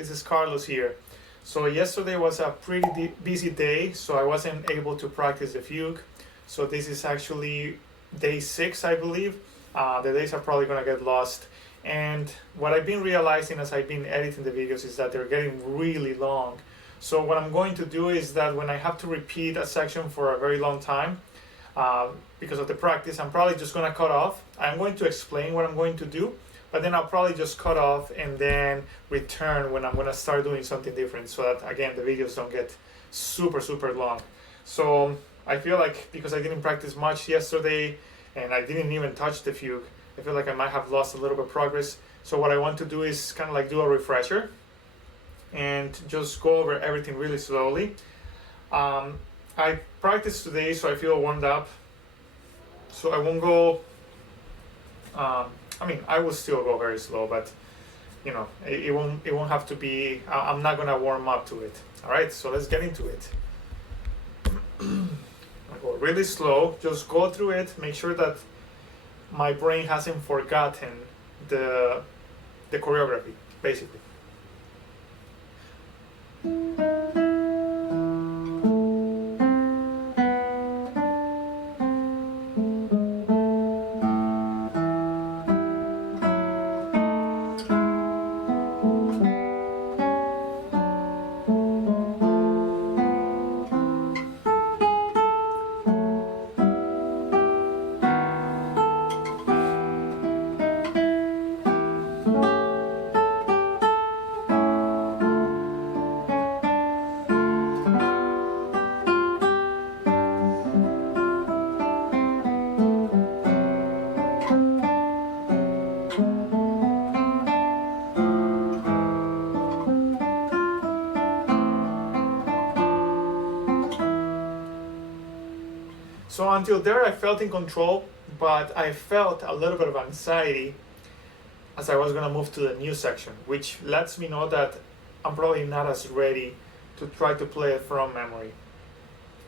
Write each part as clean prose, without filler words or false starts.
this is Carlos here. So yesterday was a pretty busy day, so I wasn't able to practice the fugue. So this is actually day 6, I believe. The days are probably gonna get lost. And what I've been realizing as I've been editing the videos is that they're getting really long. So what I'm going to do is that when I have to repeat a section for a very long time, because of the practice, I'm probably just gonna cut off. I'm going to explain what I'm going to do, but then I'll probably just cut off and then return when I'm gonna start doing something different, so that again the videos don't get super long. So I feel like because I didn't practice much yesterday and I didn't even touch the fugue, I feel like I might have lost a little bit of progress. So what I want to do is kind of like do a refresher and just go over everything really slowly. I practiced today, so I feel warmed up. So I won't go, I mean, I will still go very slow, but you know, it won't have to be, I'm not gonna warm up to it. All right, so let's get into it. I go really slow, just go through it, make sure that my brain hasn't forgotten the choreography, basically. So until there I felt in control, but I felt a little bit of anxiety as I was going to move to the new section, which lets me know that I'm probably not as ready to try to play it from memory.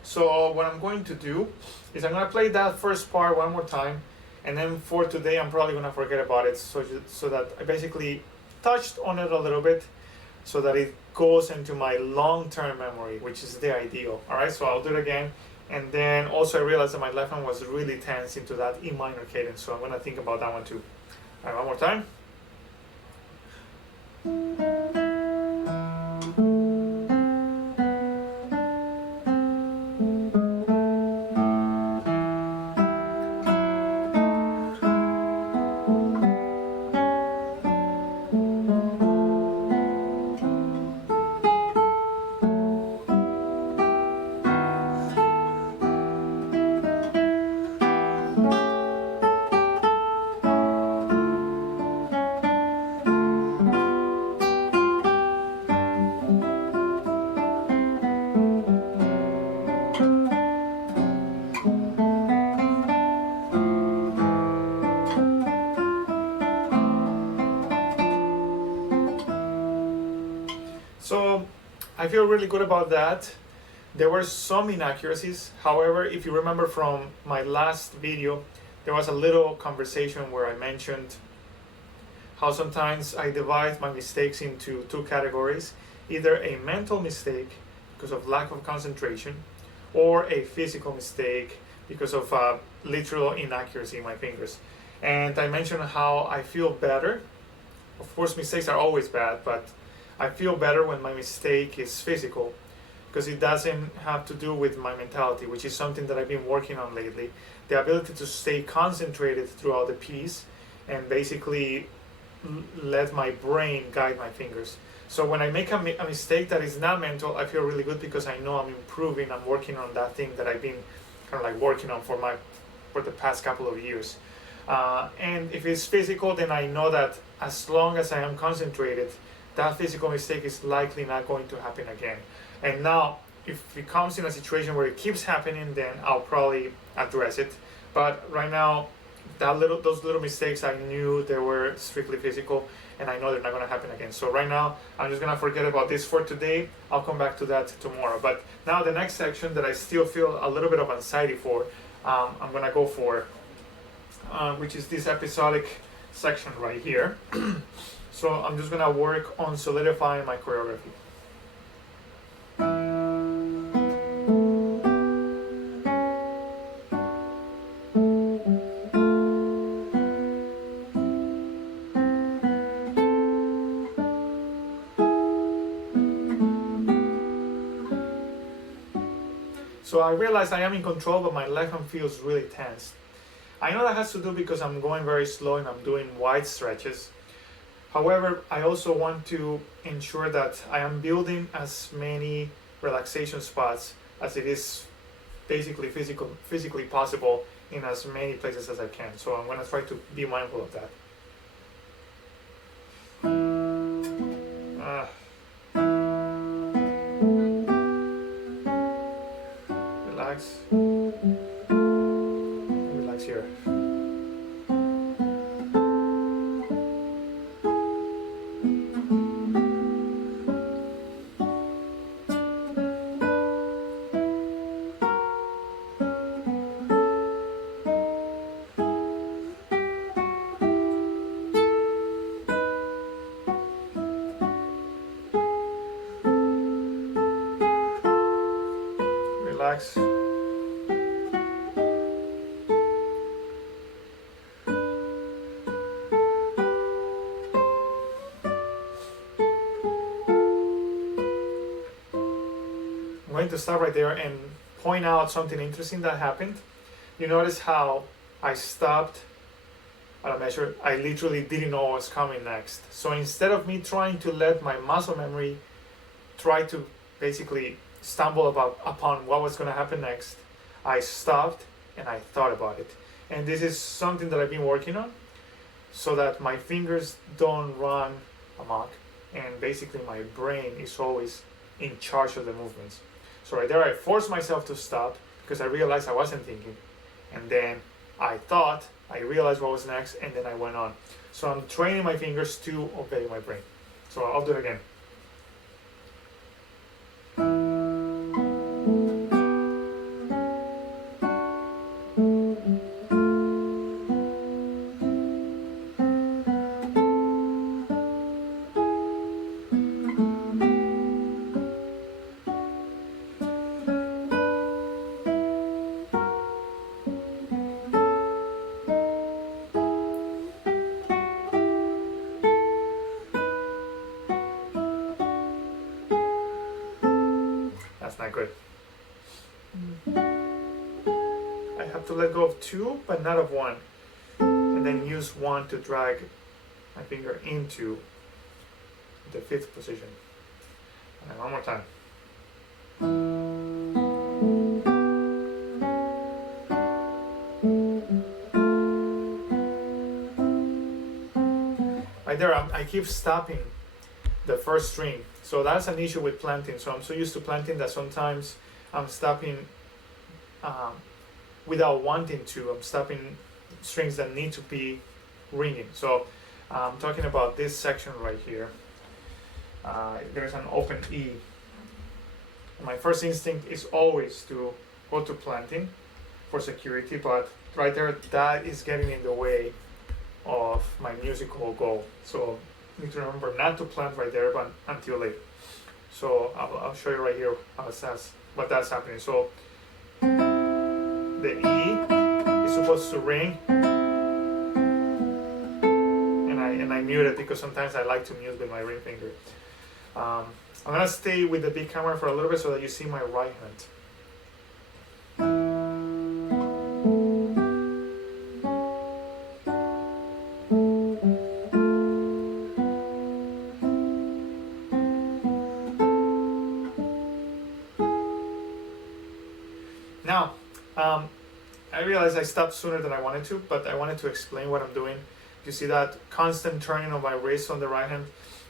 So what I'm going to do is I'm going to play that first part one more time, and then for today I'm probably going to forget about it, so that I basically touched on it a little bit so that it goes into my long-term memory, which is the ideal. All right, so I'll do it again. And then also I realized that my left hand was really tense into that E minor cadence, so I'm going to think about that one too. All right, one more time. So I feel really good about that. There were some inaccuracies. However, if you remember from my last video, there was a little conversation where I mentioned how sometimes I divide my mistakes into 2 categories, either a mental mistake because of lack of concentration, or a physical mistake because of literal inaccuracy in my fingers. And I mentioned how I feel better. Of course, mistakes are always bad, but I feel better when my mistake is physical, because it doesn't have to do with my mentality, which is something that I've been working on lately. The ability to stay concentrated throughout the piece and basically let my brain guide my fingers. So when I make a mistake that is not mental, I feel really good because I know I'm improving, I'm working on that thing that I've been kind of like working on for the past couple of years. And if it's physical, then I know that as long as I am concentrated, that physical mistake is likely not going to happen again. And now, if it comes in a situation where it keeps happening, then I'll probably address it. But right now, those little mistakes, I knew they were strictly physical, and I know they're not going to happen again. So right now, I'm just going to forget about this for today. I'll come back to that tomorrow. But now the next section that I still feel a little bit of anxiety for, I'm going to go for, which is this episodic section right here. So I'm just gonna work on solidifying my choreography. So I realize I am in control, but my left hand feels really tense. I know that has to do because I'm going very slow and I'm doing wide stretches. However, I also want to ensure that I am building as many relaxation spots as it is basically physically possible in as many places as I can. So I'm going to try to be mindful of that. Relax. Relax here. Relax. I'm going to stop right there and point out something interesting that happened. You notice how I stopped at a measure. I literally didn't know what was coming next. So instead of me trying to let my muscle memory try to basically stumble upon what was going to happen next, I stopped and I thought about it. And this is something that I've been working on so that my fingers don't run amok and basically my brain is always in charge of the movements. So right there I forced myself to stop because I realized I wasn't thinking, and then I thought, I realized what was next, and then I went on. So I'm training my fingers to obey my brain. So I'll do it again. That's not good. I have to let go of two, but not of one. And then use one to drag my finger into the fifth position. And one more time. Right there, I keep stopping the first string. So that's an issue with planting. So I'm so used to planting that sometimes I'm stopping without wanting to. I'm stopping strings that need to be ringing. So I'm talking about this section right here. There's an open E. My first instinct is always to go to planting for security, but right there, that is getting in the way of my musical goal. So you need to remember not to plant right there, but until later. So I'll show you right here how it says what that's happening. So the E is supposed to ring, and I mute it because sometimes I like to mute with my ring finger. I'm gonna stay with the big camera for a little bit so that you see my right hand. Now, I realized I stopped sooner than I wanted to, but I wanted to explain what I'm doing. You see that constant turning of my wrist on the right hand?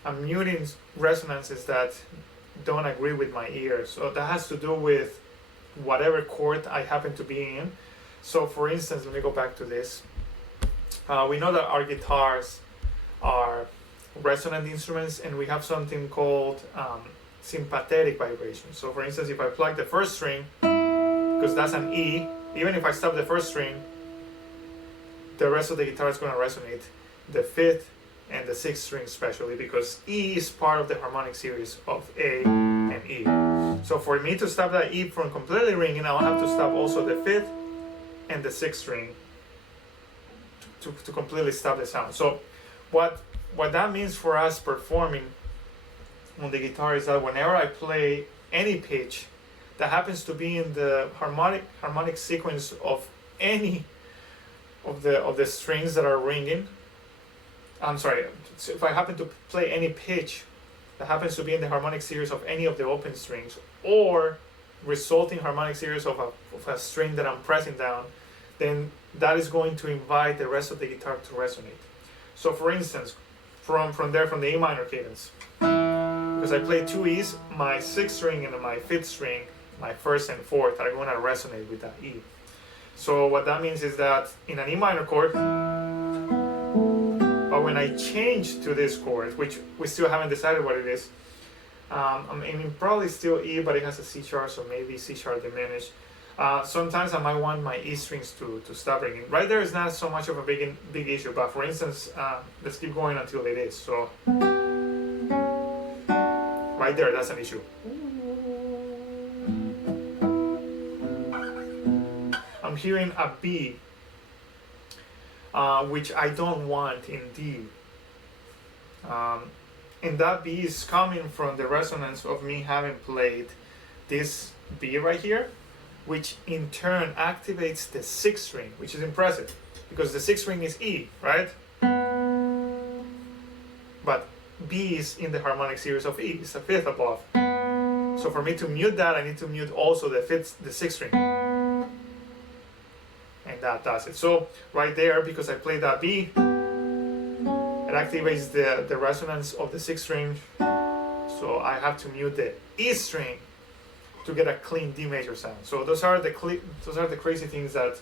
I'm muting resonances that don't agree with my ear. So that has to do with whatever chord I happen to be in. So for instance, let me go back to this. We know that our guitars are resonant instruments, and we have something called sympathetic vibration. So for instance, if I plug the first string, because that's an E, even if I stop the first string, the rest of the guitar is going to resonate. the 5th and the 6th string, especially because E is part of the harmonic series of A and E. So for me to stop that E from completely ringing, I'll have to stop also the 5th and the 6th string to completely stop the sound. So what that means for us performing on the guitar is that whenever I play any pitch that happens to be in the harmonic sequence of any of the strings that are ringing, I'm sorry, if I happen to play any pitch that happens to be in the harmonic series of any of the open strings or resulting harmonic series of a string that I'm pressing down, then that is going to invite the rest of the guitar to resonate. So for instance, from the E minor cadence, because I play 2 E's, my 6th string and my 5th string, my 1st and 4th are going to resonate with that E. So what that means is that in an E minor chord, but when I change to this chord, which we still haven't decided what it is, I'm aiming probably still E, but it has a C sharp, so maybe C sharp diminished. Sometimes I might want my E strings to stop ringing. Right there is not so much of a big issue, but for instance, let's keep going until it is. So right there, that's an issue. I'm hearing a B, which I don't want in D. And that B is coming from the resonance of me having played this B right here, which in turn activates the 6th string, which is impressive because the 6th string is E, right? But B is in the harmonic series of E, it's a 5th above. So for me to mute that, I need to mute also the 6th string. And that does it. So right there, because I played that B, it activates the resonance of the 6th string. So I have to mute the E string to get a clean D major sound. So those are the crazy things that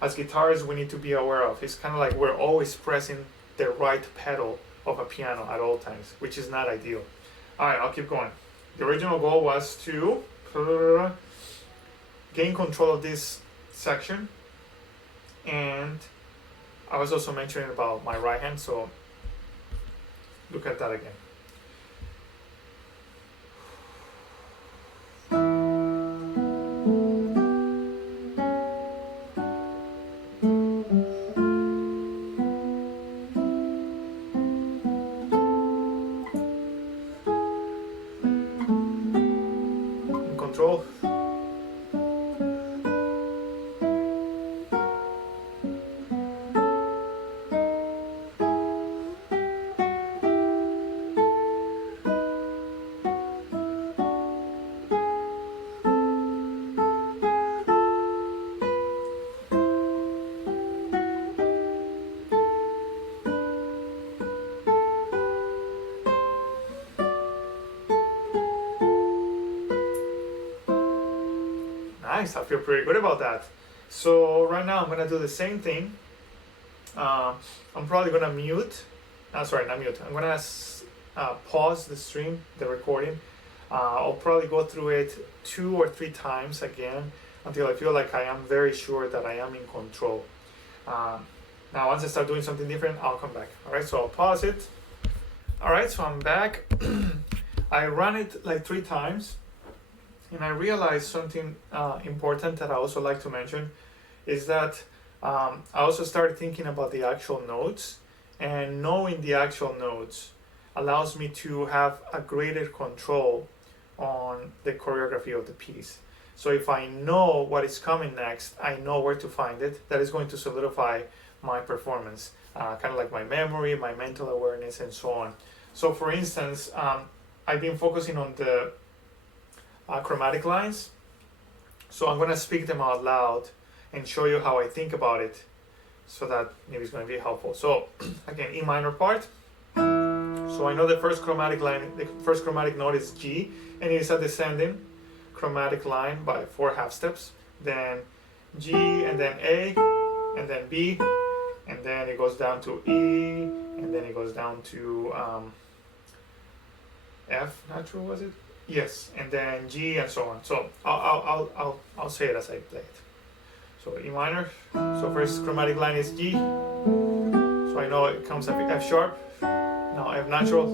as guitarists we need to be aware of. It's kind of like we're always pressing the right pedal of a piano at all times, which is not ideal. All right, I'll keep going. The original goal was to gain control of this section, and I was also mentioning about my right hand, so look at that again. In control. Nice, I feel pretty good about that. So right now I'm gonna do the same thing. I'm probably gonna mute, sorry, not mute. I'm gonna pause the stream, the recording. I'll probably go through it 2 or 3 times again until I feel like I am very sure that I am in control. Now once I start doing something different, I'll come back. All right, so I'll pause it. All right, so I'm back. I ran it like 3 times. And I realized something important that I also like to mention is that I also started thinking about the actual notes, and knowing the actual notes allows me to have a greater control on the choreography of the piece. So if I know what is coming next, I know where to find it. That is going to solidify my performance, kind of like my memory, my mental awareness, and so on. So for instance, I've been focusing on the chromatic lines, so I'm going to speak them out loud and show you how I think about it, so that maybe it's going to be helpful. So again, E minor part. So I know the first chromatic line, the first chromatic note is G, and it is a descending chromatic line by 4 half steps. Then G, and then A, and then B, and then it goes down to E, and then it goes down to F. Not sure, was it? Yes, and then G, and so on. So I'll say it as I play it. So E minor. So first chromatic line is G. So I know it comes up F sharp, now F natural,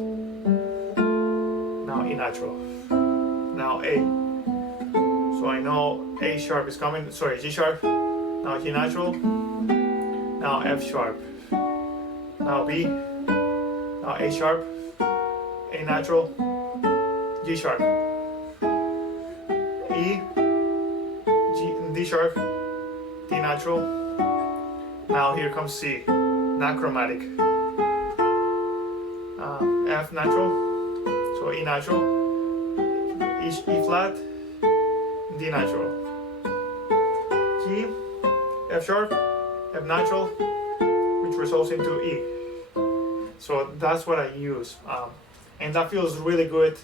now E natural, now A. So I know A sharp is coming, sorry, G sharp, now G natural, now F sharp, now B, now A sharp, A natural, G sharp, E, G, D sharp, D natural. Now here comes C, not chromatic. F natural, so E natural, E flat, D natural, G, F sharp, F natural, which resolves into E. So that's what I use, and that feels really good.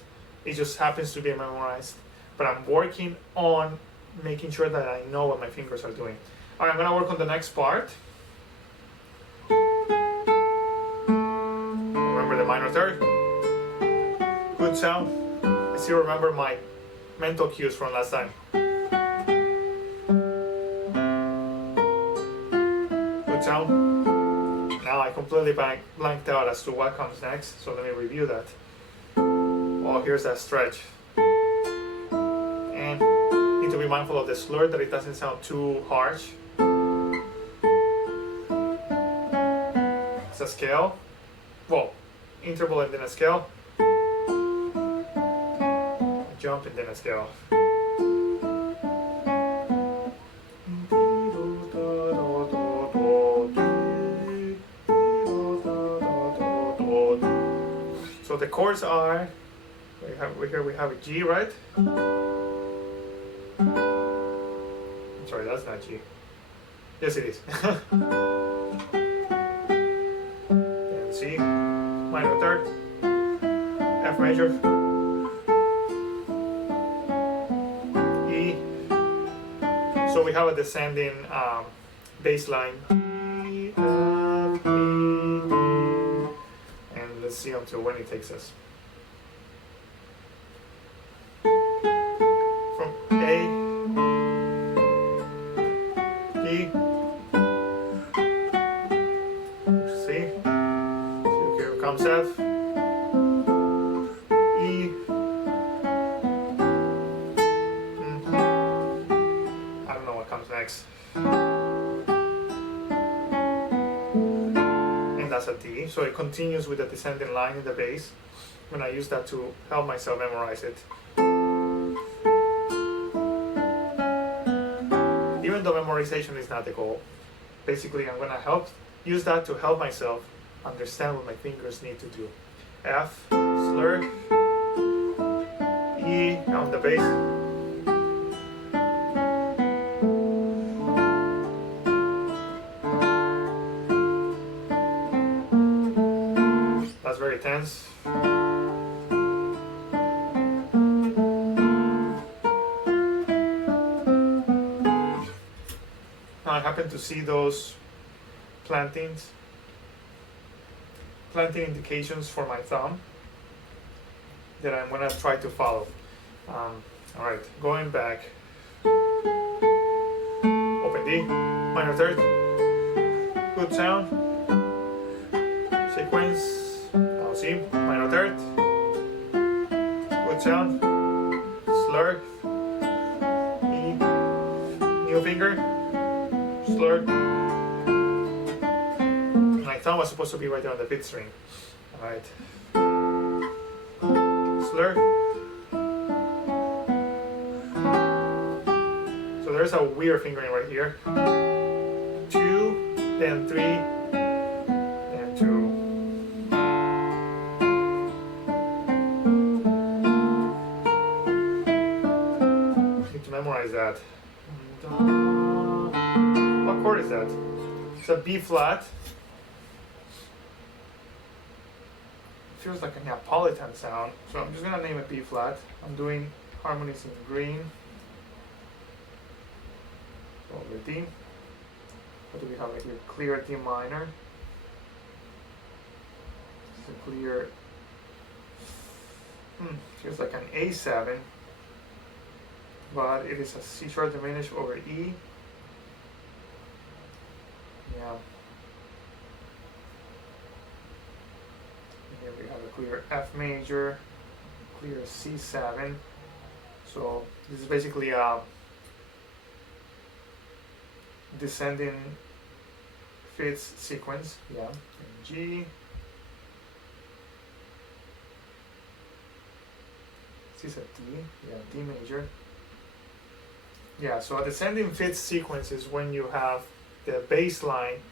It just happens to be memorized, but I'm working on making sure that I know what my fingers are doing. All right, I'm gonna work on the next part. Remember the minor third, good sound. I still remember my mental cues from last time. Good sound. Now I completely blanked out as to what comes next, so let me review that. Oh, here's that stretch. And need to be mindful of the slur, that it doesn't sound too harsh. It's a scale. Well, interval and then a scale. A jump and then a scale. So the chords are, here we have a G, right? I'm sorry, that's not G. Yes, it is. Then C, minor third, F major, E. So we have a descending bass line. E, F, E, and let's see until when it takes us. From A, D, C, so here comes F, E, I don't know what comes next, and that's a D, so it continues with the descending line in the bass, and I use that to help myself memorize it. Even though memorization is not the goal, basically I'm gonna use that to help myself understand what my fingers need to do. F, slur, E on the bass, that's very tense. Now I happen to see those planting indications for my thumb that I'm gonna try to follow. All right, going back. Open D, minor third, good sound. Sequence, now C, minor third, good sound. Slur, E, new finger, slur. My thumb was supposed to be right there on the fifth string. All right. Slur. So there's a weird fingering right here. 2, then 3, and 2. Need to memorize that. What chord is that? It's a B flat. Feels like a Neapolitan sound, so I'm just gonna name it B flat. I'm doing harmonies in green. So over D. What do we have right here? Clear D minor. It's a clear. Feels like an A7, but it is a C sharp diminished over E. Yeah. clear F major, clear C7. So this is basically a descending fifth sequence. Yeah, and G. This is a D. Yeah, D major. Yeah, so a descending fifth sequence is when you have the bass line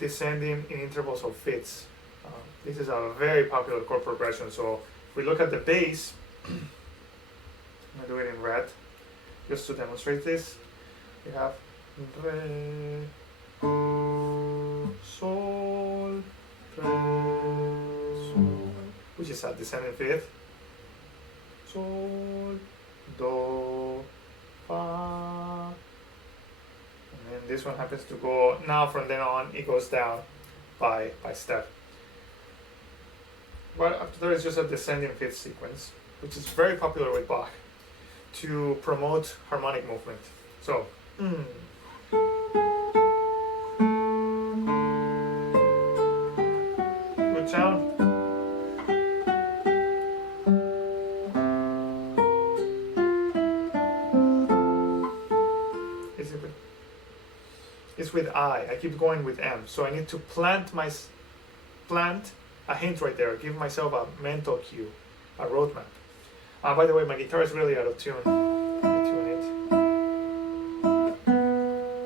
descending in intervals of fifths. This is a very popular chord progression. So if we look at the bass, I'm gonna do it in red just to demonstrate this. We have re, sol, re, sol, which is a descending fifth. Sol, do, fa, and then this one happens to go, now from then on it goes down by step. But after that it's just a descending fifth sequence, which is very popular with Bach to promote harmonic movement. So, good sound. It's with I. I keep going with M. So I need to plant a hint right there. Give myself a mental cue, a roadmap. By the way, my guitar is really out of tune. Let me tune it.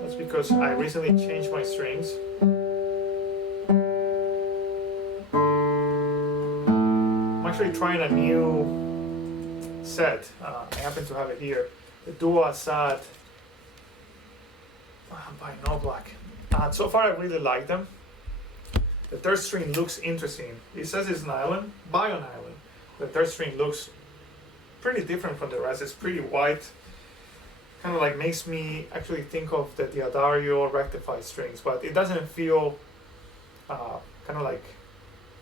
That's because I recently changed my strings. I'm actually trying a new set. I happen to have it here. The Duo Assad by No Black. So far I really like them. The third string looks interesting. It says it's nylon, bio-nylon. The third string looks pretty different from the rest. It's pretty white. Kind of like makes me actually think of the D'Addario rectified strings, but it doesn't feel kind of like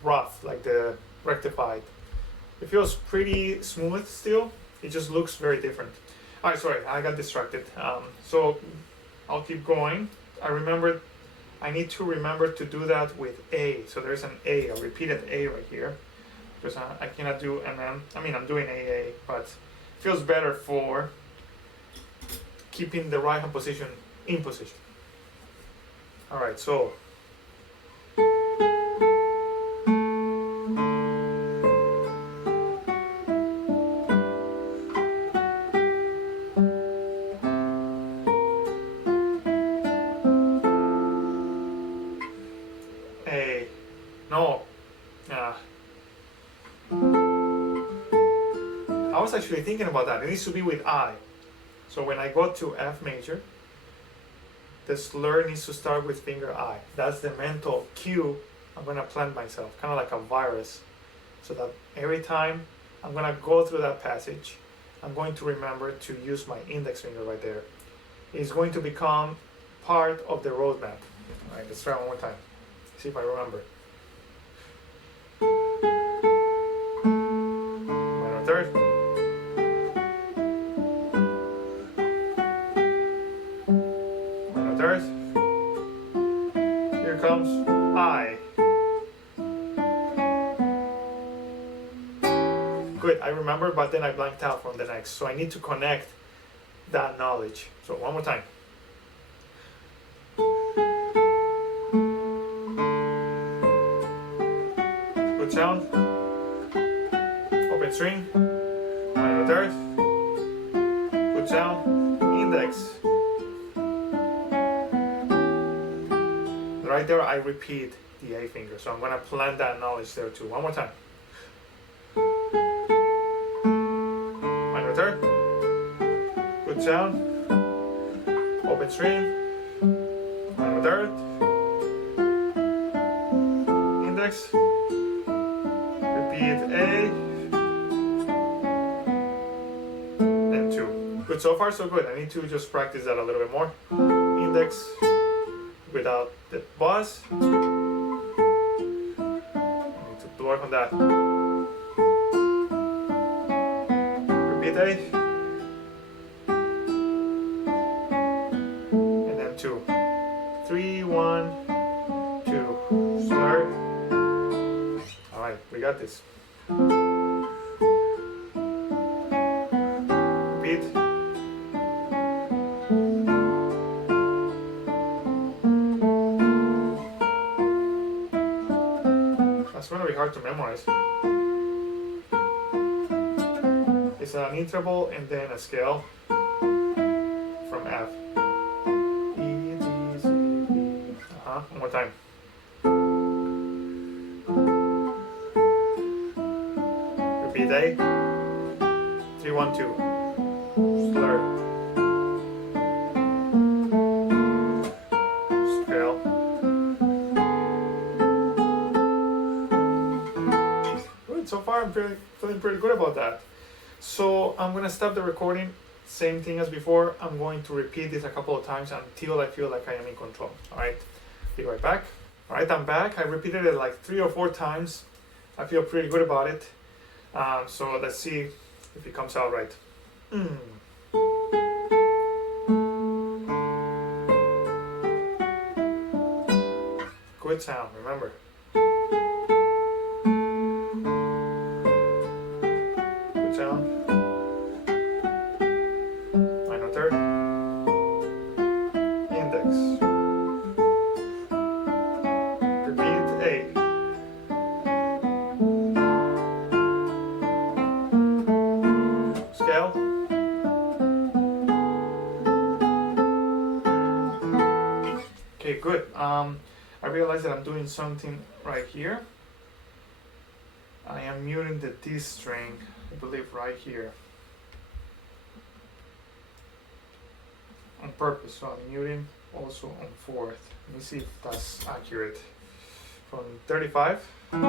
rough like the rectified. It feels pretty smooth still. It just looks very different. Alright, sorry, I got distracted. So I'll keep going. I need to remember to do that with A. So there's an A, a repeated A right here. Because I cannot do MM. I mean, I'm doing AA, but it feels better for keeping the right hand position in position. Alright, so. I was actually thinking about that. It needs to be with I. So when I go to F major, the slur needs to start with finger I. That's the mental cue I'm going to plant myself, kind of like a virus. So that every time I'm going to go through that passage, I'm going to remember to use my index finger right there. It's going to become part of the roadmap. All right, let's try one more time. See if I remember. Minor third. Minor third. Here comes I. Good, I remember, but then I blanked out from the next. So I need to connect that knowledge. So one more time. Good sound. Open string. Minor third. Good sound. Index. Right there I repeat the A finger. So I'm going to plant that knowledge there too. One more time. Minor third. Good sound. Open string. Minor third. Index. Repeat A. And 2. Good, so far so good. I need to just practice that a little bit more. Index without the buzz. I need to work on that. Repeat A. And then 2. 3, 1, 2. Slur. Alright. We got this. Repeat. That's gonna be hard to memorize. It's an interval and then a scale from F. E, D, C, B. One more time. Repeat A. 3, 1, 2. Slur. Scale. Good. So far, I'm feeling pretty good about that. So I'm gonna stop the recording. Same thing as before. I'm going to repeat this a couple of times until I feel like I am in control. All right. Be right back. All right, I'm back. I repeated it like 3 or 4 times. I feel pretty good about it. So let's see if it comes out right. Good sound, remember. Good sound. Minor third. Index. Repeat A. Scale. Okay, good. I realize that I'm doing something right here. I am muting the D string, I believe right here. On purpose, so I'm muting also on 4th. Let me see if that's accurate. From 35. No,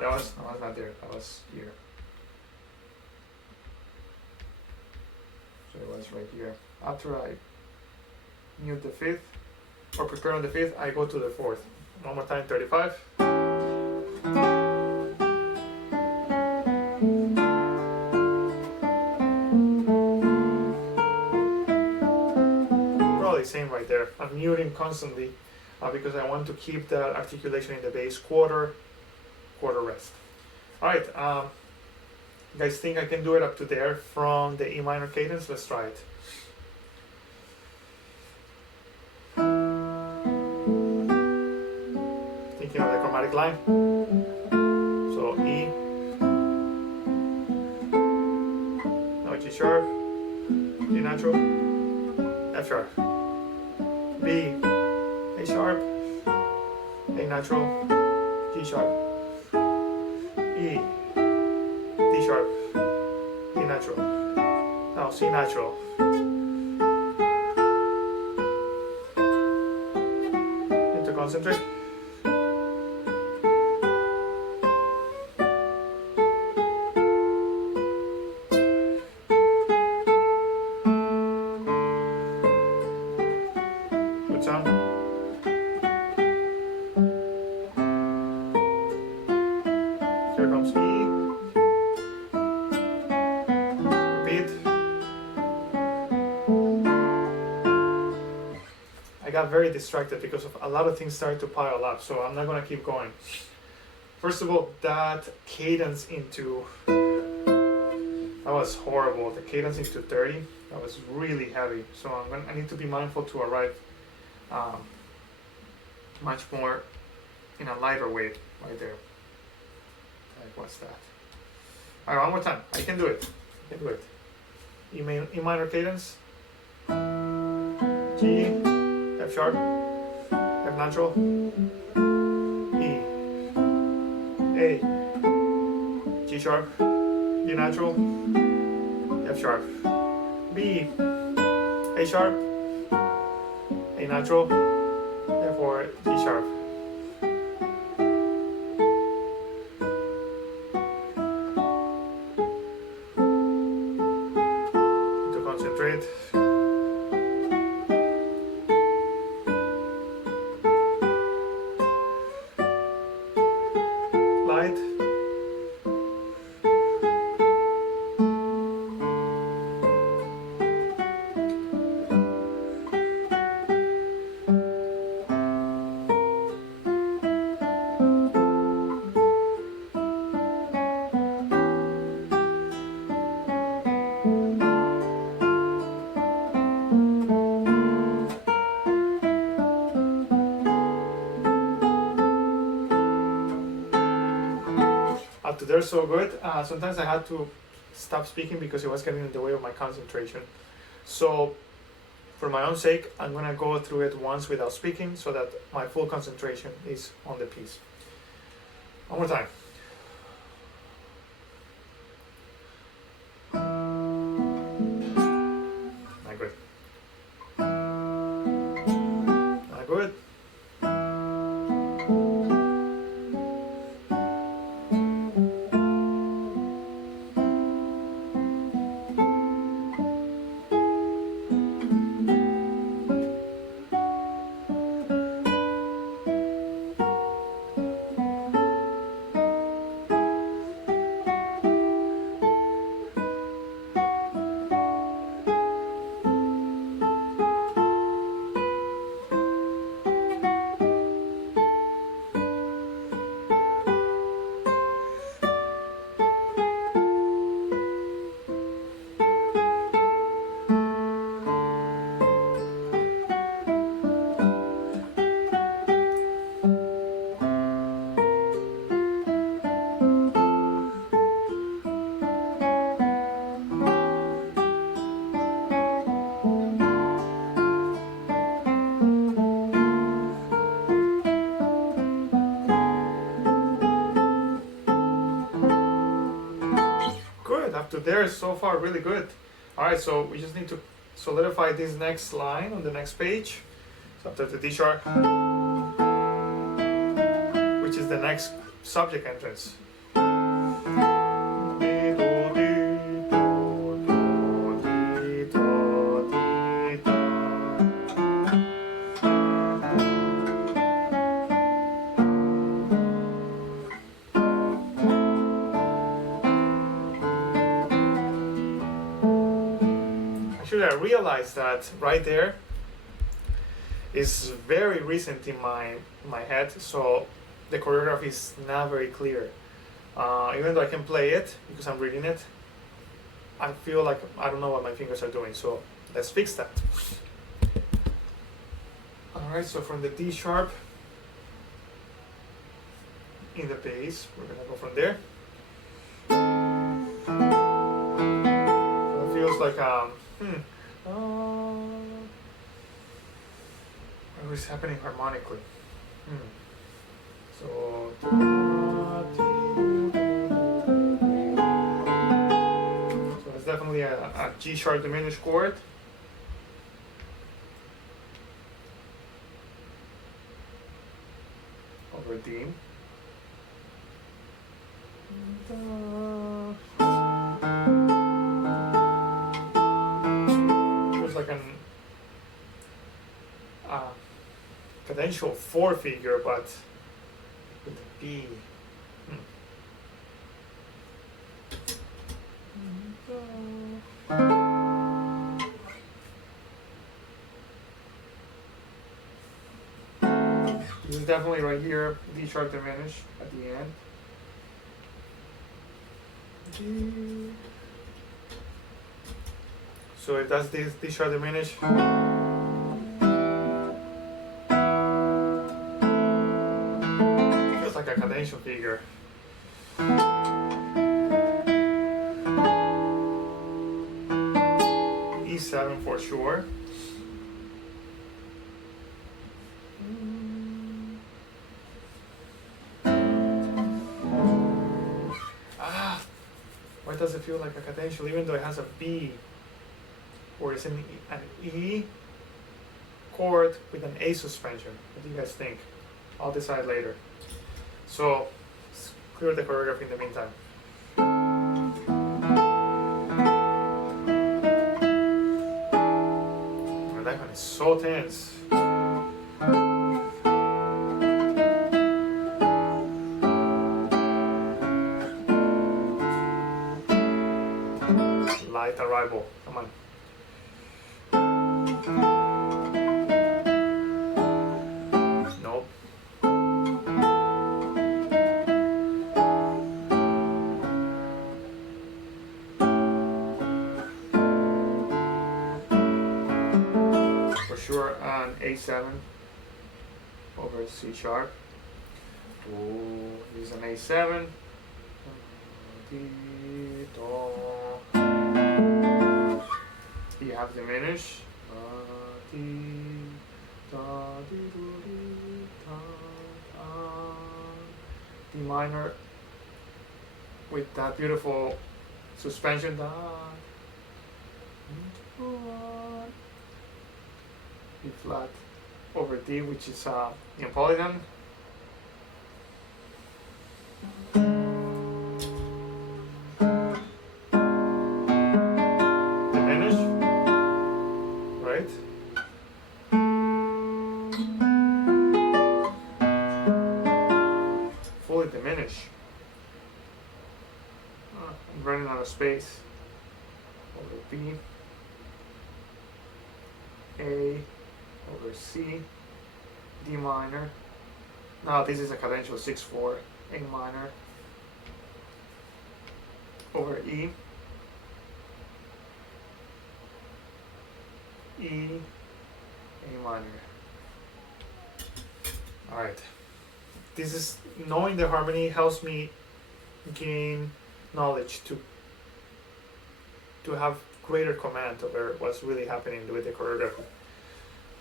that was not there. That was here. So it was right here. After I mute the 5th, or prepare on the 5th, I go to the 4th. One more time, 35. Probably same right there. I'm muting constantly because I want to keep that articulation in the bass quarter rest. Alright, you guys think I can do it up to there from the E minor cadence? Let's try it. Thinking of the chromatic line. So E, now G sharp, G natural, F sharp, B, A sharp, A natural, G sharp, E, D sharp, E natural, now C natural. Need to concentrate. Good sound. Here comes E. Repeat. I got very distracted because of a lot of things started to pile up, so I'm not gonna keep going. First of all, that cadence into, that was horrible. The cadence into 30, that was really heavy. So I need to be mindful to arrive much more in a lighter weight right there. Like, what's that? All right, one more time. I can do it. I can do it. E minor cadence. G, F sharp, F natural, E, A, G sharp, G natural, F sharp, B, A sharp, A natural, therefore G sharp. To concentrate. Light. to there, so good. Sometimes I had to stop speaking because it was getting in the way of my concentration. So for my own sake, I'm gonna go through it once without speaking so that my full concentration is on the piece. One more time. Not good. Not good. Good, up to there so far really good. Alright, so we just need to solidify this next line on the next page. So after the D sharp, which is the next subject entrance. Actually, I realized that right there is very recent in my head, so the choreography is not very clear. Even though I can play it because I'm reading it, I feel like I don't know what my fingers are doing. So let's fix that. All right. So from the D sharp in the bass, we're gonna go from there. So it feels like what is happening harmonically? So it's definitely a G sharp diminished chord. Over D. Feels like an cadential 4 figure, but with the B. This is definitely right here, D sharp diminished at the end. D. So if that's this D sharp diminished, feels like a cadential figure. E7 for sure. Why does it feel like a cadential even though it has a B? Or is it an E chord with an A suspension? What do you guys think? I'll decide later. So let's clear the choreography in the meantime. Oh, that one is so tense. Light arrival. Come on. Nope. For sure an A7 over C sharp. Ooh, use an A7. ti, do. You have diminish. Ti, da, di, do, di, da, da. D minor with that beautiful suspension. Da, E flat over D, which is in polygon. Diminish, right? Fully diminish. I'm running out of space. Over B, A, over C, D minor. Now this is a cadential 6/4, A minor, over E, E, A minor. Alright. This is, knowing the harmony helps me gain knowledge to have greater command over what's really happening with the choreography.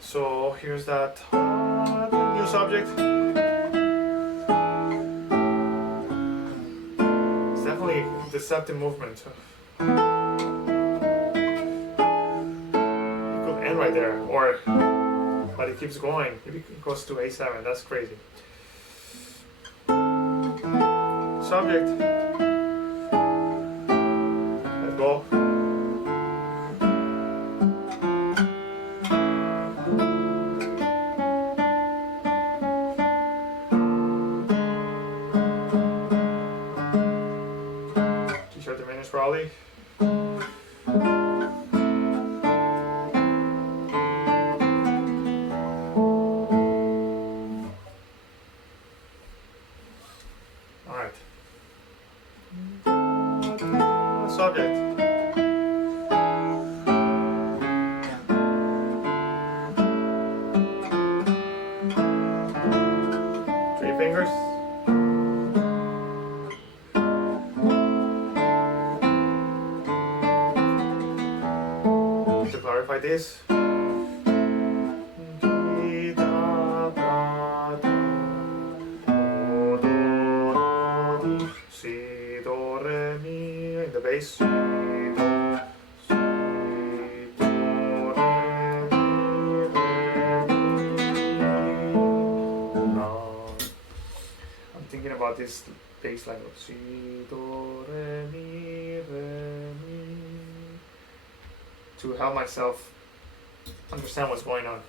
So here's that new subject. It's definitely a deceptive movement. It could end right there, but it keeps going. It goes to A7. That's crazy. Subject. Let's go. T-shirt diminish probably. Alright. Subject. Three fingers. To clarify this. Si, do, re, mi, in the bass. Si, do, re, mi, la. I'm thinking about this bass line. Si, do, re, mi, to help myself understand what's going on.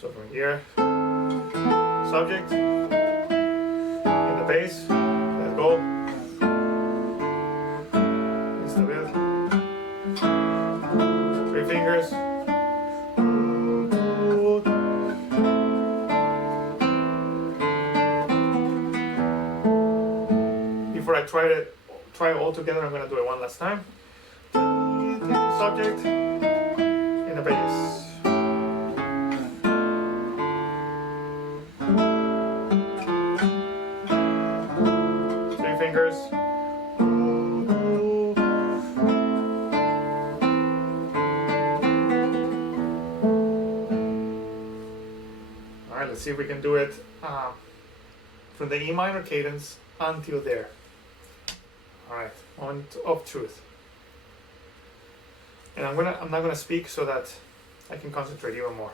So from here, subject, in the bass, let's go. Instabil. Three fingers. Before I try it all together, I'm gonna do it one last time. Subject, in the bass. Fingers. Alright, let's see if we can do it from the E minor cadence until there. Alright, moment of truth. And I'm not gonna speak so that I can concentrate even more.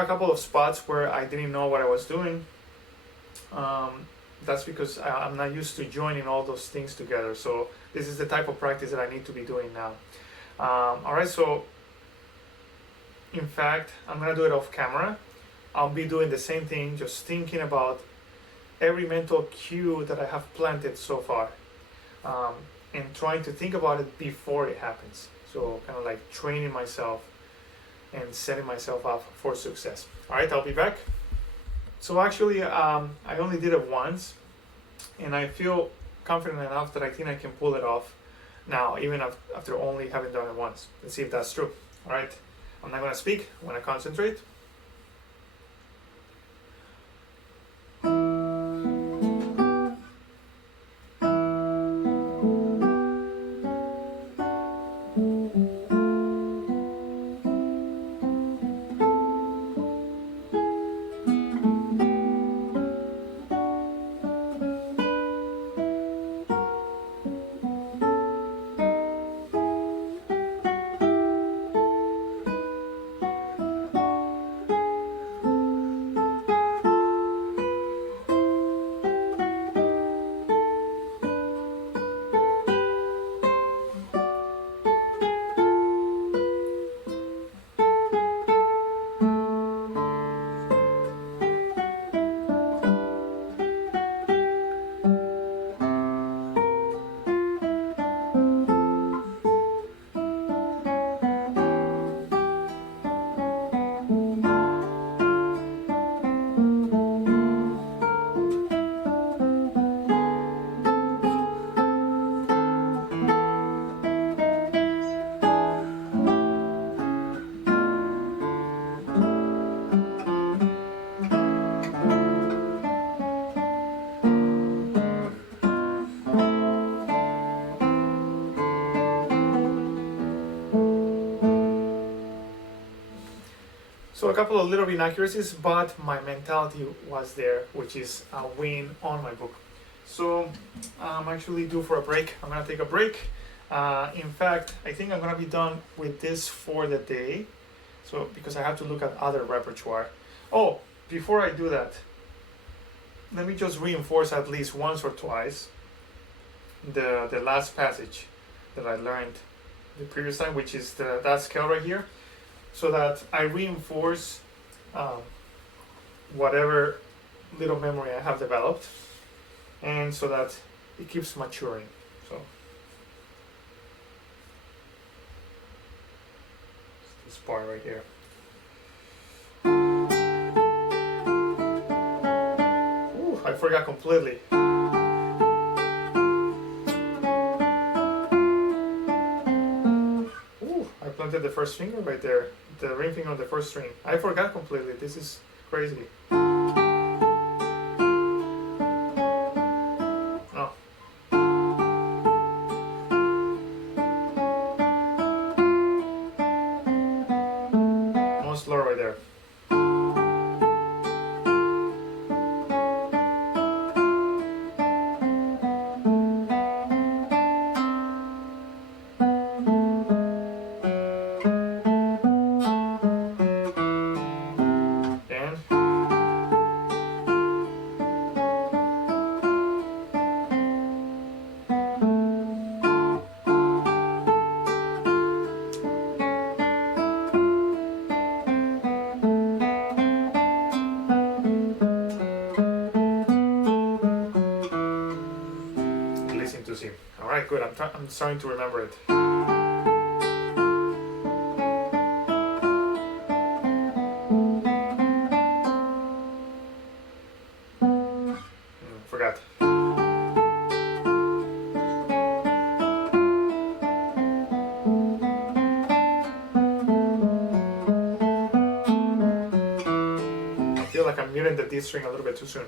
are a couple of spots where I didn't know what I was doing. That's because I'm not used to joining all those things together. So this is the type of practice that I need to be doing now. All right, so in fact, I'm gonna do it off camera. I'll be doing the same thing, just thinking about every mental cue that I have planted so far, and trying to think about it before it happens. So kind of like training myself and setting myself up for success. All right, I'll be back. So actually, I only did it once, and I feel confident enough that I think I can pull it off now, even after only having done it once. Let's see if that's true. All right, I'm not gonna speak, I'm gonna concentrate. So a couple of little inaccuracies, but my mentality was there, which is a win on my book. So I'm actually due for a break. I'm gonna take a break. In fact, I think I'm gonna be done with this for the day. So because I have to look at other repertoire. Oh, before I do that, let me just reinforce at least once or twice the last passage that I learned the previous time, which is that scale right here, so that I reinforce whatever little memory I have developed, and so that it keeps maturing. So this part right here. Ooh, I forgot completely. I planted the first finger right there, the ring finger on the first string. I forgot completely. This is crazy. Oh. Almost low right there. Alright, good. I'm starting to remember it. Forgot. I feel like I'm muting the D string a little bit too soon.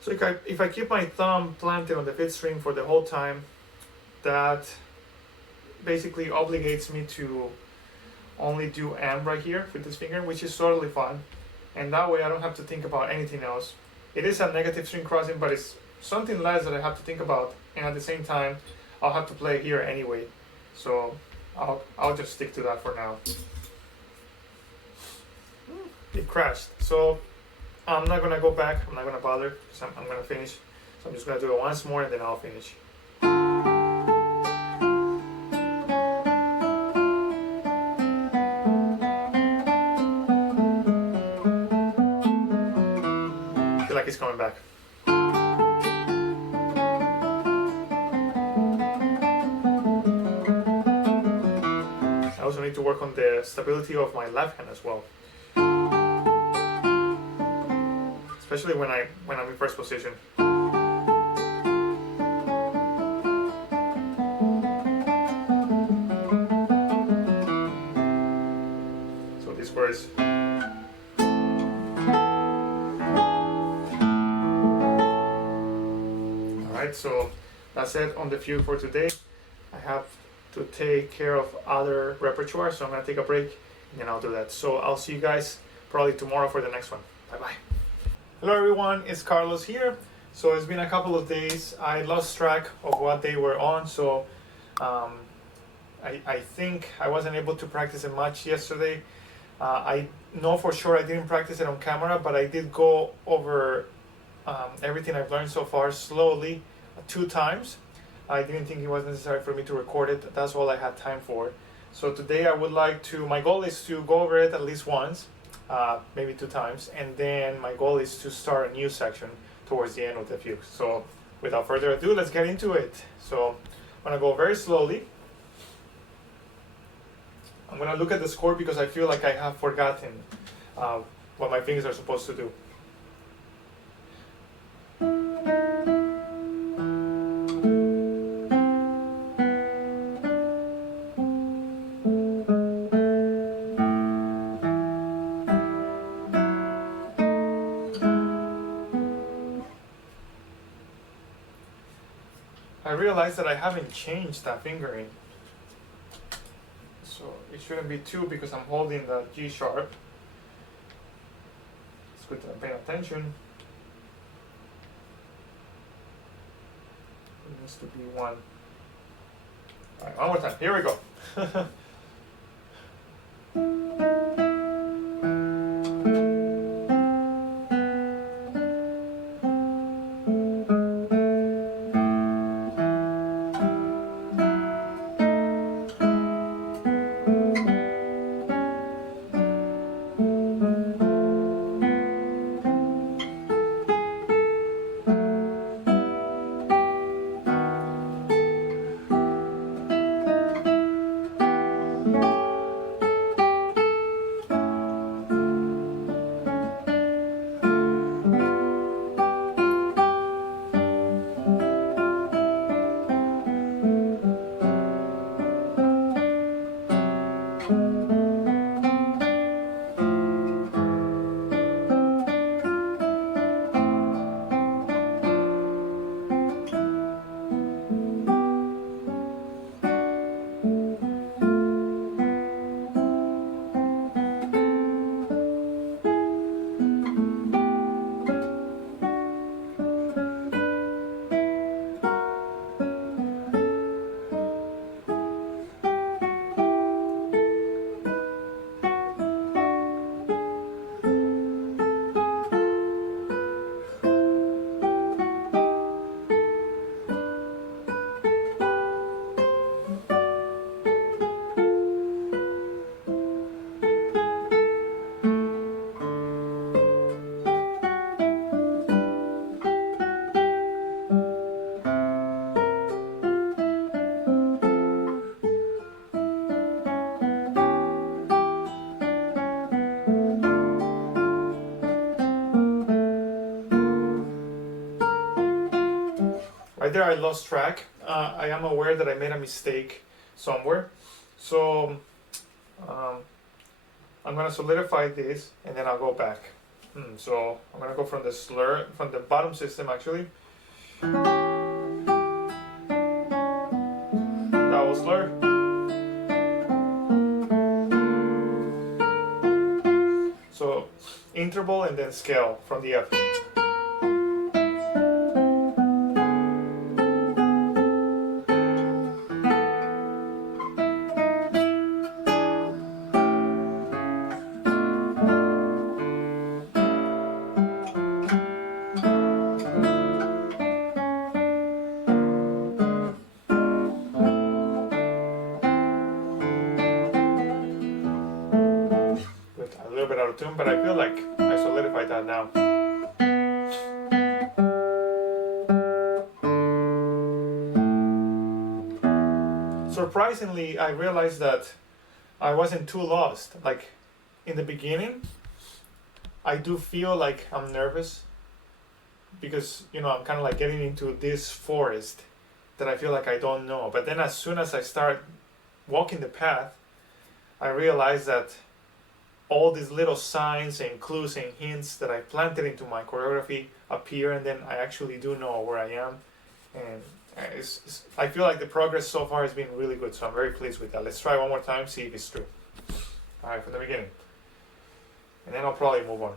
So if I keep my thumb planted on the 5th string for the whole time, that basically obligates me to only do M right here with this finger, which is totally fine. And that way I don't have to think about anything else. It is a negative string crossing, but it's something less that I have to think about, and at the same time I'll have to play here anyway, so I'll just stick to that for now. It crashed, so I'm not gonna go back, I'm not gonna bother, so I'm gonna finish. So I'm just gonna do it once more and then I'll finish. I feel like it's coming back. I also need to work on the stability of my left hand as well. Especially when I'm in first position. So this works. Alright, so that's it on the Fugue for today. I have to take care of other repertoire, so I'm gonna take a break and then I'll do that. So I'll see you guys probably tomorrow for the next one. Bye bye. Hello everyone, it's Carlos here. So it's been a couple of days. I lost track of what they were on, so I think I wasn't able to practice it much yesterday. I know for sure I didn't practice it on camera, but I did go over everything I've learned so far slowly 2 times. I didn't think it was necessary for me to record it. That's all I had time for. So today I would like to, my goal is to go over it at least once, maybe 2 times, and then my goal is to start a new section towards the end of the Fugue. So without further ado, let's get into it. So I'm gonna go very slowly. I'm gonna look at the score because I feel like I have forgotten what my fingers are supposed to do. I realized that I haven't changed that fingering. So it shouldn't be 2 because I'm holding the G sharp. It's good that I'm paying attention. It needs to be 1. Alright, one more time. Here we go. Right there I lost track. I am aware that I made a mistake somewhere. So I'm going to solidify this and then I'll go back. So I'm going to go from the slur, from the bottom system actually. Double slur. So interval and then scale from the F. tune, but I feel like I solidified that now. Surprisingly, I realized that I wasn't too lost. Like in the beginning, I do feel like I'm nervous because, you know, I'm kind of like getting into this forest that I feel like I don't know. But then as soon as I start walking the path, I realize that all these little signs and clues and hints that I planted into my choreography appear, and then I actually do know where I am. And I feel like the progress so far has been really good, so I'm very pleased with that. Let's try one more time, see if it's true. All right, from the beginning. And then I'll probably move on.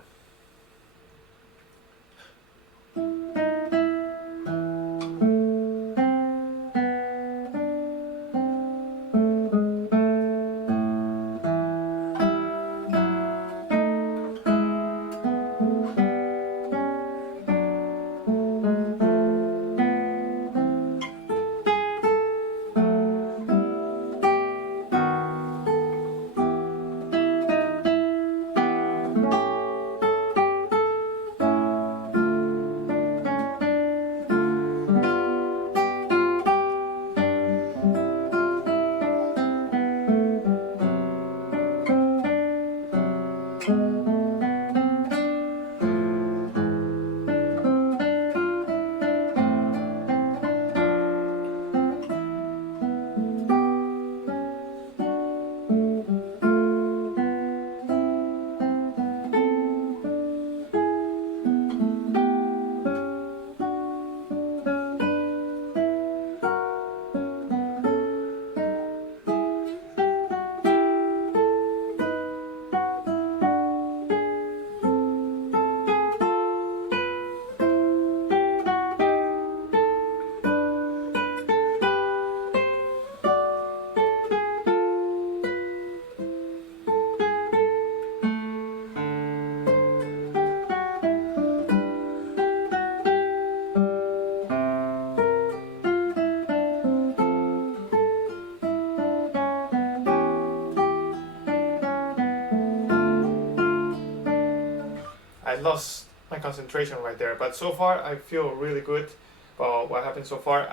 I lost my concentration right there, but so far I feel really good about what happened so far.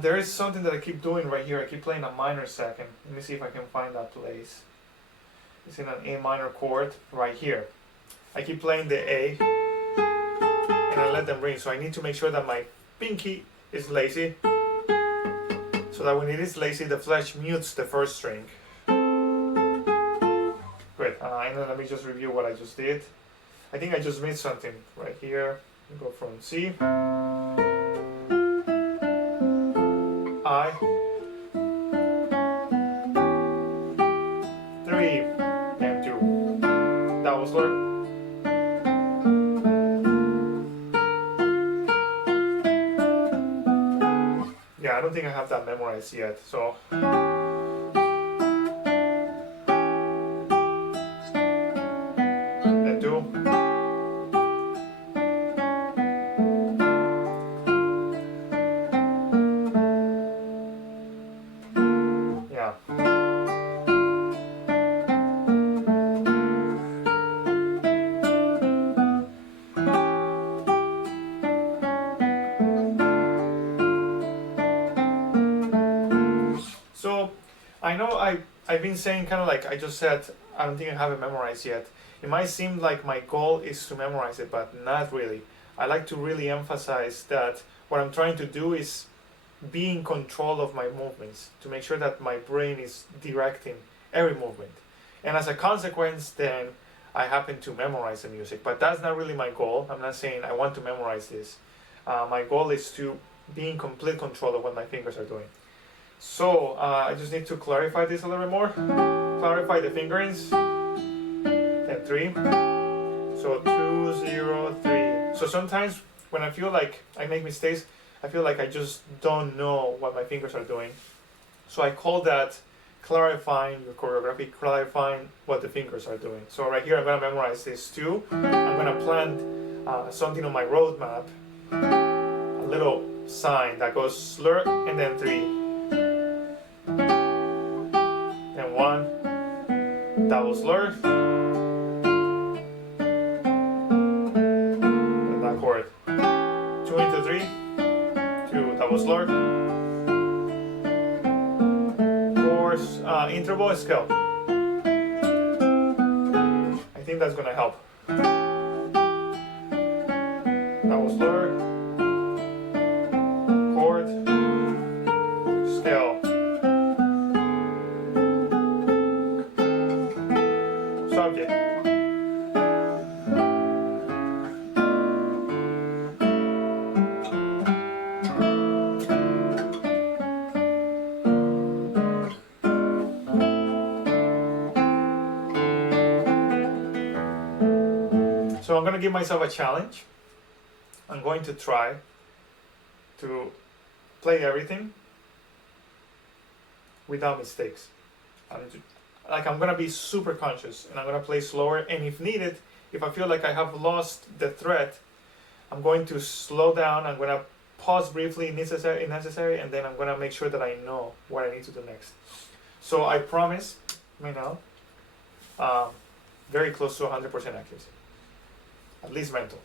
There is something that I keep doing right here. I keep playing a minor second. Let me see if I can find that place. It's in an A minor chord right here. I keep playing the A and I let them ring, so I need to make sure that my pinky is lazy, so that when it is lazy, the flesh mutes the first string. Great, and then let me just review what I just did. I think I just missed something right here. Go from C, I, 3, and 2. That was learned. Yeah, I don't think I have that memorized yet, so. And 2. Yeah. So I know I've been saying kind of like I just said, I don't think I have it memorized yet. It might seem like my goal is to memorize it, but not really. I like to really emphasize that what I'm trying to do is be in control of my movements, to make sure that my brain is directing every movement. And as a consequence, then I happen to memorize the music. But that's not really my goal. I'm not saying I want to memorize this. My goal is to be in complete control of what my fingers are doing. So I just need to clarify this a little bit more. Clarify the fingerings. And 3. So 2, 0, 3. So sometimes when I feel like I make mistakes, I feel like I just don't know what my fingers are doing. So I call that clarifying your choreography, clarifying what the fingers are doing. So right here I'm going to memorize this 2. I'm going to plant something on my roadmap, a little sign that goes slur and then 3. And 1, double slur. interval scale. I think that's gonna help. That was lower. Chord. Scale. Subject. So I'm going to give myself a challenge. I'm going to try to play everything without mistakes. I'm going to be super conscious, and I'm going to play slower, and if needed, if I feel like I have lost the thread, I'm going to slow down. I'm going to pause briefly if necessary, and then I'm going to make sure that I know what I need to do next. So I promise, very close to 100% accuracy. At least mental.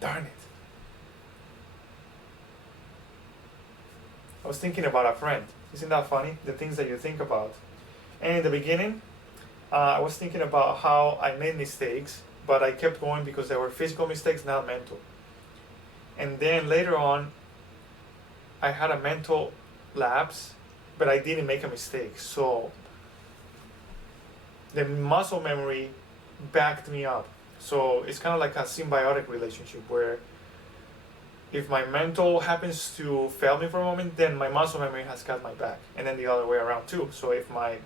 Darn it. I was thinking about a friend. Isn't that funny? The things that you think about. And in the beginning, I was thinking about how I made mistakes, but I kept going because they were physical mistakes, not mental. And then later on, I had a mental lapse, but I didn't make a mistake. So the muscle memory backed me up. So it's kind of like a symbiotic relationship where if my mental happens to fail me for a moment, then my muscle memory has got my back. And then the other way around too. So if my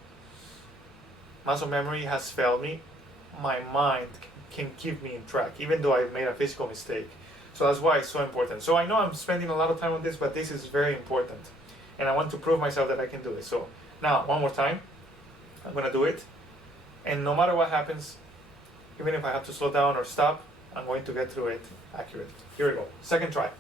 muscle memory has failed me, my mind can keep me in track, even though I made a physical mistake. So that's why it's so important. So I know I'm spending a lot of time on this, but this is very important. And I want to prove myself that I can do it. So now, one more time, I'm going to do it. And no matter what happens, even if I have to slow down or stop, I'm going to get through it accurately. Here we go. Second try.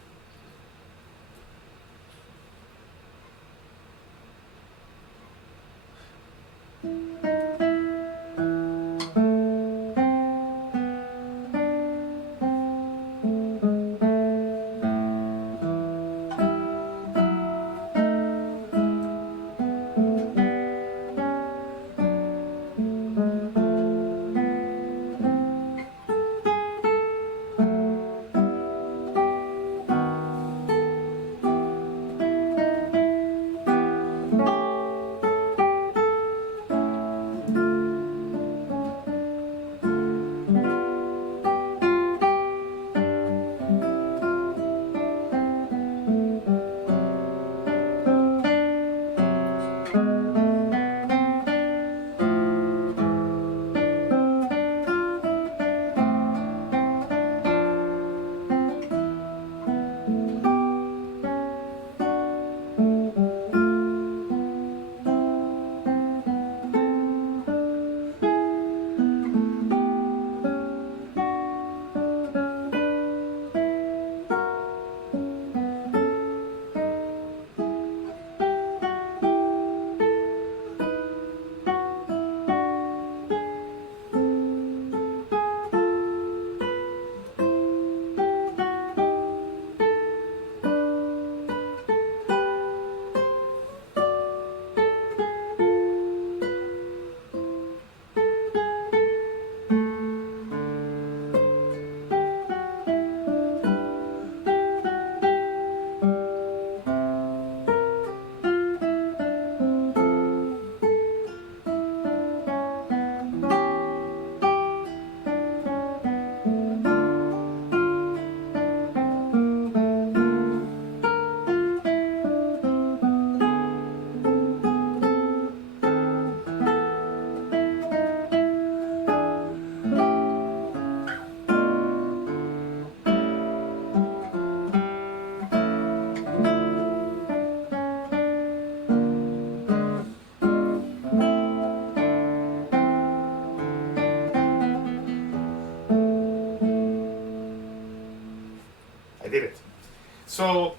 So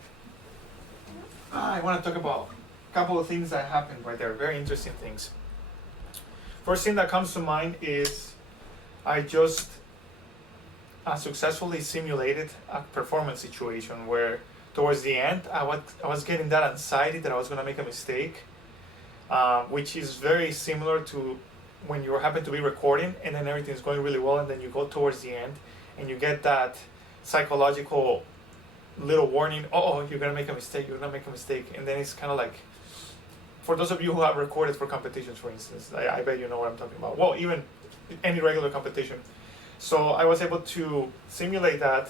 I want to talk about a couple of things that happened right there, very interesting things. First thing that comes to mind is I just successfully simulated a performance situation where towards the end I was getting that anxiety that I was going to make a mistake, which is very similar to when you happen to be recording and then everything's going really well, and then you go towards the end and you get that psychological little warning, oh, you're going to make a mistake, and then it's kind of like, for those of you who have recorded for competitions, for instance, I bet you know what I'm talking about. Well, even any regular competition. So I was able to simulate that,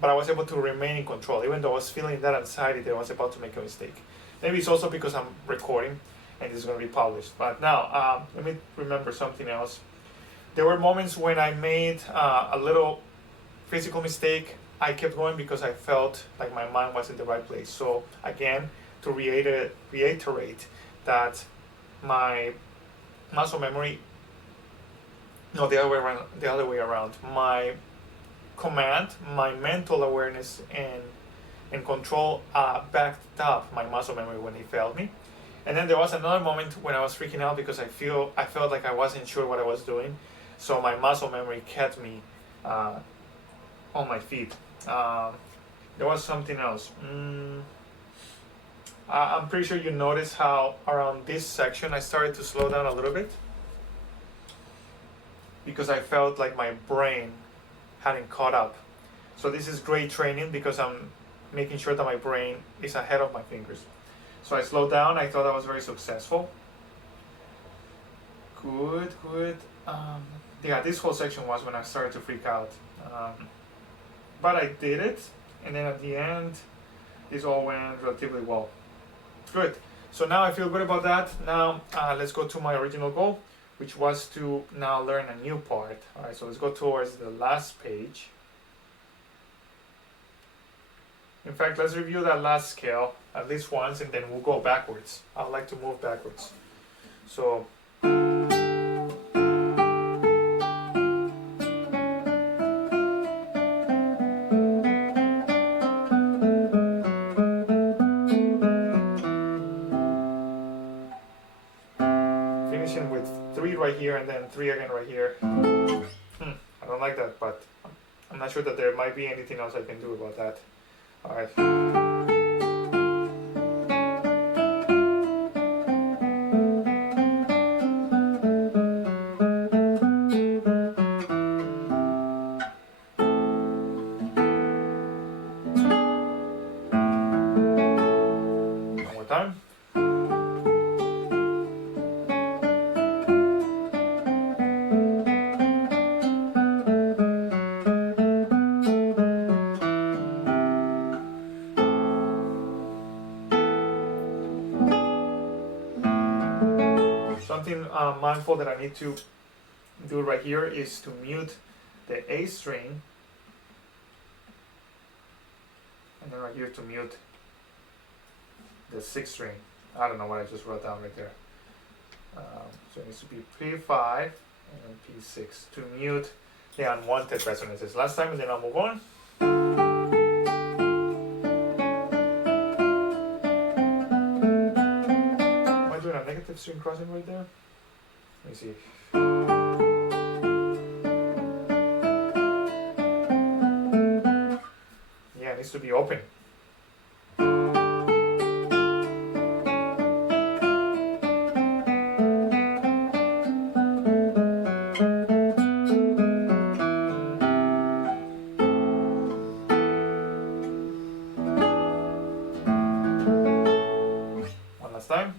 but I was able to remain in control, even though I was feeling that anxiety that I was about to make a mistake. Maybe it's also because I'm recording and it's going to be published. But now, let me remember something else. There were moments when I made a little physical mistake. I kept going because I felt like my mind was in the right place. So again, to reiterate that my muscle memory, no, the other way around. My command, my mental awareness and control backed up my muscle memory when it failed me. And then there was another moment when I was freaking out because I felt like I wasn't sure what I was doing. So my muscle memory kept me on my feet. There was something else. I'm pretty sure you noticed how around this section I started to slow down a little bit, because I felt like my brain hadn't caught up. So this is great training because I'm making sure that my brain is ahead of my fingers. So I slowed down. I thought I was very successful. Good. Yeah, this whole section was when I started to freak out. But I did it, and then at the end, this all went relatively well. Good. So now I feel good about that. Now let's go to my original goal, which was to now learn a new part. All right, so let's go towards the last page. In fact, let's review that last scale at least once, and then we'll go backwards. I like to move backwards. So finishing with 3 right here and then 3 again right here. I don't like that, but I'm not sure that there might be anything else I can do about that. All right. One more time. Something mindful that I need to do right here is to mute the A string, and then right here to mute the 6th string. I don't know what I just wrote down right there. So it needs to be P5 and then P6 to mute the unwanted resonances. Last time, and then I'll move on. Am I doing a negative string crossing right there? Let me see. Yeah, it needs to be open. One last time.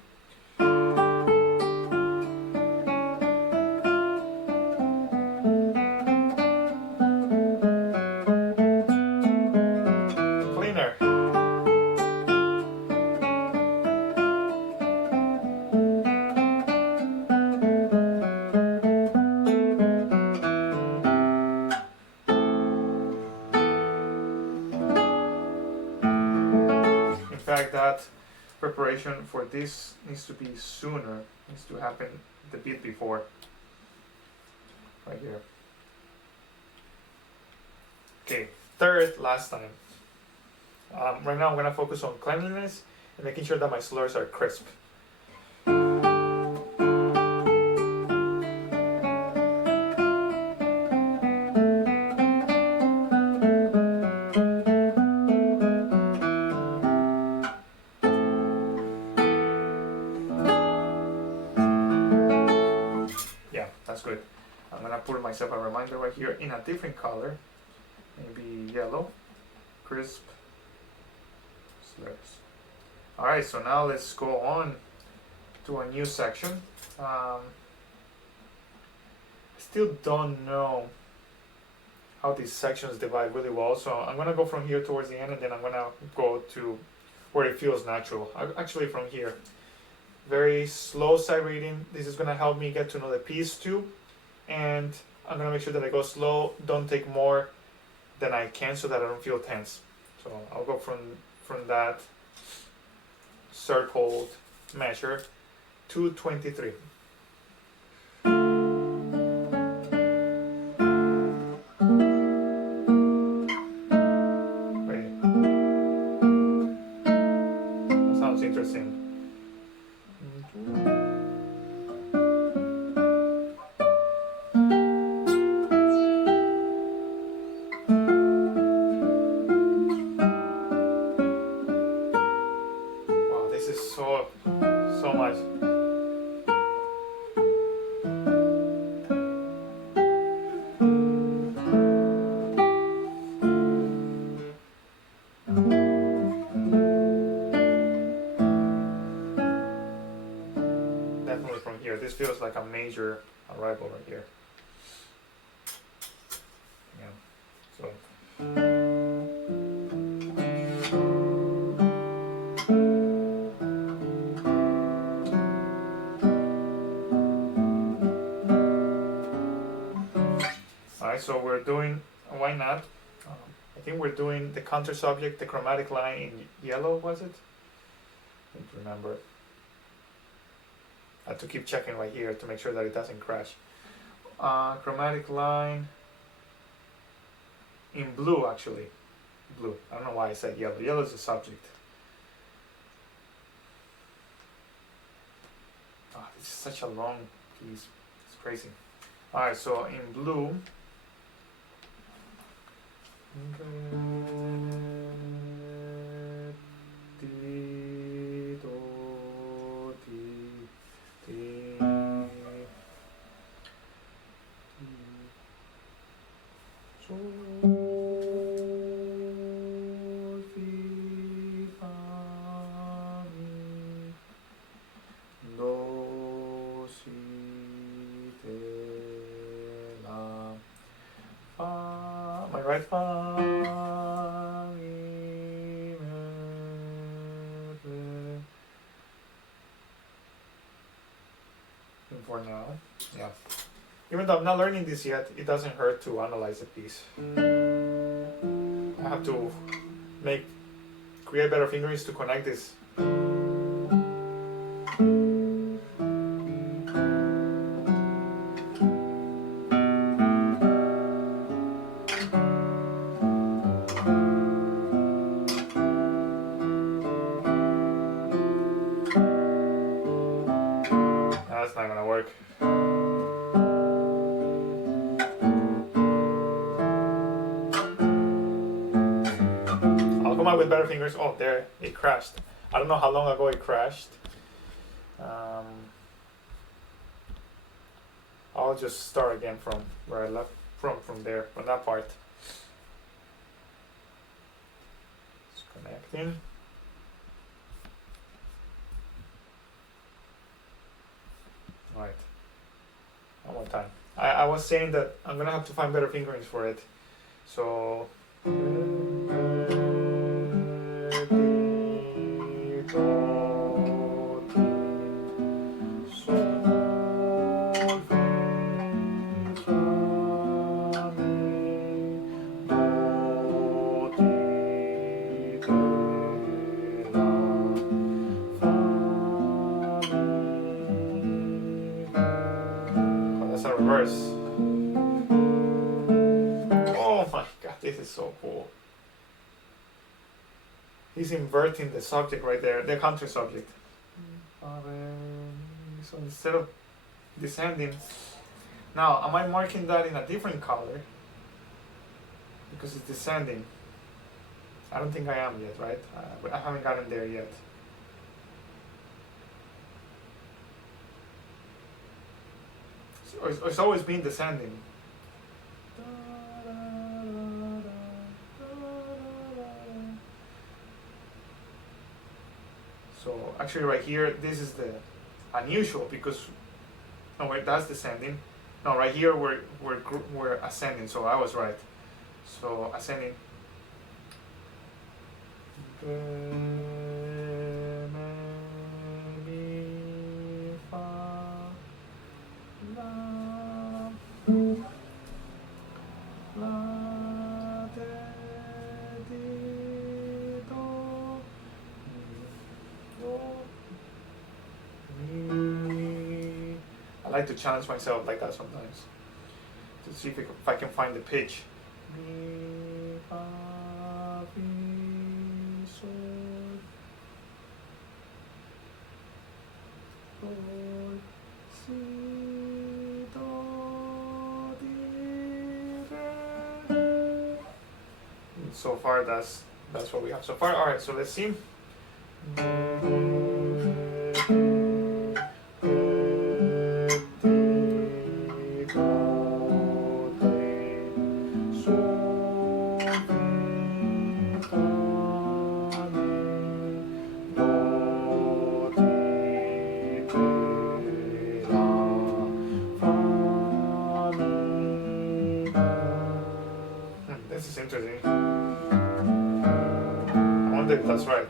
Cleaner. In fact, that preparation for this needs to be sooner. Needs to happen the beat before. Right here. Okay, third, last time. Right now I'm going to focus on cleanliness and making sure that my slurs are crisp. Yeah, that's good. I'm going to put myself a reminder right here in a different color, maybe yellow, crisp slurs. Alright, so now let's go on to a new section. I still don't know how these sections divide really well, so I'm gonna go from here towards the end, and then I'm gonna go to where it feels natural. Actually, from here, very slow sight reading. This is gonna help me get to know the piece too, and I'm gonna make sure that I go slow, don't take more than I can, so that I don't feel tense. So I'll go from that circled measure to 23. Interesting. Wow, this is so much. Definitely from here. This feels like a major arrival right here. Yeah. So. Alright, so we're doing, why not? I think we're doing the counter subject, the chromatic line in yellow, was it? I don't remember. I have to keep checking right here to make sure that it doesn't crash. Chromatic line in blue, actually. Blue. I don't know why I said yellow. Yellow is the subject. Oh, this is such a long piece. It's crazy. Alright, so in blue. My right fa, for now, yeah. Even though I'm not learning this yet, it doesn't hurt to analyze the piece. I have to create better fingerings to connect this. That's not gonna work. I'll come up with better fingers. Oh, there, it crashed. I don't know how long ago it crashed. I'll just start again from where I left from there, from that part. It's connecting. All right. One more time. I was saying that I'm gonna have to find better fingerings for it. So. Reverse. Oh my god, this is so cool. He's inverting the subject right there, the counter subject. So instead of descending, now am I marking that in a different color? Because it's descending. I don't think I am yet, right? I haven't gotten there yet. So it's always been descending. So actually right here, this is the unusual because, no wait, that's descending. No, right here we're ascending, so I was right. So ascending. I like to challenge myself like that sometimes to see if I can find the pitch. So far, that's what we have so far. All right, so let's see. This is interesting. I wonder if that's right.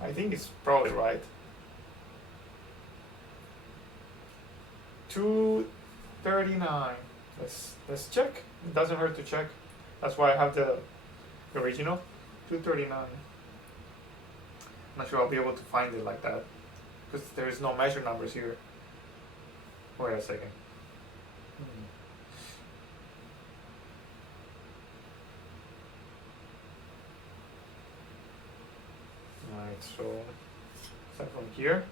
I think it's probably right. 239. Let's check. It doesn't hurt to check. That's why I have the original. 239. I'm not sure I'll be able to find it like that because there is no measure numbers here. Wait a second. Alright, so start from here.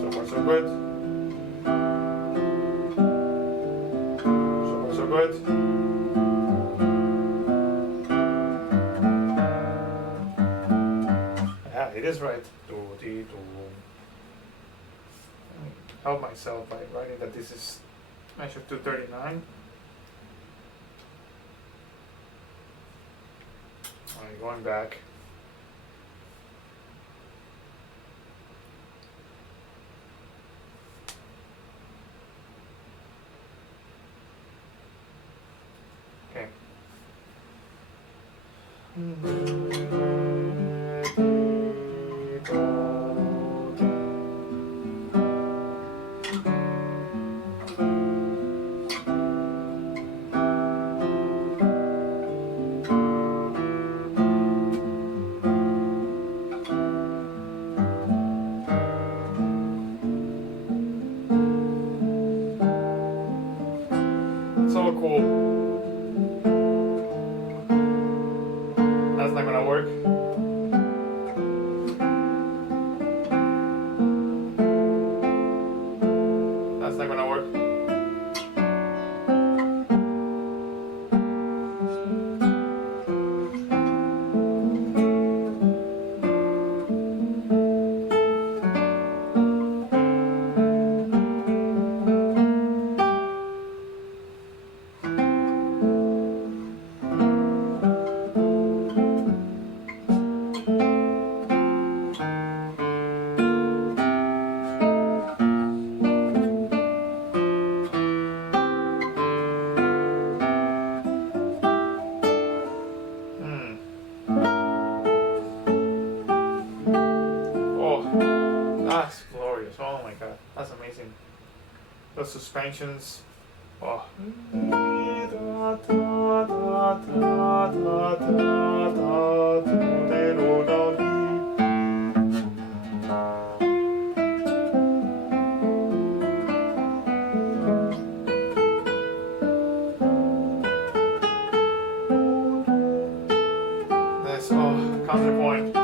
So far so good. So far so good. Yeah, it is right. Help myself by writing that this is measure 239. Alright, going back. Okay. So cool. That's not gonna work. That's not gonna work. That's glorious. Oh my god, that's amazing. Those suspensions. Oh. That's counterpoint.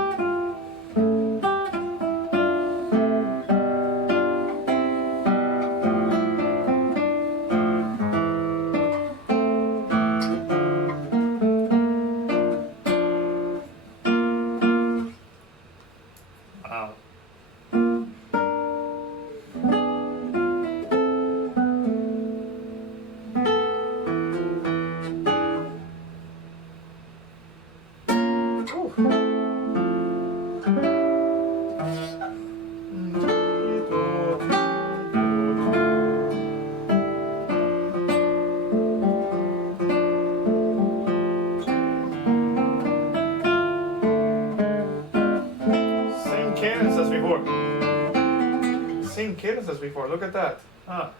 Wow. Same cadence as before. Same cadence as before. Look at that. Huh.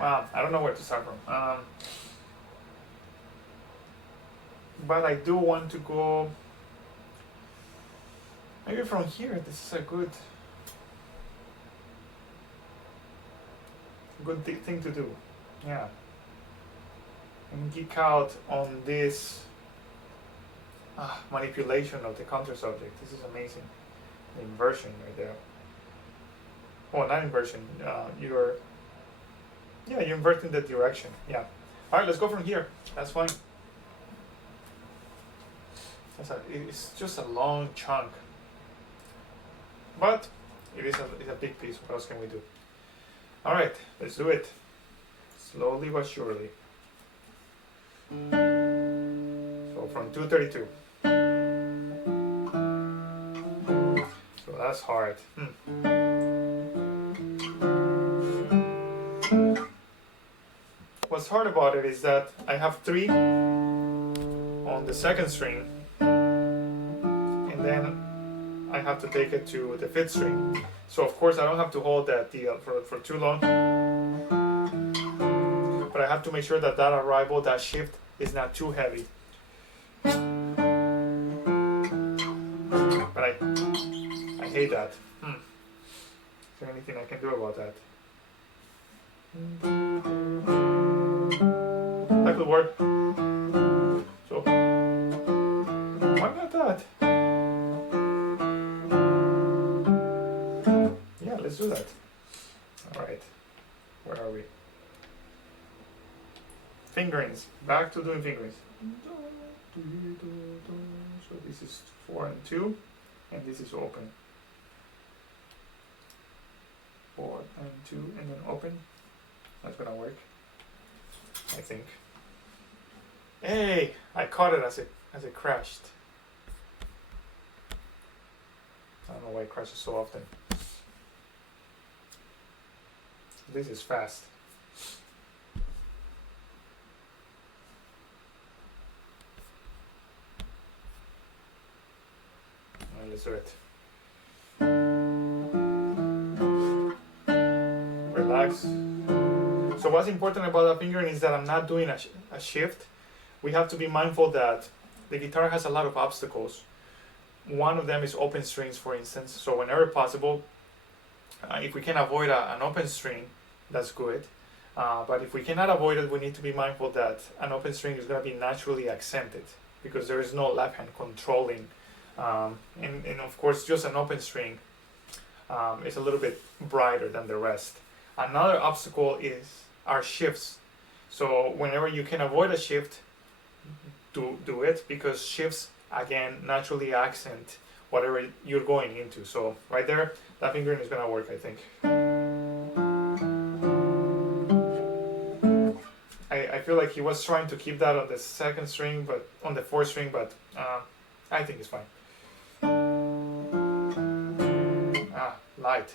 Wow, I don't know where to start from. But I do want to go maybe from here. This is a good thing to do. Yeah. And geek out on this manipulation of the counter subject. This is amazing. The inversion right there. Oh, not inversion. You're inverting the direction. Yeah. All right, let's go from here. That's fine. It's just a long chunk, but it's a big piece. What else can we do? All right, let's do it. Slowly but surely. So from 232. So that's hard. What's hard about it is that I have 3 on the second string, and then I have to take it to the 5th string. So of course I don't have to hold that deal for too long, but I have to make sure that arrival, that shift, is not too heavy. But I hate that. Is there anything I can do about that? That could work. So why not that? Yeah, let's do that. All right, where are we? Fingerings. Back to doing fingerings. So this is 4 and 2, and this is open. 4 and 2, and then open. That's gonna work, I think. Hey, I caught it as it crashed. I don't know why it crashes so often. This is fast. Alright, let's do it. Relax. So what's important about the fingering is that I'm not doing a shift. We have to be mindful that the guitar has a lot of obstacles. One of them is open strings, for instance. So whenever possible, if we can avoid an open string, that's good. But if we cannot avoid it, we need to be mindful that an open string is going to be naturally accented because there is no left hand controlling. And of course, just an open string is a little bit brighter than the rest. Another obstacle are shifts. So whenever you can avoid a shift, do it, because shifts again naturally accent whatever you're going into. So right there, that fingering is gonna work, I think. I feel like he was trying to keep that on the second string, but on the fourth string, but I think it's fine. Light.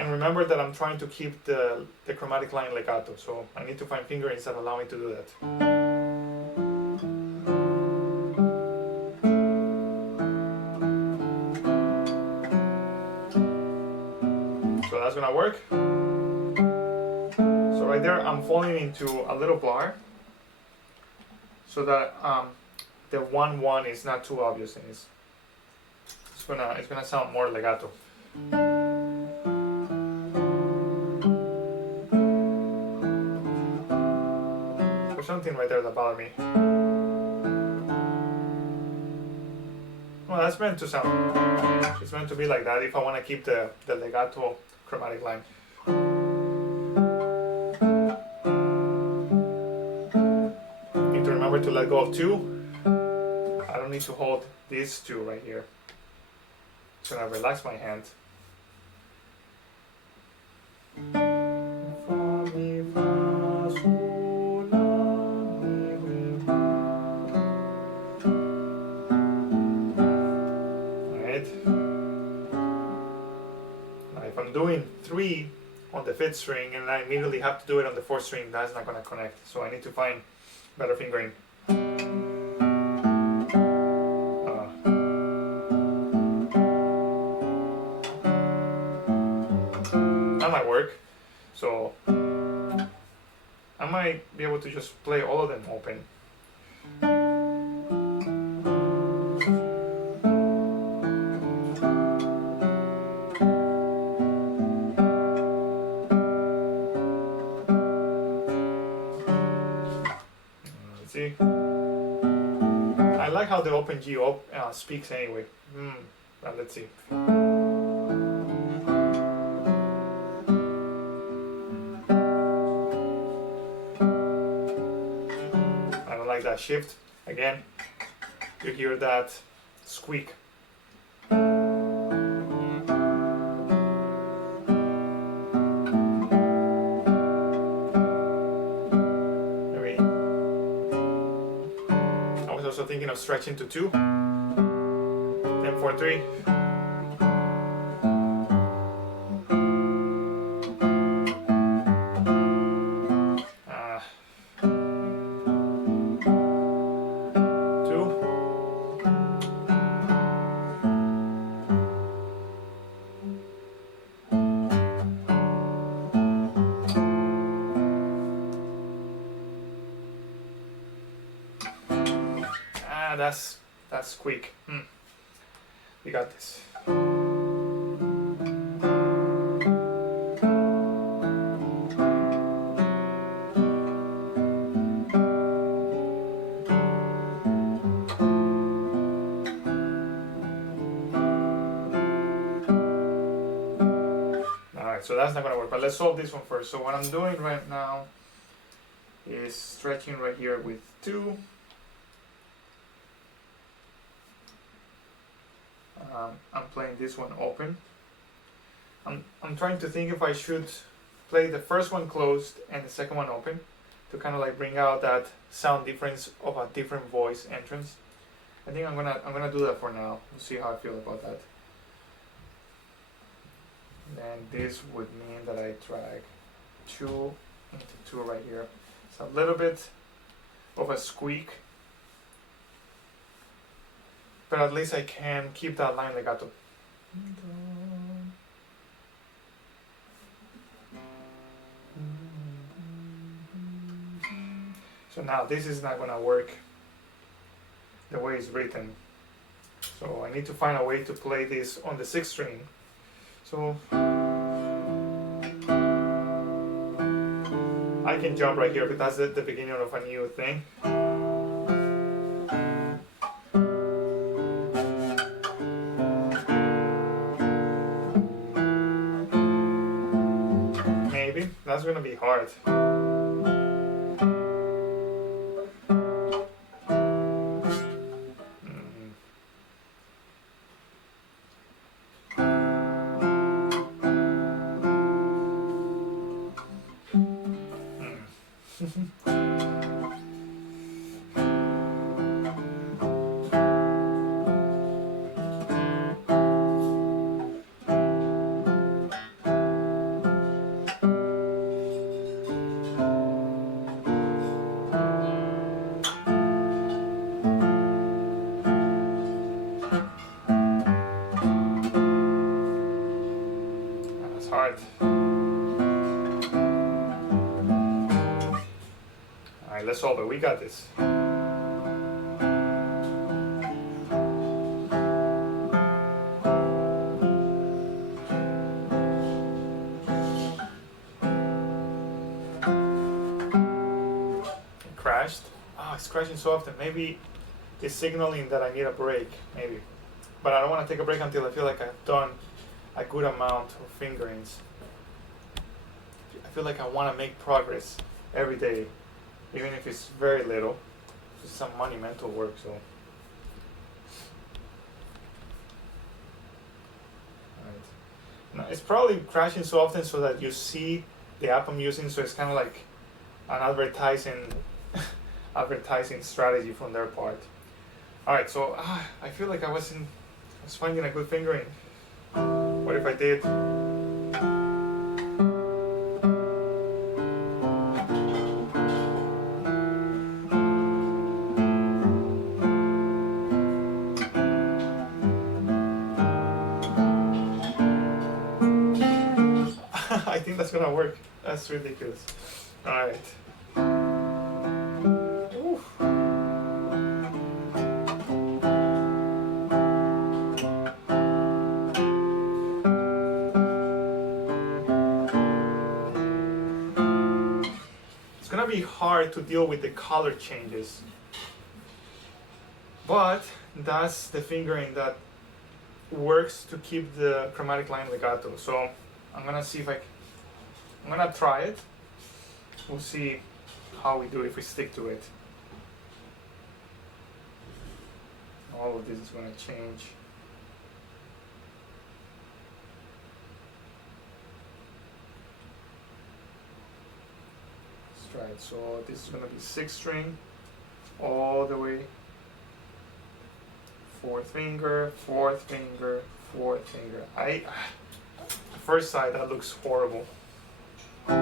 And remember that I'm trying to keep the chromatic line legato, so I need to find fingerings that allow me to do that. So that's gonna work. So right there, I'm falling into a little bar, so that the 1-1 is not too obvious, and it's gonna sound more legato. There's something right there that bothered me. Well, that's meant to sound. It's meant to be like that if I want to keep the legato chromatic line. Need to remember to let go of 2. I don't need to hold these 2 right here. So I relax my hand. Doing 3 on the 5th string and I immediately have to do it on the 4th string, that's not going to connect. So I need to find better fingering. That might work. So I might be able to just play all of them open. See, I like how the open G speaks anyway. But let's see. I don't like that shift. Again, you hear that squeak. Also thinking of stretching to 2, then 4-3. That's squeak. We got this. Alright, so that's not gonna work, but let's solve this one first. So what I'm doing right now is stretching right here with 2. I'm playing this one open. I'm trying to think if I should play the first one closed and the second one open to kind of like bring out that sound difference of a different voice entrance. I think I'm gonna do that for now. We'll see how I feel about that. Then this would mean that I drag 2 into 2 right here. It's a little bit of a squeak, but at least I can keep that line legato. So now this is not gonna work the way it's written. So I need to find a way to play this on the 6th string. So I can jump right here because that's the beginning of a new thing. Maybe that's gonna be hard. solve it. We got this. It crashed. Oh, it's crashing so often. Maybe it's signaling that I need a break. Maybe. But I don't want to take a break until I feel like I've done a good amount of fingerings. I feel like I want to make progress every day, even if it's very little. It's some monumental work, so. Alright. Now, it's probably crashing so often so that you see the app I'm using, so it's kind of like an advertising strategy from their part. Alright, so I feel like I was finding a good fingering. What if I did? I think that's gonna work. That's ridiculous. Alright. It's gonna be hard to deal with the color changes, but that's the fingering that works to keep the chromatic line legato. So I'm gonna see if I'm gonna try it. We'll see how we do if we stick to it. All of this is gonna change. Let's try it. So this is gonna be 6th string all the way. 4th finger, 4th finger, 4th finger. First side, that looks horrible. And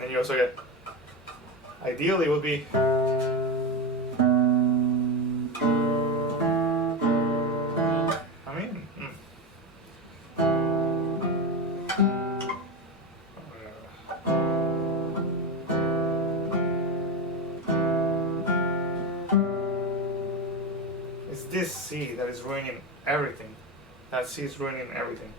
then you also get, ideally it would be, it's this C that is ruining everything. That C is ruining everything.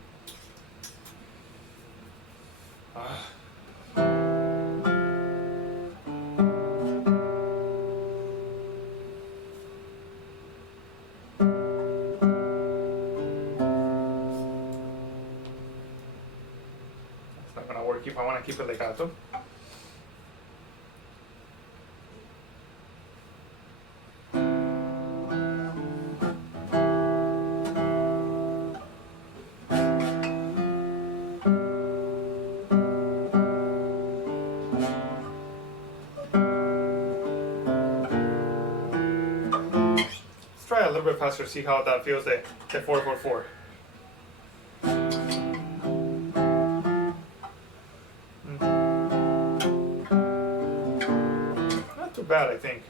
It's not gonna work if I want to keep it legato. Try a little bit faster, see how that feels, the 4-4-4. Not too bad, I think.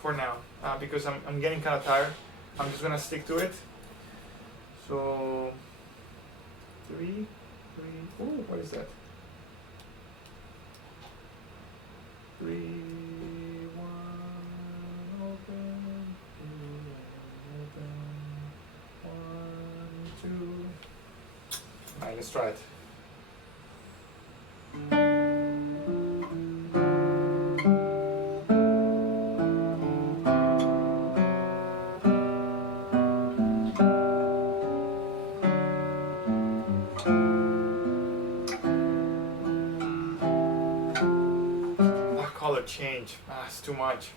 For now, because I'm getting kind of tired, I'm just gonna stick to it. So 3. Oh, what is that? 3, 1, open, 1, 2. Alright, let's try it. Color change. It's too much.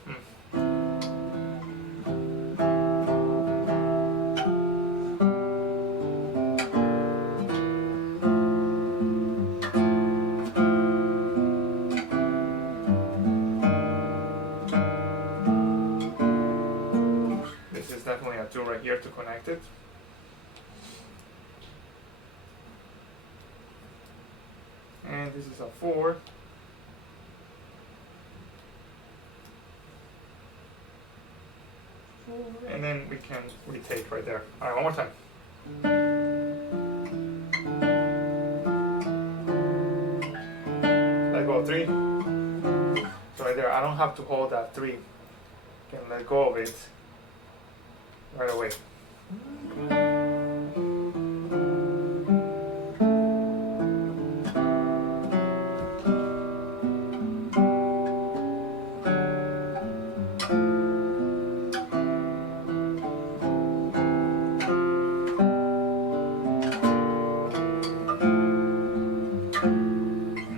connected. And this is a 4. And then we can retake right there. All right, one more time. Let go of 3. So right there, I don't have to hold that 3. I can let go of it right away.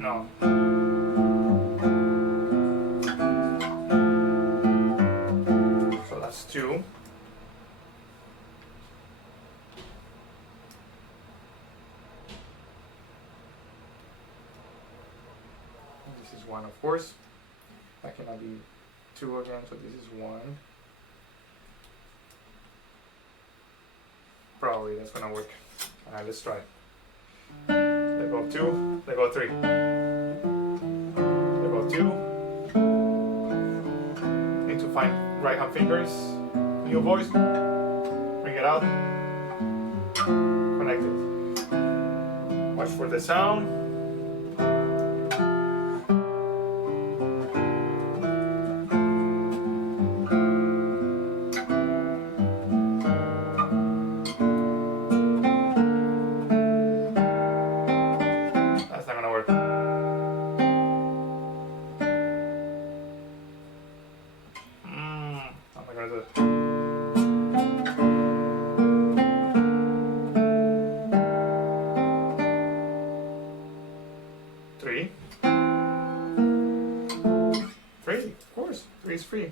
No. So that's 2. This is 1, of course. That cannot be 2 again, so this is 1. Probably that's gonna work. Alright, let's try. Let go of 2, let go of 3. Let go of 2. Need to find right hand fingers. New voice. Bring it out. Connect it. Watch for the sound. That's not gonna work. How am I gonna do it? 3. 3, of course. 3 is free.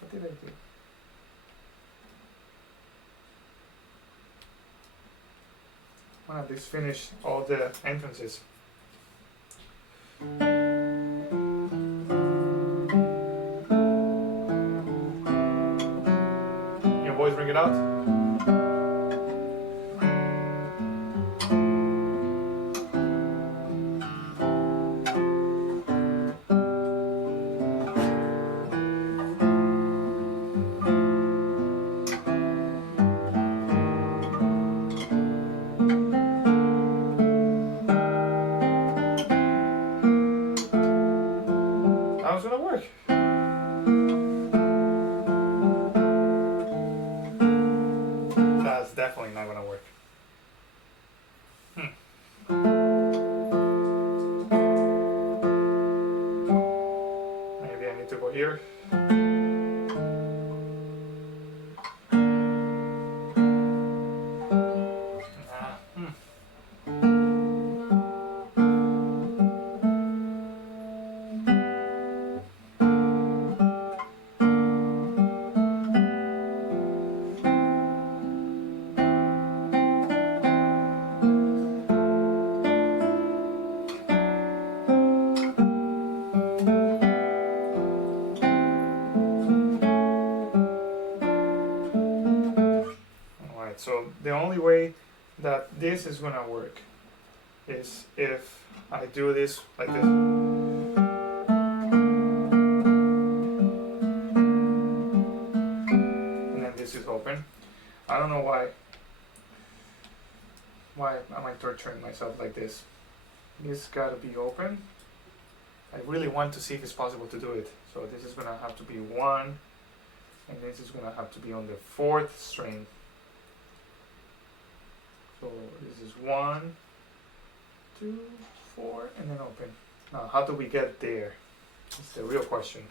What did I do? I want to at least finish all the entrances. Your voice, bring it out. How's it gonna work? That's definitely not gonna work. Maybe I need to go here. So the only way that this is gonna work is if I do this like this. And then this is open. I don't know why am I torturing myself like this. This gotta be open. I really want to see if it's possible to do it. So this is gonna have to be 1, and this is gonna have to be on the 4th string. So this is 1, 2, 4, and then open. Now, how do we get there? That's the real question.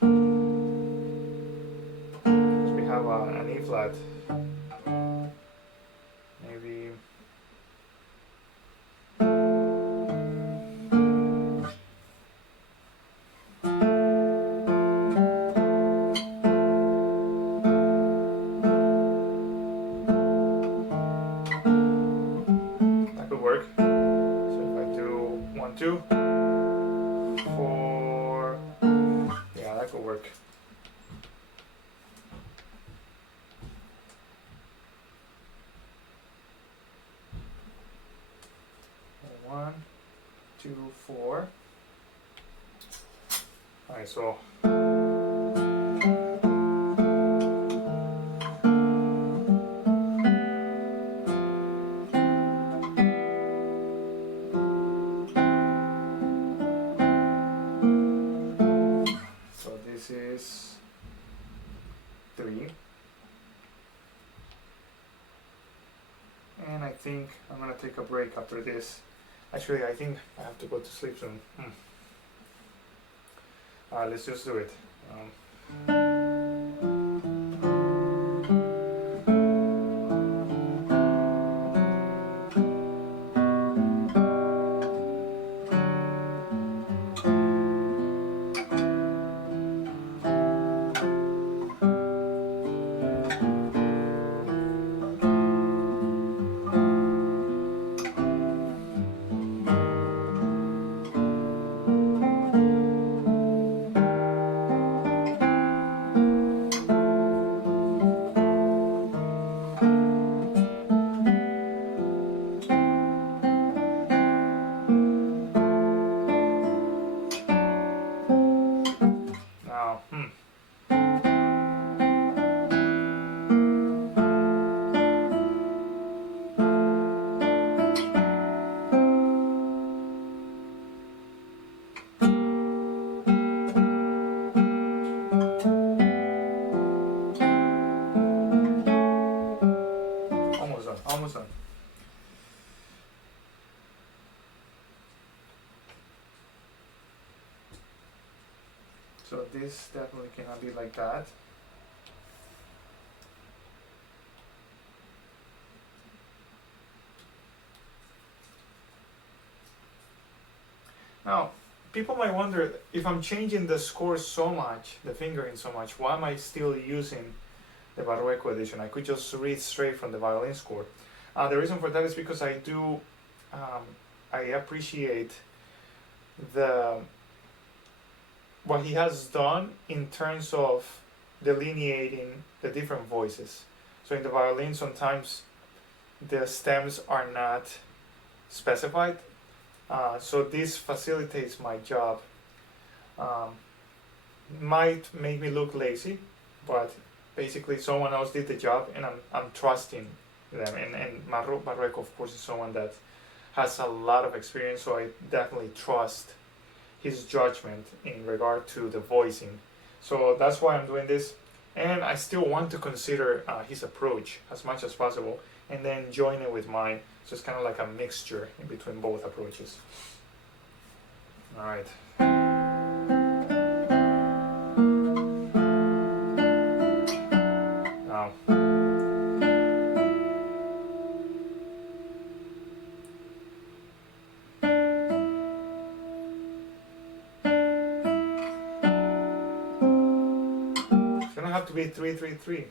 Because we have an E flat. Maybe. Work. So if I do 1, 2, 4, yeah, that could work. 2, 4. Alright, so this is 3. And I think I'm gonna take a break after this. Actually, I think I have to go to sleep soon. Let's just do it. Now, almost done, almost done. So this definitely cannot be like that. Now, people might wonder, if I'm changing the score so much, the fingering so much, why am I still using the Barroco edition? I could just read straight from the violin score. The reason for that is because I do, I appreciate what he has done in terms of delineating the different voices. So in the violin, sometimes the stems are not specified. So this facilitates my job. Might make me look lazy, but basically someone else did the job, and I'm trusting them. And Barroco, of course, is someone that has a lot of experience, so I definitely trust his judgment in regard to the voicing. So that's why I'm doing this, and I still want to consider his approach as much as possible, and then join it with mine. So it's kind of like a mixture in between both approaches. All right. Now, it's gonna have to be 3-3-3. 3.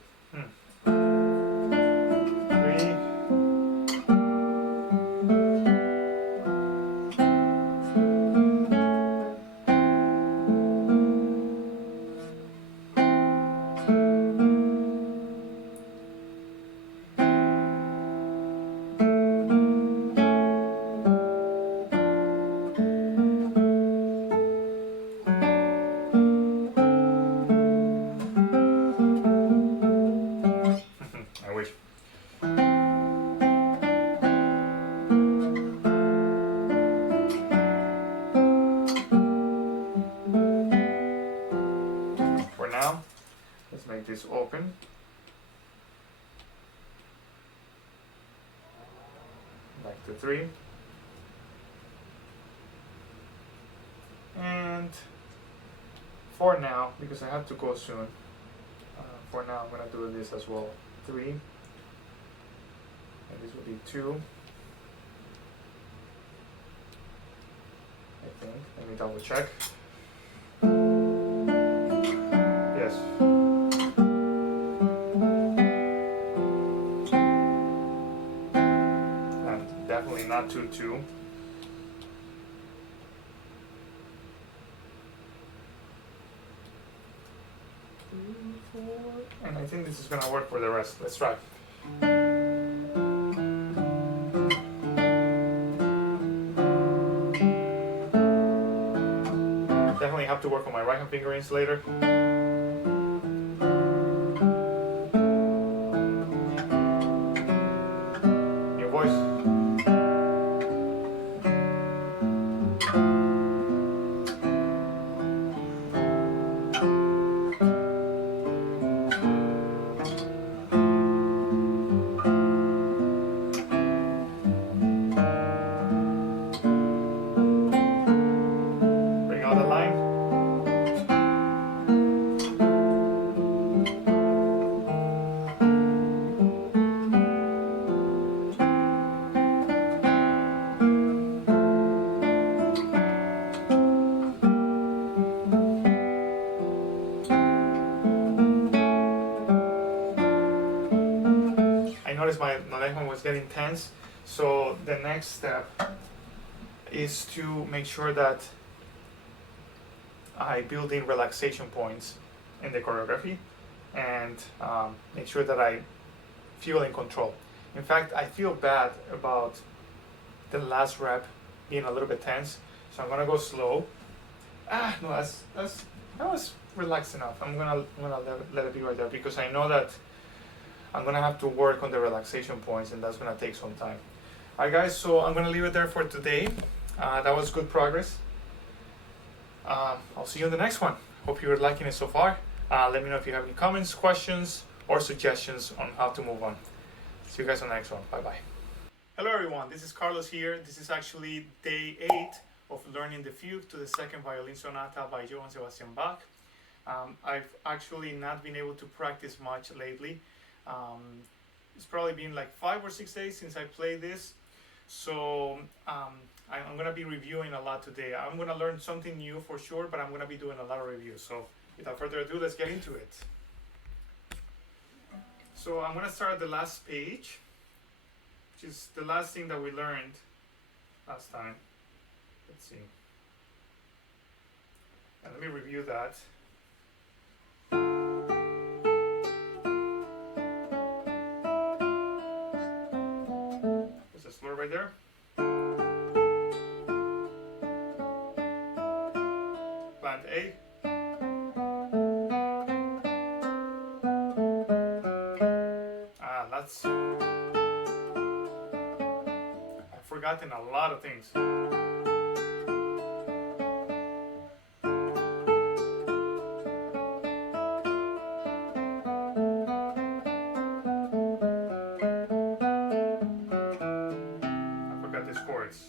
I wish. For now, let's make this open. Back to 3. And for now, because I have to go soon, for now I'm going to do this as well. 3. And this will be 2. I think. Let me double check. Yes. And definitely not 2-2. And I think this is gonna work for the rest. Let's try. to work on my right hand fingerings later. Your voice. Bring out the line. I noticed my left hand was getting tense, so the next step is to make sure that I build in relaxation points in the choreography and make sure that I feel in control. In fact, I feel bad about the last rep being a little bit tense, so I'm gonna go slow. No, that was relaxed enough. I'm gonna let it be right there because I know that I'm gonna have to work on the relaxation points, and that's gonna take some time. All right, guys. So I'm gonna leave it there for today. That was good progress. I'll see you in the next one. Hope you're liking it so far. Let me know if you have any comments, questions, or suggestions on how to move on. See you guys on the next one. Bye bye. Hello everyone, this is Carlos here. This is actually day 8 of learning the Fugue to the second violin sonata by Johann Sebastian Bach. I've actually not been able to practice much lately. It's probably been like 5 or 6 days since I played this. So I'm going to be reviewing a lot today. I'm going to learn something new for sure, but I'm going to be doing a lot of reviews. So without further ado, let's get into it. So I'm going to start at the last page, which is the last thing that we learned last time. Let's see. And let me review that. There's a slur right there. Plant A. I've forgotten a lot of things. I forgot these chords.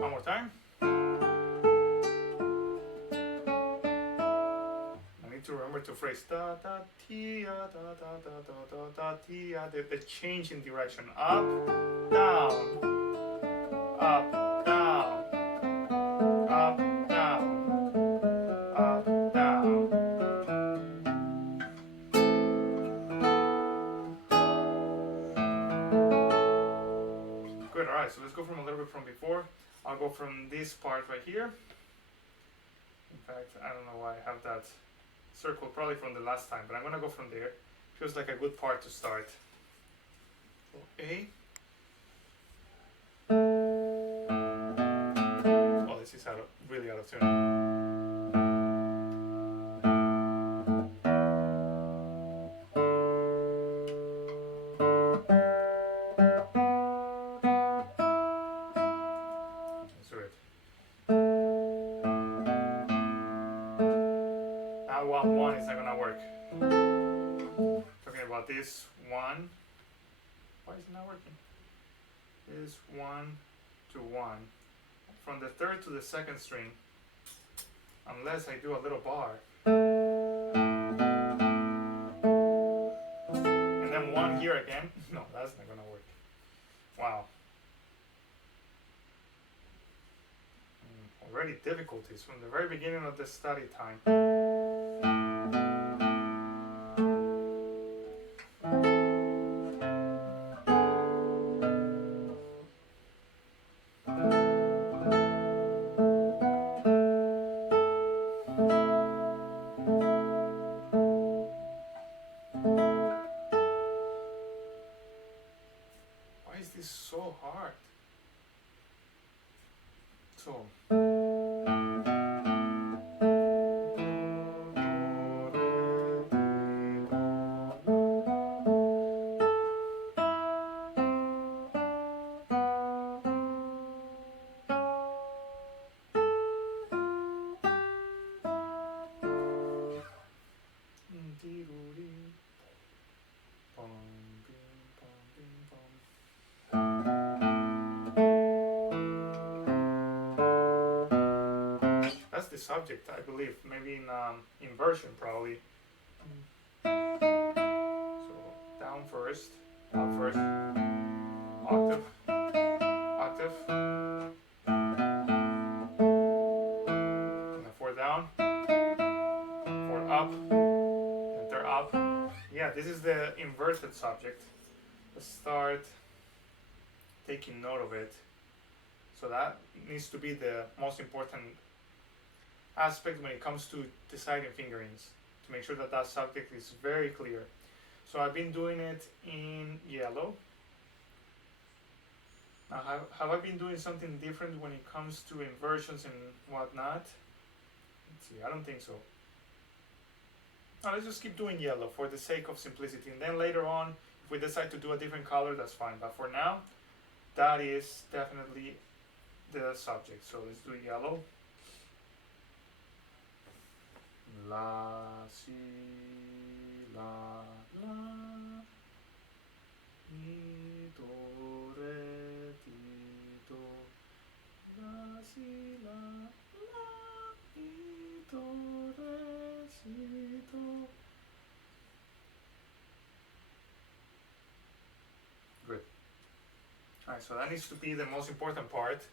One more time. To remember to phrase da da tia da da da da da da tia, the change in direction, up down up down up down up down. Good. All right, so let's go from a little bit from before. I'll go from this part right here. In fact, I don't know why I have that circle, probably from the last time, but I'm gonna go from there. Feels like a good part to start. So A. Oh, this is really out of tune. Let's do it. Now 1-1 is not gonna work. Talking about this 1. Why is it not working? This 1 to 1. From the 3rd to the 2nd string, unless I do a little bar. And then 1 here again. No, that's not gonna work. Wow. Already difficulties from the very beginning of the study time. Why is this so hard? So. That's the subject, I believe. Maybe in inversion, probably. So down first, up first, octave, octave, and then four down, four up, enter up. Yeah, this is the inverted subject. Let's start taking note of it. So that needs to be the most important aspect when it comes to deciding fingerings, to make sure that that subject is very clear. So I've been doing it in yellow. Now, have I been doing something different when it comes to inversions and whatnot? Let's see, I don't think so. Now, let's just keep doing yellow for the sake of simplicity. And then later on, if we decide to do a different color, that's fine. But for now, that is definitely the subject. So let's do yellow. La, si, la, la, mi, do, re, ti, do, la, si, la, la, mi, do, re, si, do. Good. Alright, so that needs to be the most important part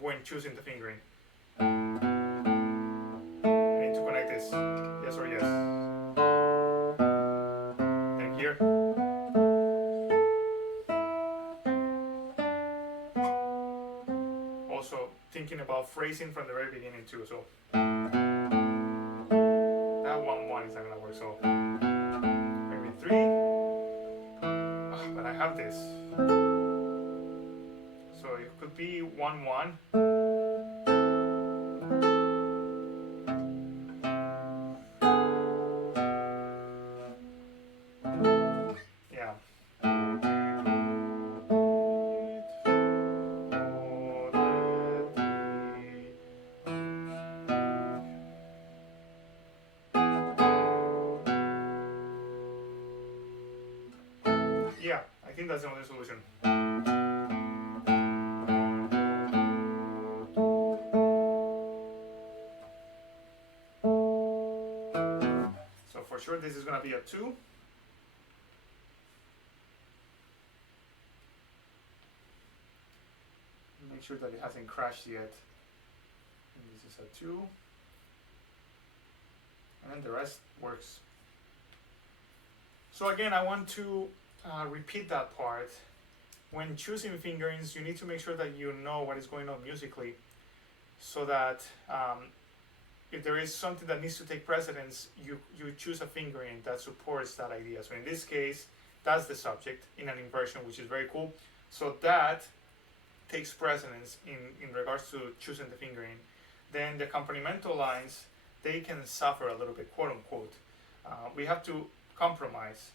when choosing the fingering. Connect this, yes or yes. And here. Also thinking about phrasing from the very beginning too, so that 1-1 is not gonna work, so maybe 3. But I have this. So it could be 1-1. Yeah. Yeah, I think that's the only solution. So for sure this is gonna be a 2. Make sure that it hasn't crashed yet. And this is a 2. And then the rest works. So again, I want to repeat that part. When choosing fingerings, you need to make sure that you know what is going on musically, so that if there is something that needs to take precedence, you choose a fingering that supports that idea. So in this case, that's the subject in an inversion, which is very cool. So that takes precedence in regards to choosing the fingering. Then the accompanimental lines, they can suffer a little bit, quote unquote. We have to compromise,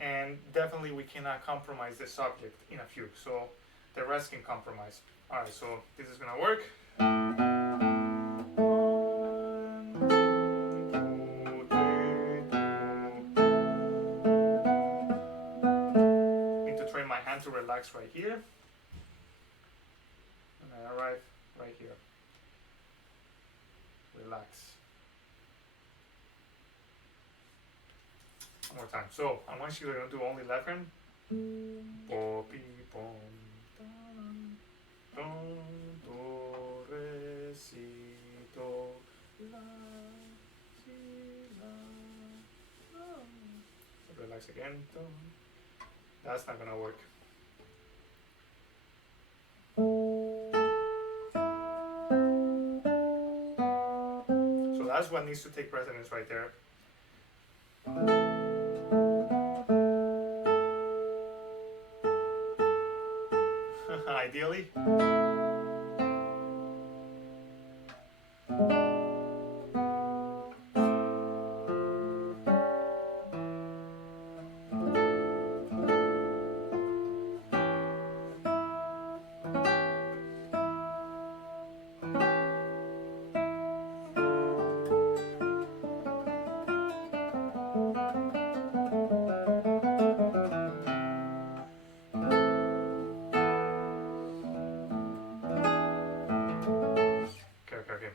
and definitely we cannot compromise the subject in a fugue, so the rest can compromise. All right, so this is gonna work. 1, 2, 3, 2. Need to train my hand to relax right here, and I arrive right here. Relax. One more time. So I'm actually going to do only left hand. Bo, pi, bom, don, do, re, si, do, la, si, la, la. Relax again. Don. That's not gonna work. So that's what needs to take precedence right there. Ideally. Okay.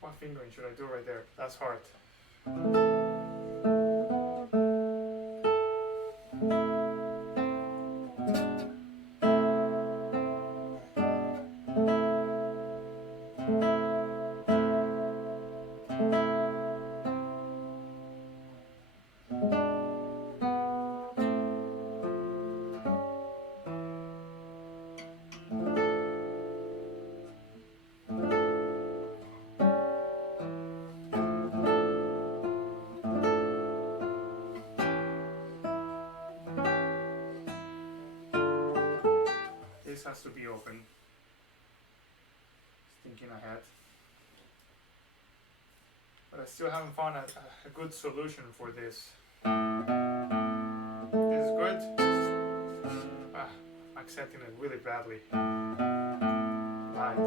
What fingering should I do right there? That's hard. This has to be open. Thinking ahead. But I still haven't found a good solution for this. This is good. I'm accenting it really badly. Right.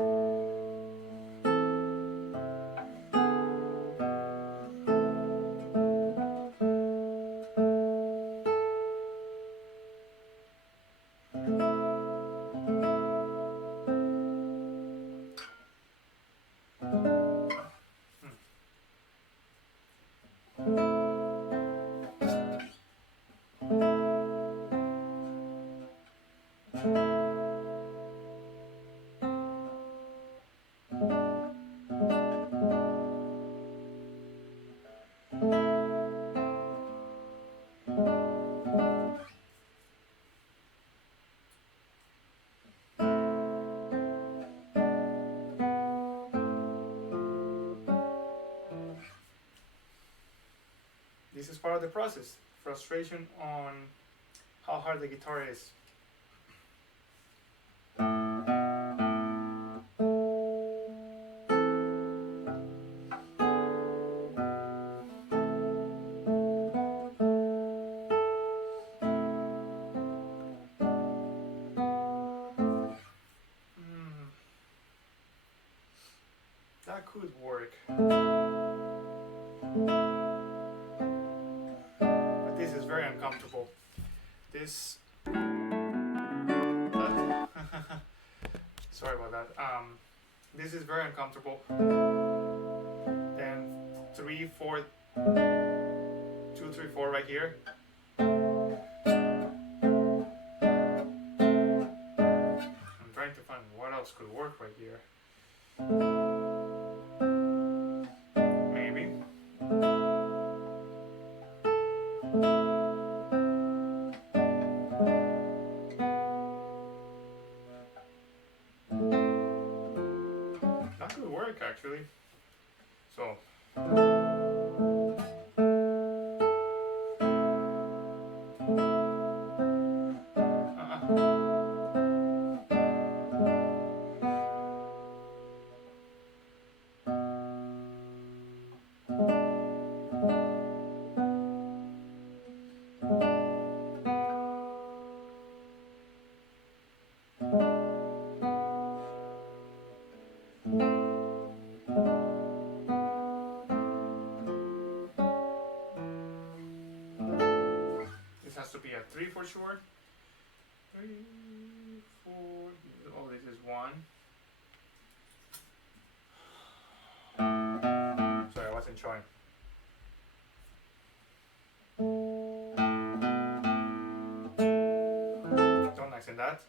This is part of the process. Frustration on how hard the guitar is. That could work. But this is very uncomfortable. This sorry about that. This is very uncomfortable. Then 3, 4, 2, 3, 4 right here. I'm trying to find what else could work right here. Maybe. That could work actually. So this has to be a 3 for sure. 3, 4. Oh, this is 1. Sorry, I wasn't showing. Don't accent that.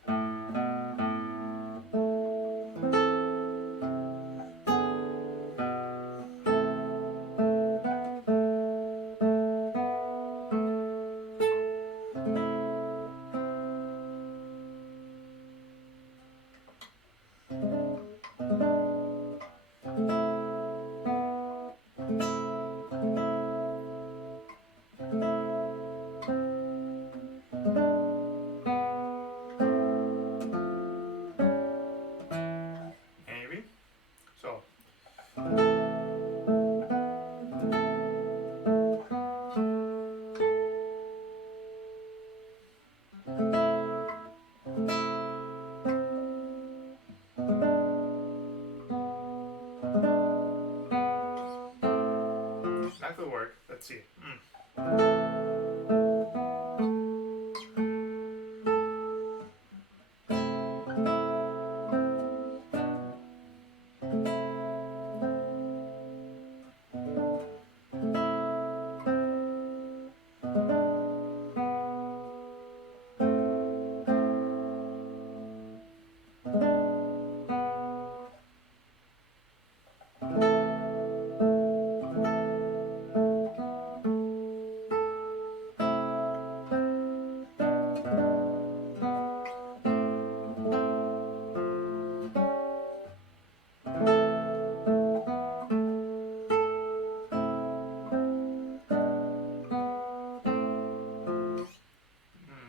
Let's see.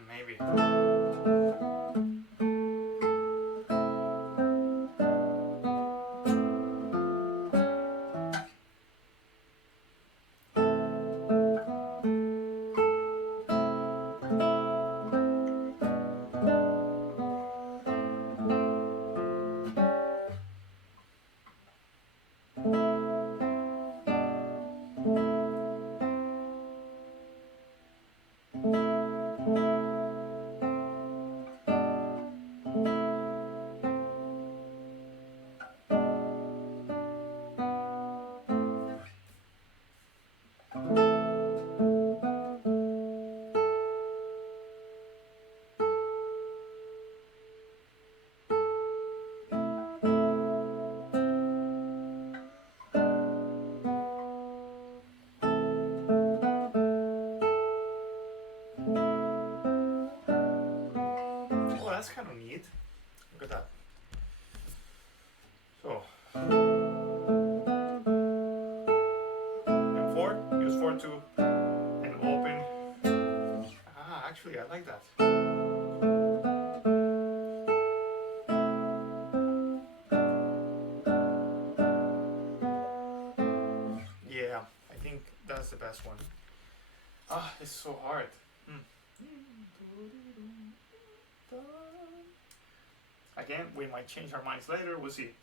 Maybe. Oh, that's kind of neat. Look at that. So, M4, use 4-2, and open. Ah, actually, I like that. Yeah, I think that's the best one. Ah, it's so hard. Again, we might change our minds later. We'll see.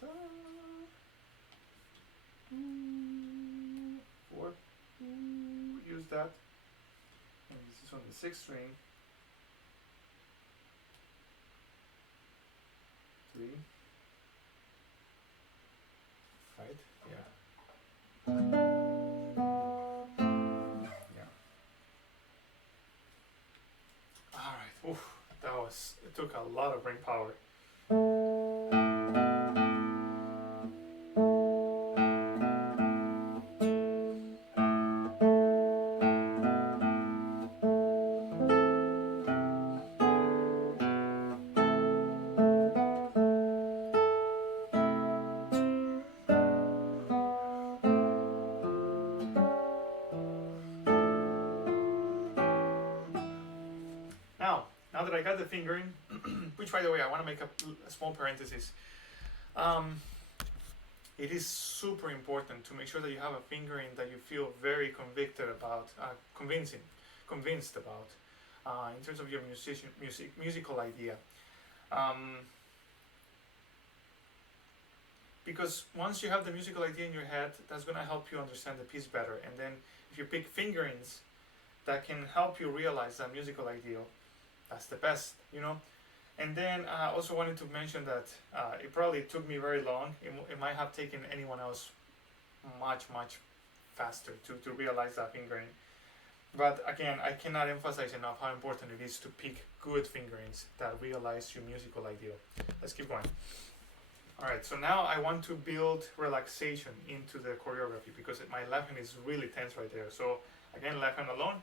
4. Use that. And this is on the 6th string. 3. Right? Yeah. Yeah. All right. Oof. It took a lot of brain power. Now that I got the fingering, which by the way, I want to make a small parenthesis. It is super important to make sure that you have a fingering that you feel very convicted about, convinced about, in terms of your musical idea. Because once you have the musical idea in your head, that's going to help you understand the piece better. And then if you pick fingerings that can help you realize that musical ideal, that's the best, you know. And then I also wanted to mention that it probably took me very long. It might have taken anyone else much faster to realize that fingering. But again, I cannot emphasize enough how important it is to pick good fingerings that realize your musical ideal. Let's keep going. Alright, so now I want to build relaxation into the choreography because my left hand is really tense right there. So again, left hand alone.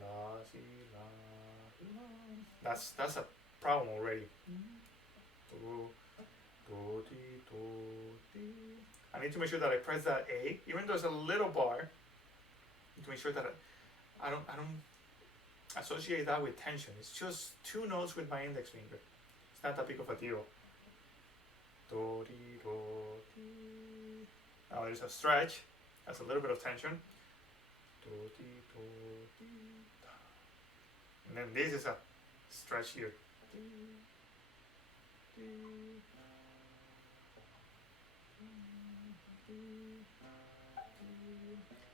La, si, la. That's a problem already. I need to make sure that I press that A, even though it's a little bar. I need to make sure that I don't associate that with tension. It's just 2 notes with my index finger. It's not that big of a deal. Now there's a stretch. That's a little bit of tension. And then this is a stretch here.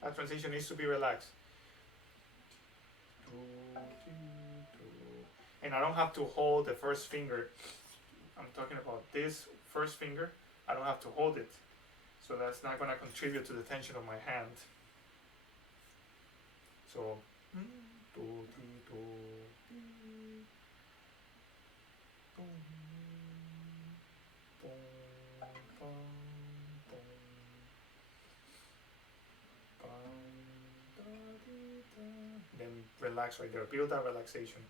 That transition needs to be relaxed. And I don't have to hold the first finger. I'm talking about this first finger. I don't have to hold it. So that's not going to contribute to the tension of my hand. So, then relax right there. Build that relaxation.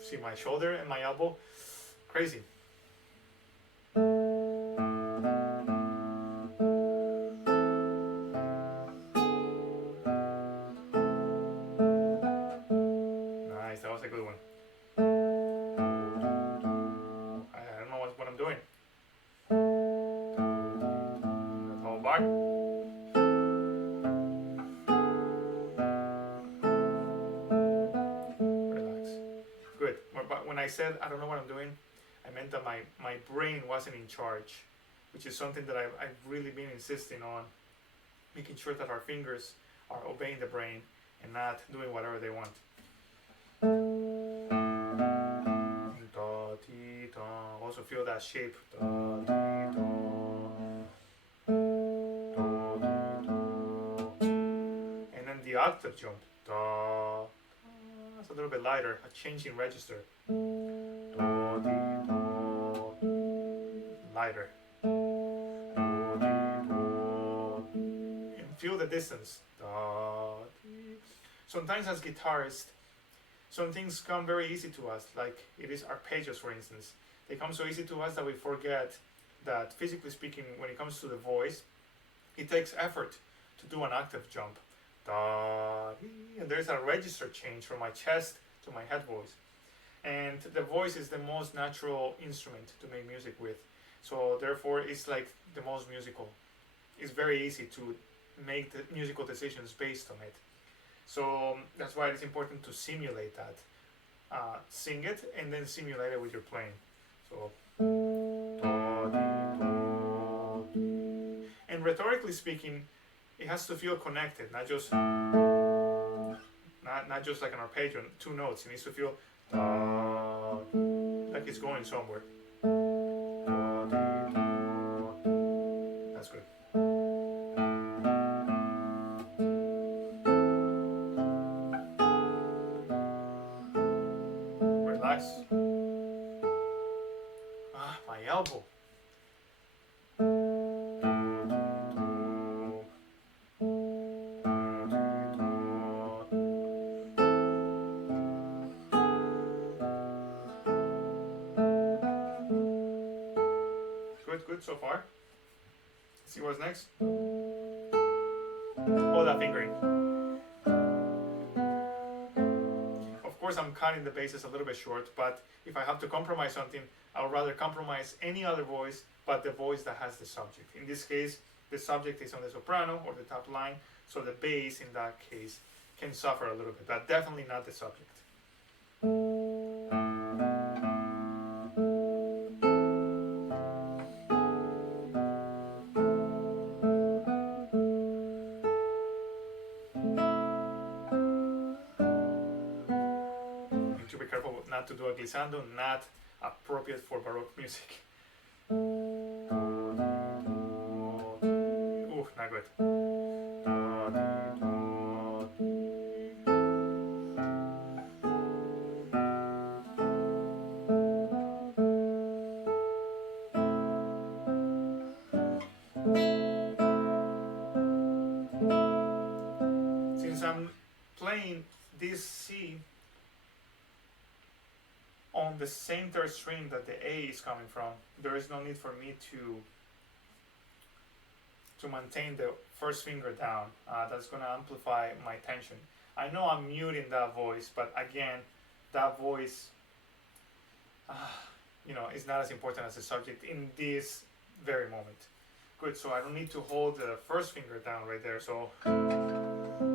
See my shoulder and my elbow? Crazy. Nice, that was a good one. I don't know what I'm doing. That whole bar. Relax. Good. But when I said I don't know what I'm doing, I meant that my brain wasn't in charge, which is something that I've really been insisting on, making sure that our fingers are obeying the brain and not doing whatever they want. Da, ti, da. Also feel that shape. Da, ti, da. Da, ti, da. And then the octave jump. Da. It's a little bit lighter, a change in register. Da, ti, da. Lighter. Da, ti, da. And feel the distance. Da, ti. Sometimes as guitarists, some things come very easy to us, like it is arpeggios, for instance. They come so easy to us that we forget that, physically speaking, when it comes to the voice, it takes effort to do an octave jump. Da, and there's a register change from my chest to my head voice. And the voice is the most natural instrument to make music with. So therefore, it's like the most musical. It's very easy to make the musical decisions based on it. So that's why it's important to simulate that. Sing it and then simulate it with your playing. So, and rhetorically speaking, it has to feel connected, not just like an arpeggio, two notes. It needs to feel like it's going somewhere. That's good. Relax. My elbow. Good so far. Let's see what's next. Oh, that fingering. Of course, I'm cutting the basses a little bit short, but if I have to compromise something, I would rather compromise any other voice but the voice that has the subject. In this case, the subject is on the soprano or the top line, so the bass in that case can suffer a little bit, but definitely not the subject. Be careful not to do a glissando, not appropriate for Baroque music. Ooh, not good. Since I'm playing this C on the same third string that the A is coming from, there is no need for me to maintain the first finger down. That's going to amplify my tension. I know I'm muting that voice, but again, that voice, is not as important as the subject in this very moment. Good, so I don't need to hold the first finger down right there, so I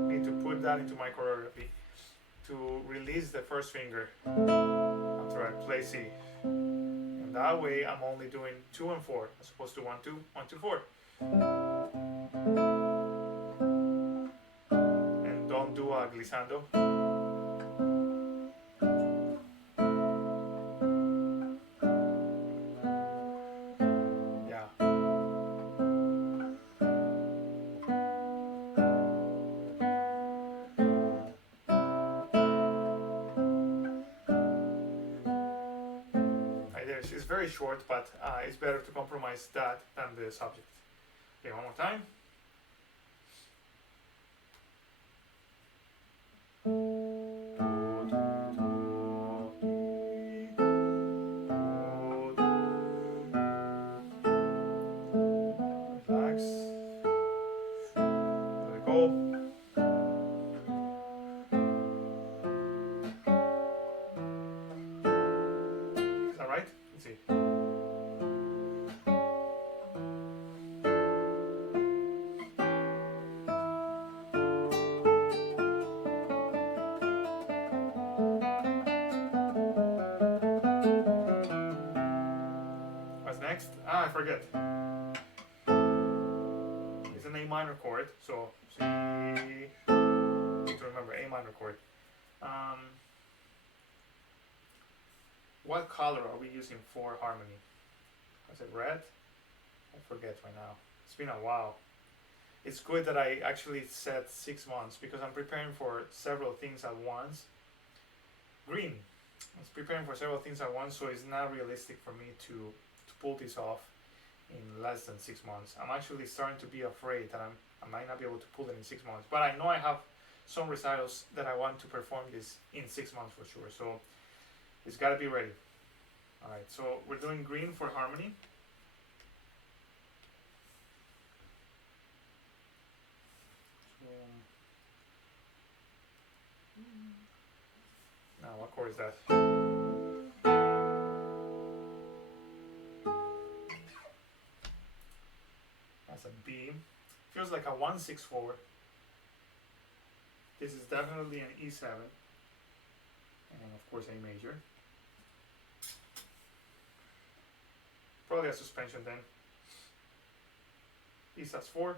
need to put that into my choreography. to release the first finger after I play C. And that way I'm only doing 2 and 4 as opposed to 1, 2, 1, 2, 4. And don't do a glissando. Yeah. Right there. It's very short, but it's better to compromise that than the subject. Okay, one more time. Relax. Let it go. Is that right? Let's see. What's next? I forget. It's an A minor chord, so C. Need to remember A minor chord. What color are we using for harmony? Is it red? I forget right now. It's been a while. It's good that I actually said 6 months because I'm preparing for several things at once. Green. It's preparing for several things at once, so it's not realistic for me to pull this off in less than 6 months. I'm actually starting to be afraid that I might not be able to pull it in 6 months. But I know I have some recitals that I want to perform this in 6 months for sure. So it's got to be ready. All right, so we're doing green for harmony. So, now what chord is that? That's a B. Feels like a 1-6-4. This is definitely an E7. And of course A major. Probably a suspension then. E sus4.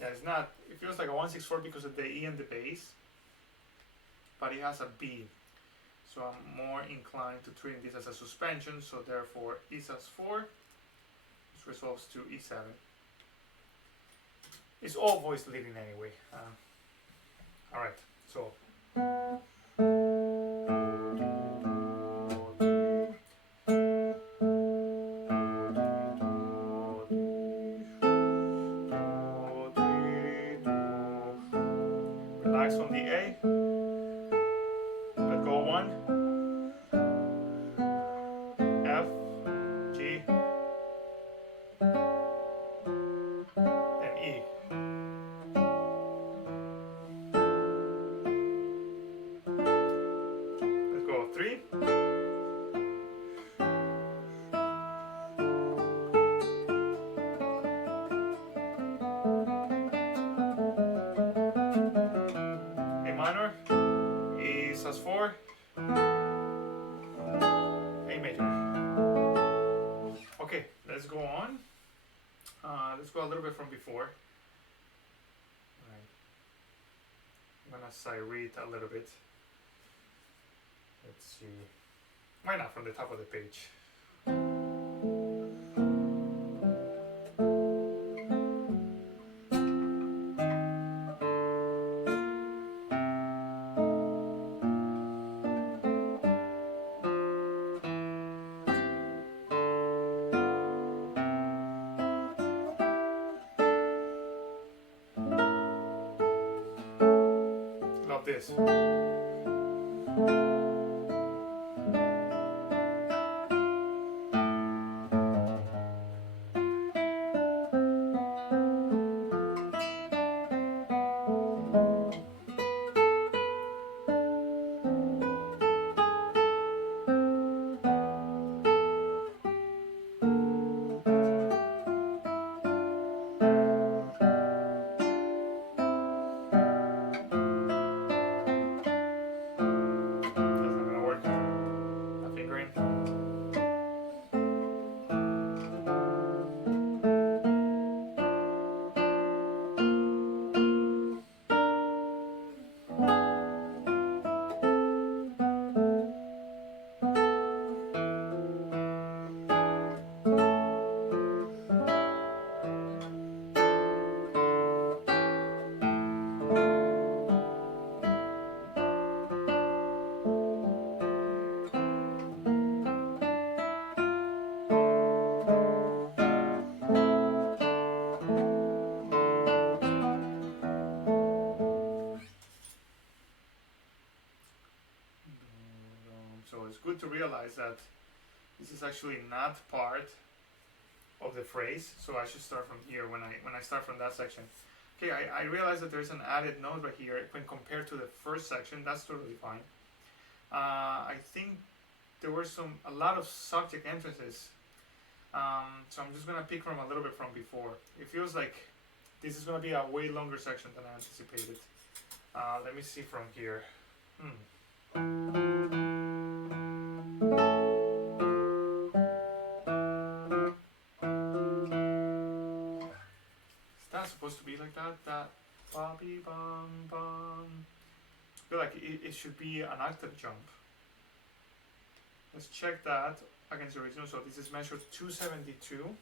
Yeah, it's not, it feels like a 1-6-4 because of the E and the bass, but it has a B. So I'm more inclined to treat this as a suspension, so therefore E sus4, which resolves to E7. It's all voice leading anyway. Alright, so. Relax on the A. Let go 1. F, G, and E. Let's go 3. A minor, E sus4, A major. Okay, let's go on. Let's go a little bit from before. Alright. I'm gonna syrete a little bit. Let's see. Why not from the top of the page? Love this. good to realize that this is actually not part of the phrase, so I should start from here when I start from that section. Okay, I realize that there's an added note right here when compared to the first section. That's totally fine. I think there were a lot of subject entrances, so I'm just gonna pick from a little bit from before. It feels like this is gonna be a way longer section than I anticipated. Let me see from here. Is that supposed to be like that? That bobby bum bum. I feel like it should be an octave jump. Let's check that against the original. So this is measured 272. Making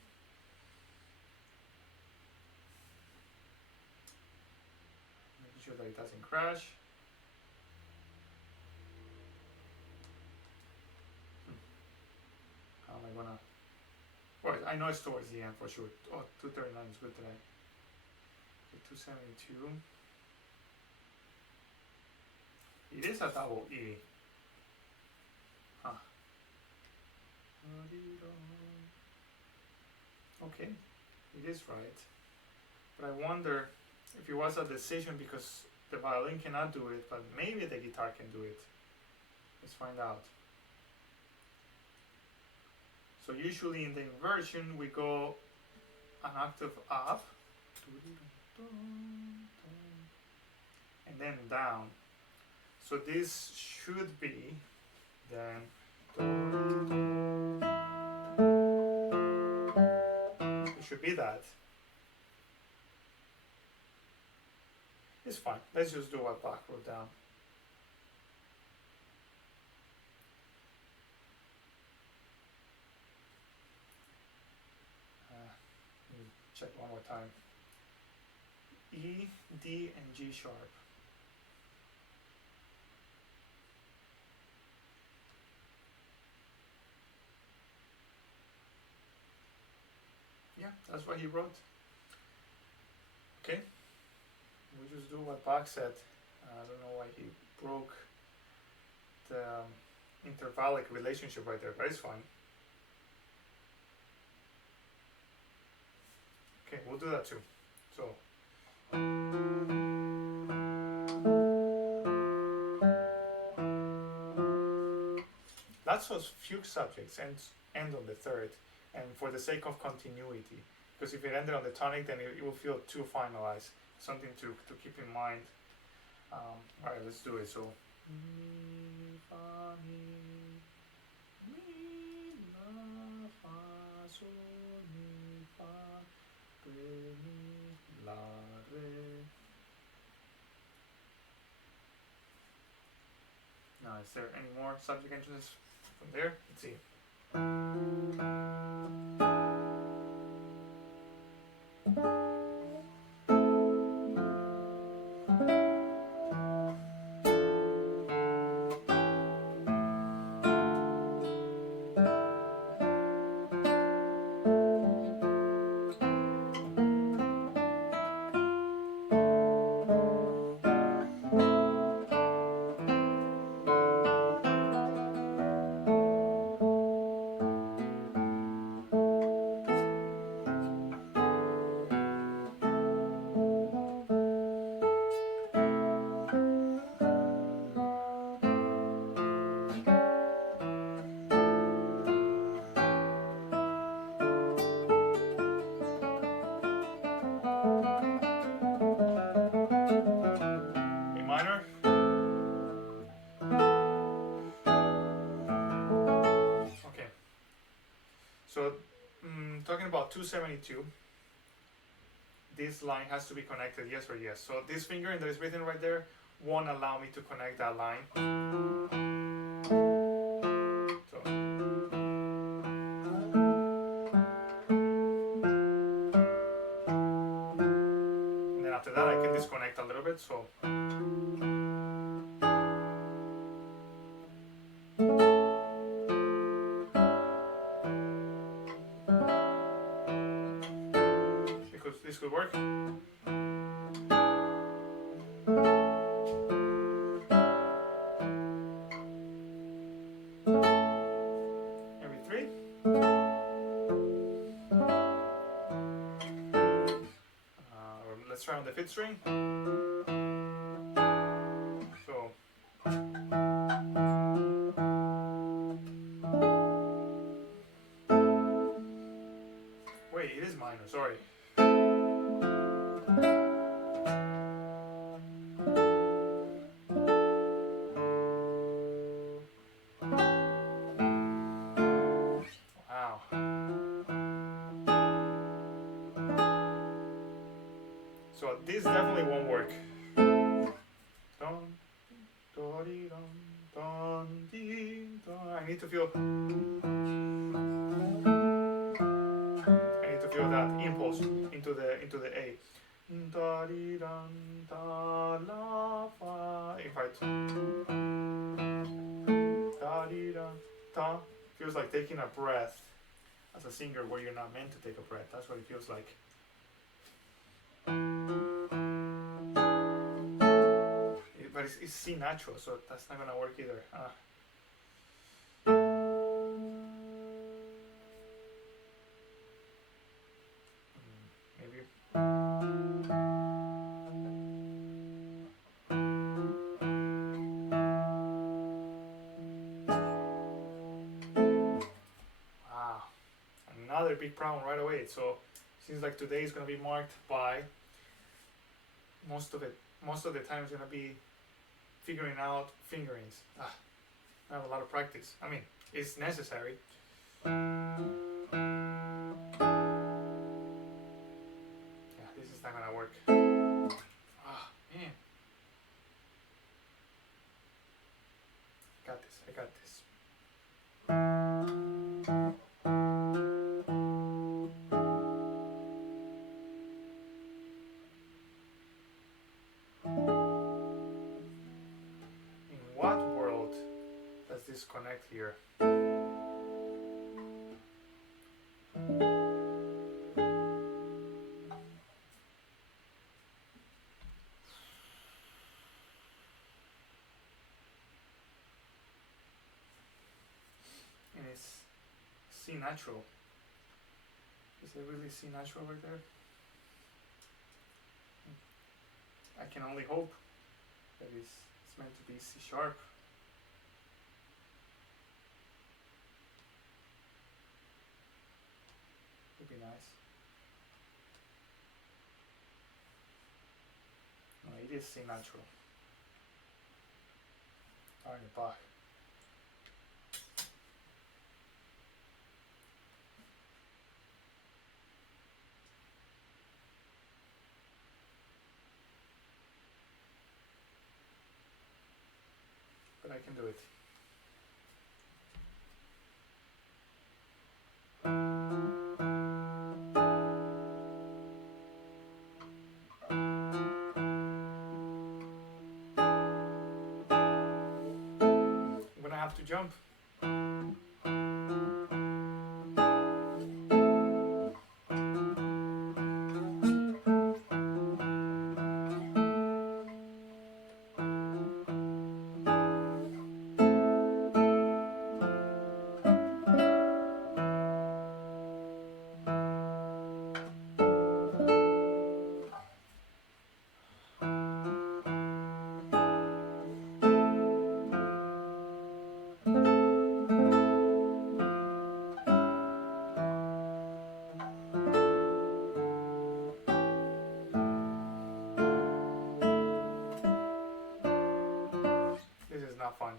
sure that it doesn't crash. How am I gonna? Well, I know it's towards the end for sure. Oh, 239 is good today. Okay, 272. It is a double E. Huh. Okay, it is right. But I wonder if it was a decision because the violin cannot do it, but maybe the guitar can do it. Let's find out. So usually in the inversion we go an octave up and then down. So this should be then it should be that. It's fine. Let's just do what Bach wrote down. Let me check one more time. E, D, and G sharp. Yeah, that's what he wrote. Okay, we just do what Bach said. I don't know why he broke the intervallic relationship right there, but it's fine. Okay, we'll do that too. So. That's those fugue subjects end on the third, and for the sake of continuity, because if it ended on the tonic, then it will feel too finalized. Something to keep in mind. All right, let's do it. So. Mi, fa, mi, la, fa, sol, mi, fa, re, mi, la, re. Now, is there any more subject entrances from there? Let's see. Talking about 272, this line has to be connected yes or yes. So this fingering that is written right there won't allow me to connect that line. So. And then after that I can disconnect a little bit. So. This could work. let's try on the 5th string. So wait, it is minor, sorry. Wow. So this definitely won't work. Dun, dun, dun, dun, dun. I need to feel that impulse into the A. Da di dun da la fa. In fact, da di da da feels like taking a breath as a singer where you're not meant to take a breath. That's what it feels like. But it's C natural, so that's not gonna work either. Maybe. Wow, another big problem right away. So seems like today is gonna be marked by most of the time is gonna be figuring out fingerings. I have a lot of practice. I mean, it's necessary. Yeah, this is not gonna work. Ah, man. I got this. In what world does this connect here? And it's C natural. Is it really C natural right there? I can only hope that it's meant to be C sharp. Would be nice. No, it is C natural. Darn it, Bach. But I can do it. I'm gonna have to jump. This is not fun.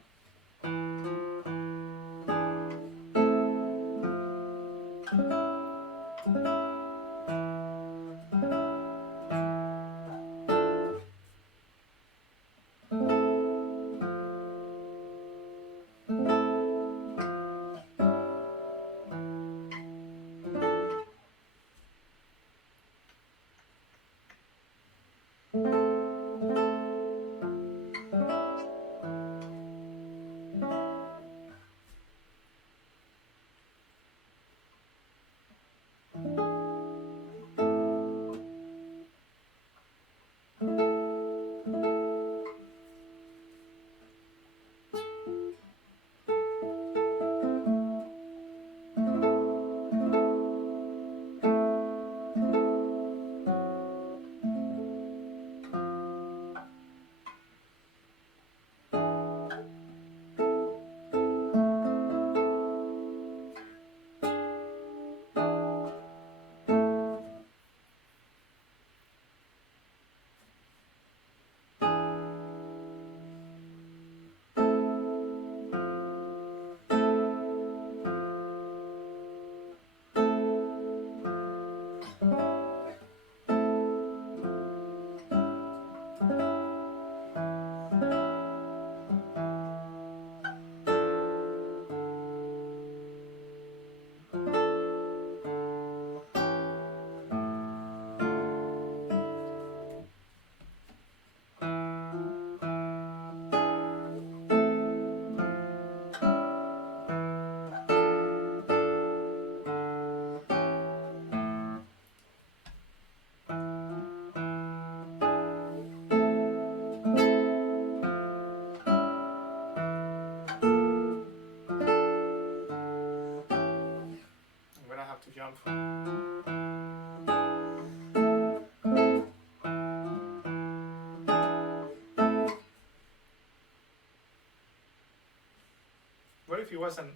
if it was an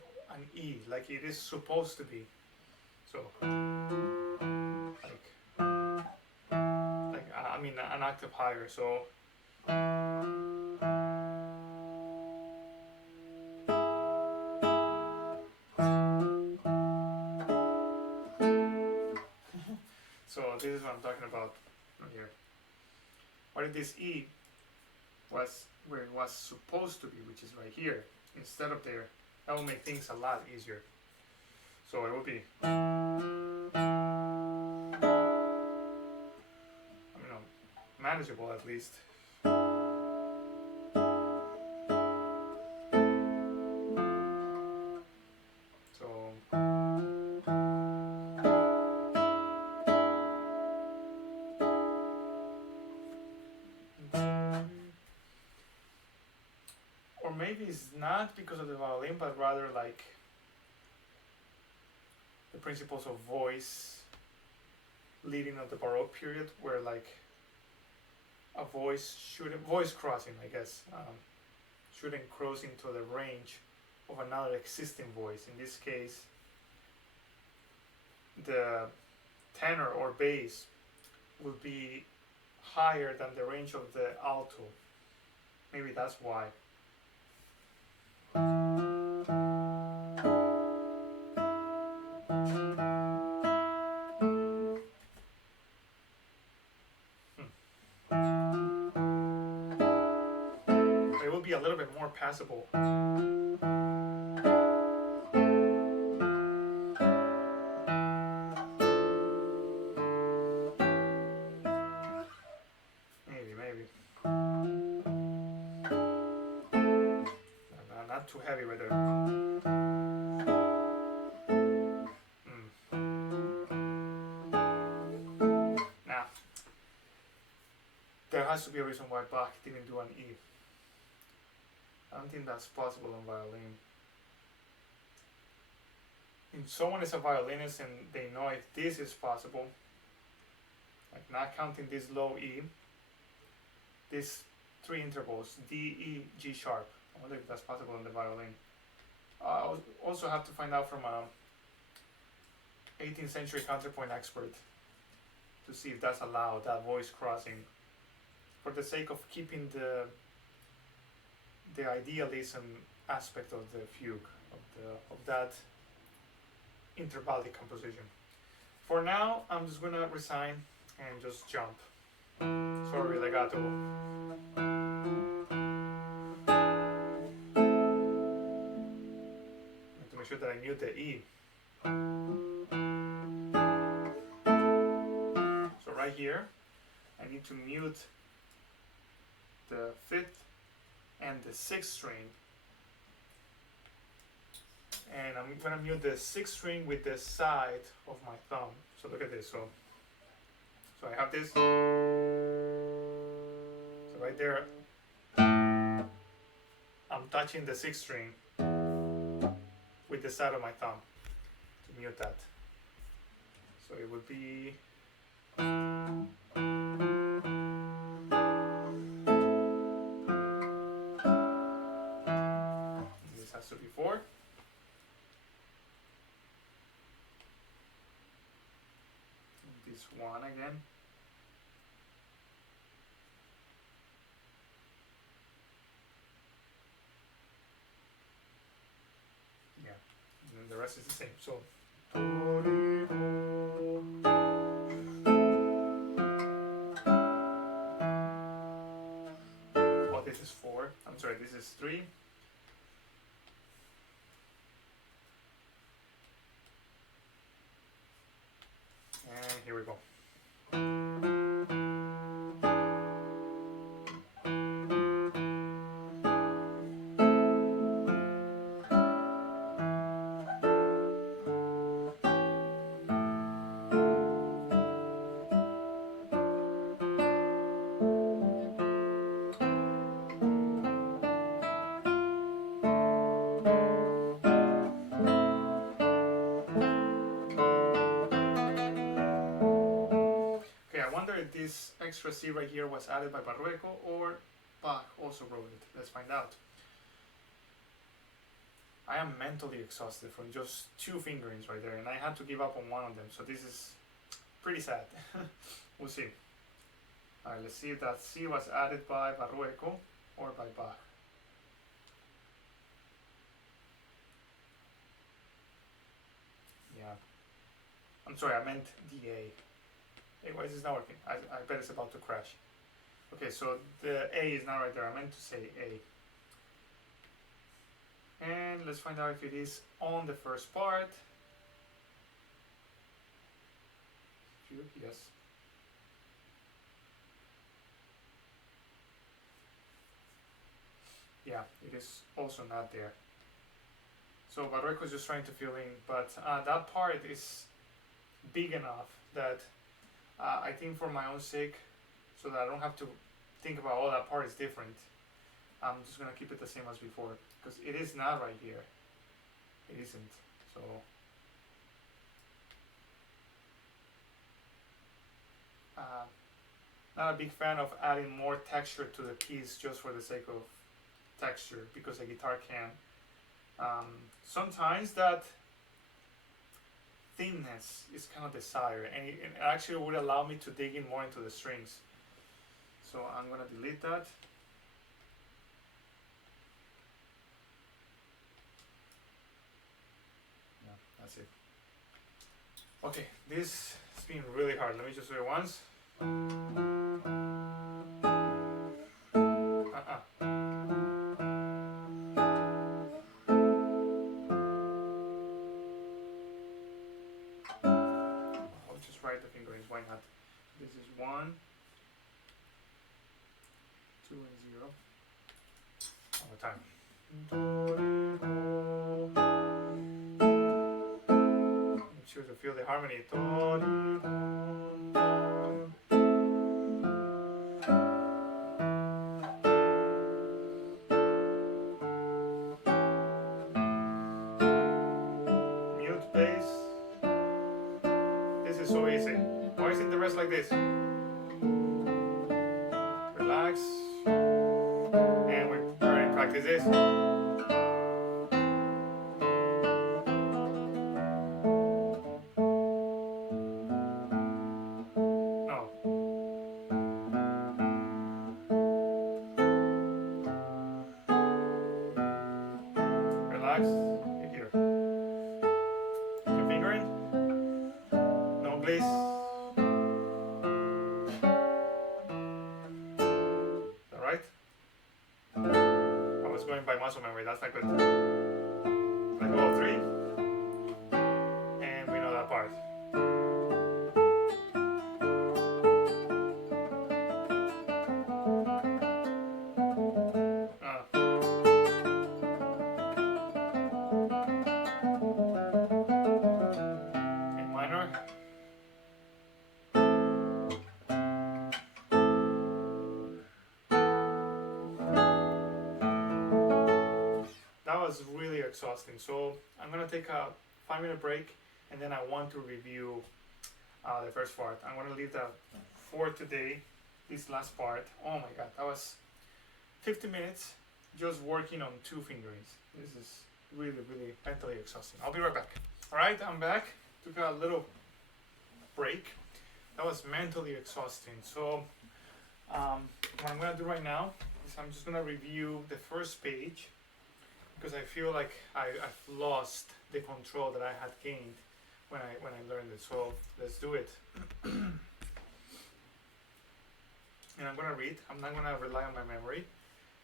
E, like it is supposed to be? So, I mean, an octave higher. So, so this is what I'm talking about right here. What if this E was where it was supposed to be, which is right here, instead of there? That would make things a lot easier. So it would be, manageable at least. So or maybe it's not because of the violin, but rather like the principles of voice leading of the Baroque period, where like a voice crossing, I guess, shouldn't cross into the range of another existing voice. In this case, the tenor or bass would be higher than the range of the alto. Maybe that's why. It will be a little bit more passable. Maybe. Not too heavy with it. Now, there has to be a reason why Bach didn't do an E. I don't think that's possible on violin. If someone is a violinist and they know if this is possible, like not counting this low E, these three intervals, D, E, G sharp. I wonder if that's possible in the violin. I also have to find out from a 18th century counterpoint expert to see if that's allowed, that voice crossing, for the sake of keeping the idealism aspect of the fugue, of that intervallic composition. For now, I'm just gonna resign and just jump. Sorry, legato. I have to make sure that I mute the E. So right here, I need to mute the 5th and the 6th string. And I'm gonna mute the 6th string with the side of my thumb. So look at this. So I have this. So right there, I'm touching the 6th string with the side of my thumb to mute that. So it would be. This has to be 4. This 1 again. Yeah, and then the rest is the same. So. Oh, this is 4. I'm sorry, this is 3. And here we go. This extra C right here was added by Barrueco or Bach also wrote it. Let's find out. I am mentally exhausted from just 2 fingerings right there, and I had to give up on one of them. So this is pretty sad. We'll see. All right, let's see if that C was added by Barrueco or by Bach. Yeah. I'm sorry, I meant DA. Hey, why is this not working? I bet it's about to crash. Okay, so the A is not right there. I meant to say A. And let's find out if it is on the first part. Fugue, yes. Yeah, it is also not there. So Barreco is just trying to fill in, but that part is big enough that I think for my own sake, so that I don't have to think about, oh, that part is different, I'm just gonna keep it the same as before, because it is not right here. It isn't. So not a big fan of adding more texture to the piece just for the sake of texture, because a guitar can. Sometimes that thinness is kind of desired, and it actually would allow me to dig in more into the strings. So I'm gonna delete that. Yeah, that's it. Okay, this has been really hard. Let me just do it once. I'll just write the fingerings, why not? This is 1, 2, and 0. All the time. Make sure to feel the harmony. Mute bass. This is so easy. Why isn't the rest like this? Relax. And we already practice this. No. Relax. Here. Your fingering. No, please. Alright? I was going by muscle memory, that's not good. Let go of 3. And we know that part. A minor. That was really exhausting. So I'm gonna take a 5-minute break, and then I want to review the first part. I'm gonna leave that for today. This last part. Oh my god, that was 50 minutes just working on 2 fingerings. This is really, really mentally exhausting. I'll be right back. All right, I'm back. Took a little break. That was mentally exhausting. So what I'm gonna do right now is I'm just gonna review the first page, because I feel like I've lost the control that I had gained when I learned it. So let's do it. And I'm gonna read. I'm not gonna rely on my memory.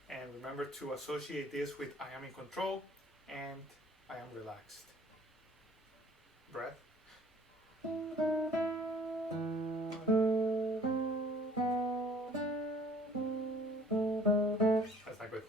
And remember to associate this with I am in control and I am relaxed. Breath. That's not good.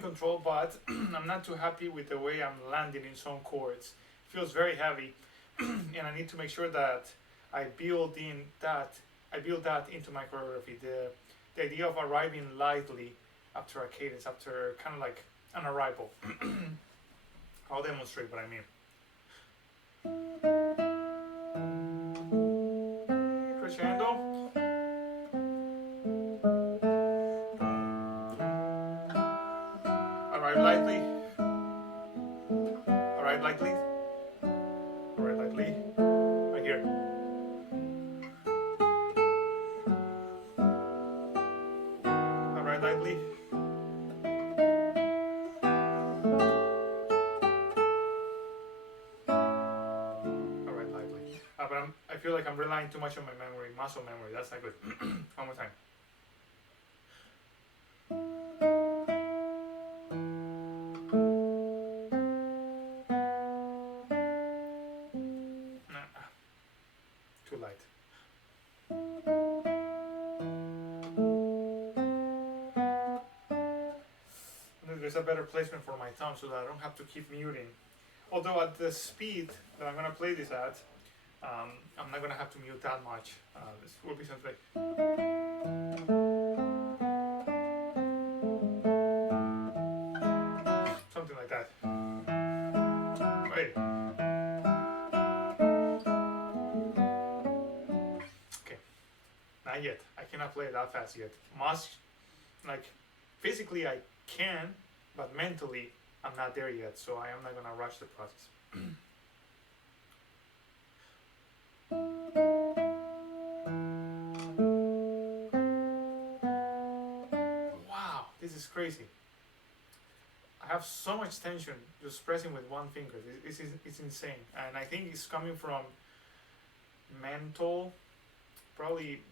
in control, but I'm not too happy with the way I'm landing in some chords. It feels very heavy, and I need to make sure that I build that into my choreography. The idea of arriving lightly after a cadence, after kind of like an arrival. I'll demonstrate what I mean. Crescendo. Arrive lightly. Arrive lightly. Arrive lightly. Right here. Arrive lightly. Arrive lightly. But I feel like I'm relying too much on my memory, muscle memory. That's not good. One more time. Too light. There's a better placement for my thumb so that I don't have to keep muting. Although at the speed that I'm gonna play this at, I'm not gonna have to mute that much. This will be something like something like that. Wait. Okay. Not yet. I cannot play that fast yet. Like, physically I can, but mentally I'm not there yet, so I am not gonna rush the process. Wow, this is crazy. I have so much tension just pressing with one finger. It's insane, and I think it's coming from mental, probably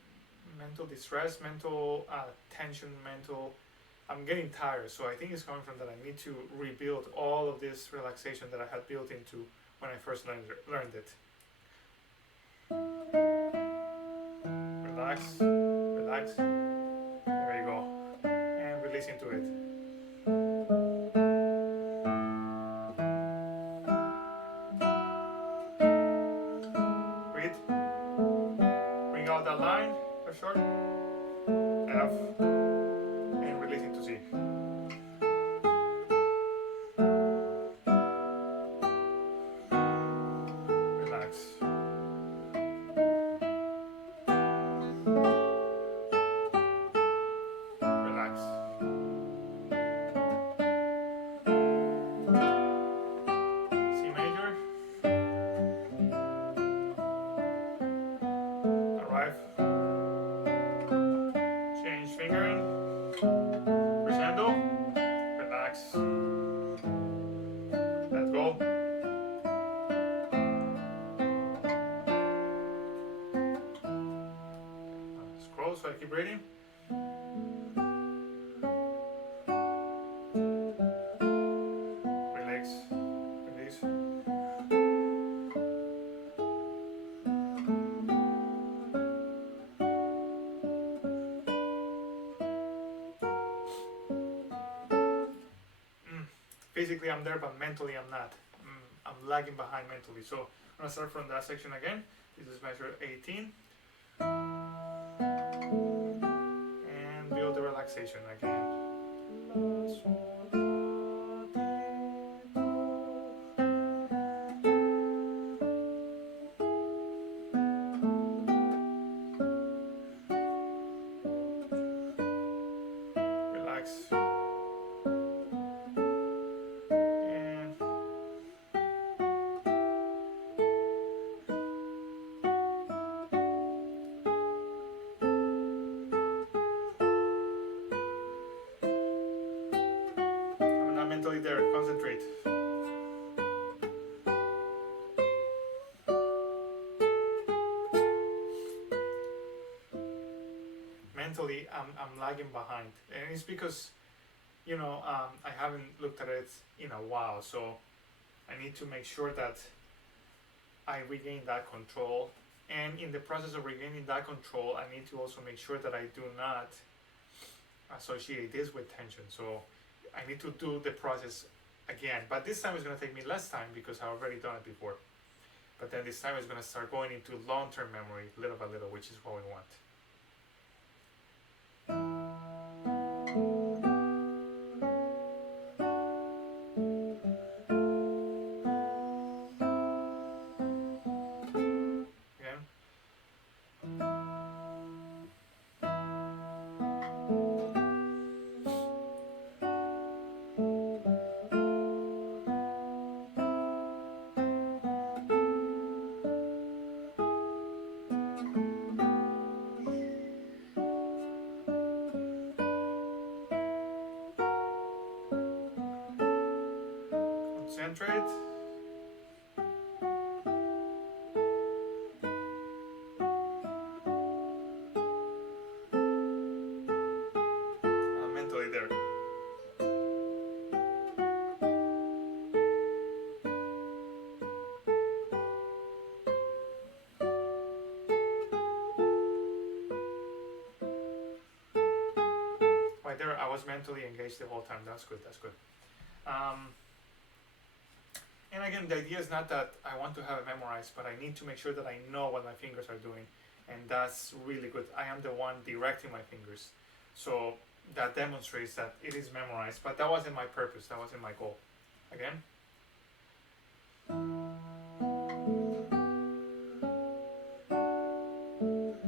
mental distress, mental tension, mental. I'm getting tired, so I think it's coming from that. I need to rebuild all of this relaxation that I had built into when I first learned it. Relax, relax. There you go, and release into it. Breathe. Bring out that line for short. F. And release into C. Relax. Relax. C major. Arrive. Change fingering. Crescendo. Relax. Let go. Scroll so I keep reading. Relax. Release. Physically I'm there, but mentally I'm not. I'm lagging behind mentally. So I'm gonna start from that section again. This is measure 18. And build the relaxation again. Relax. And I'm not mentally there. Concentrate. Mentally, I'm lagging behind, and it's because, I haven't looked at it in a while, so I need to make sure that I regain that control. And in the process of regaining that control, I need to also make sure that I do not associate this with tension. So I need to do the process again, but this time it's going to take me less time because I've already done it before. But then this time it's going to start going into long-term memory little by little, which is what we want. Again. Concentrate. I'm mentally there. Right there, I was mentally engaged the whole time. That's good. That's good. And again, the idea is not that I want to have it memorized, but I need to make sure that I know what my fingers are doing. And that's really good. I am the one directing my fingers. So that demonstrates that it is memorized, but that wasn't my purpose. That wasn't my goal. Again.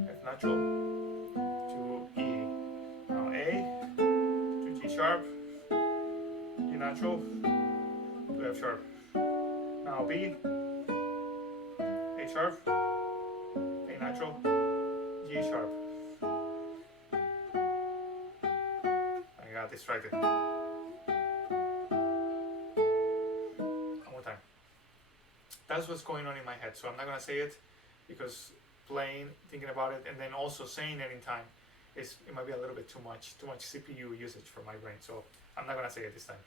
F natural to E. Now A to G sharp, E natural to F sharp. Now B, A sharp, A natural, G sharp. I got distracted. One more time. That's what's going on in my head. So I'm not gonna say it because playing, thinking about it, and then also saying it in time it might be a little bit too much CPU usage for my brain. So I'm not gonna say it this time.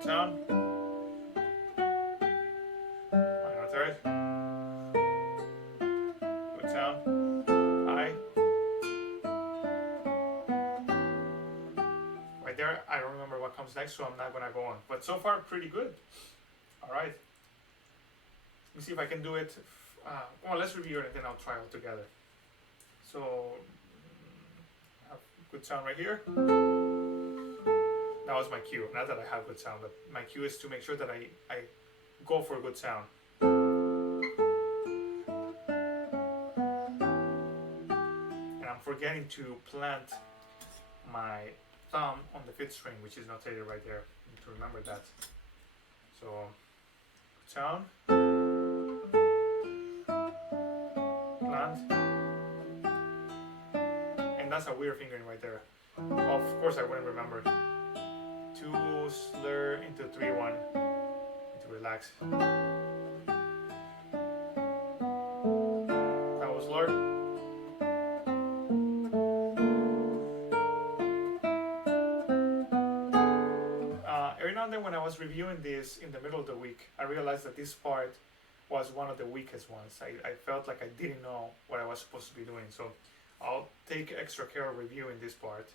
Sound. Final third. Good sound. High. Right there, I don't remember what comes next, so I'm not gonna go on. But so far, pretty good. All right. Let me see if I can do it. Well, let's review it and then I'll try it together. So, I have good sound right here. That was my cue. Not that I have good sound, but my cue is to make sure that I go for a good sound. And I'm forgetting to plant my thumb on the fifth string, which is notated right there. I need to remember that. So, good sound. Plant. And that's a weird fingering right there. Of course I wouldn't remember. 2 slur into 3-1 to relax. That was slur. Every now and then when I was reviewing this in the middle of the week, I realized that this part was one of the weakest ones. I felt like I didn't know what I was supposed to be doing, so I'll take extra care of reviewing this part.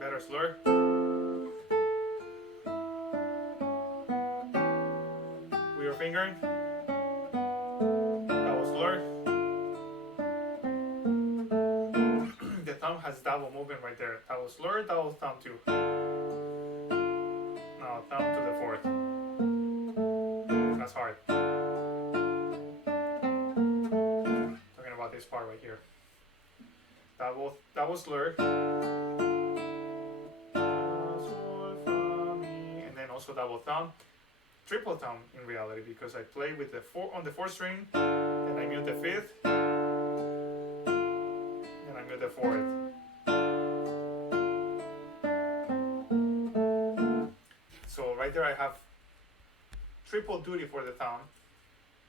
Better slur. We are fingering. That was slur. The thumb has double movement right there. That was slur, that was thumb too. Now thumb to the fourth. That's hard. Talking about this part right here. double slur, and then also double thumb, triple thumb in reality, because I play with the four on the fourth string, and I mute the fifth, and I mute the fourth. So right there I have triple duty for the thumb,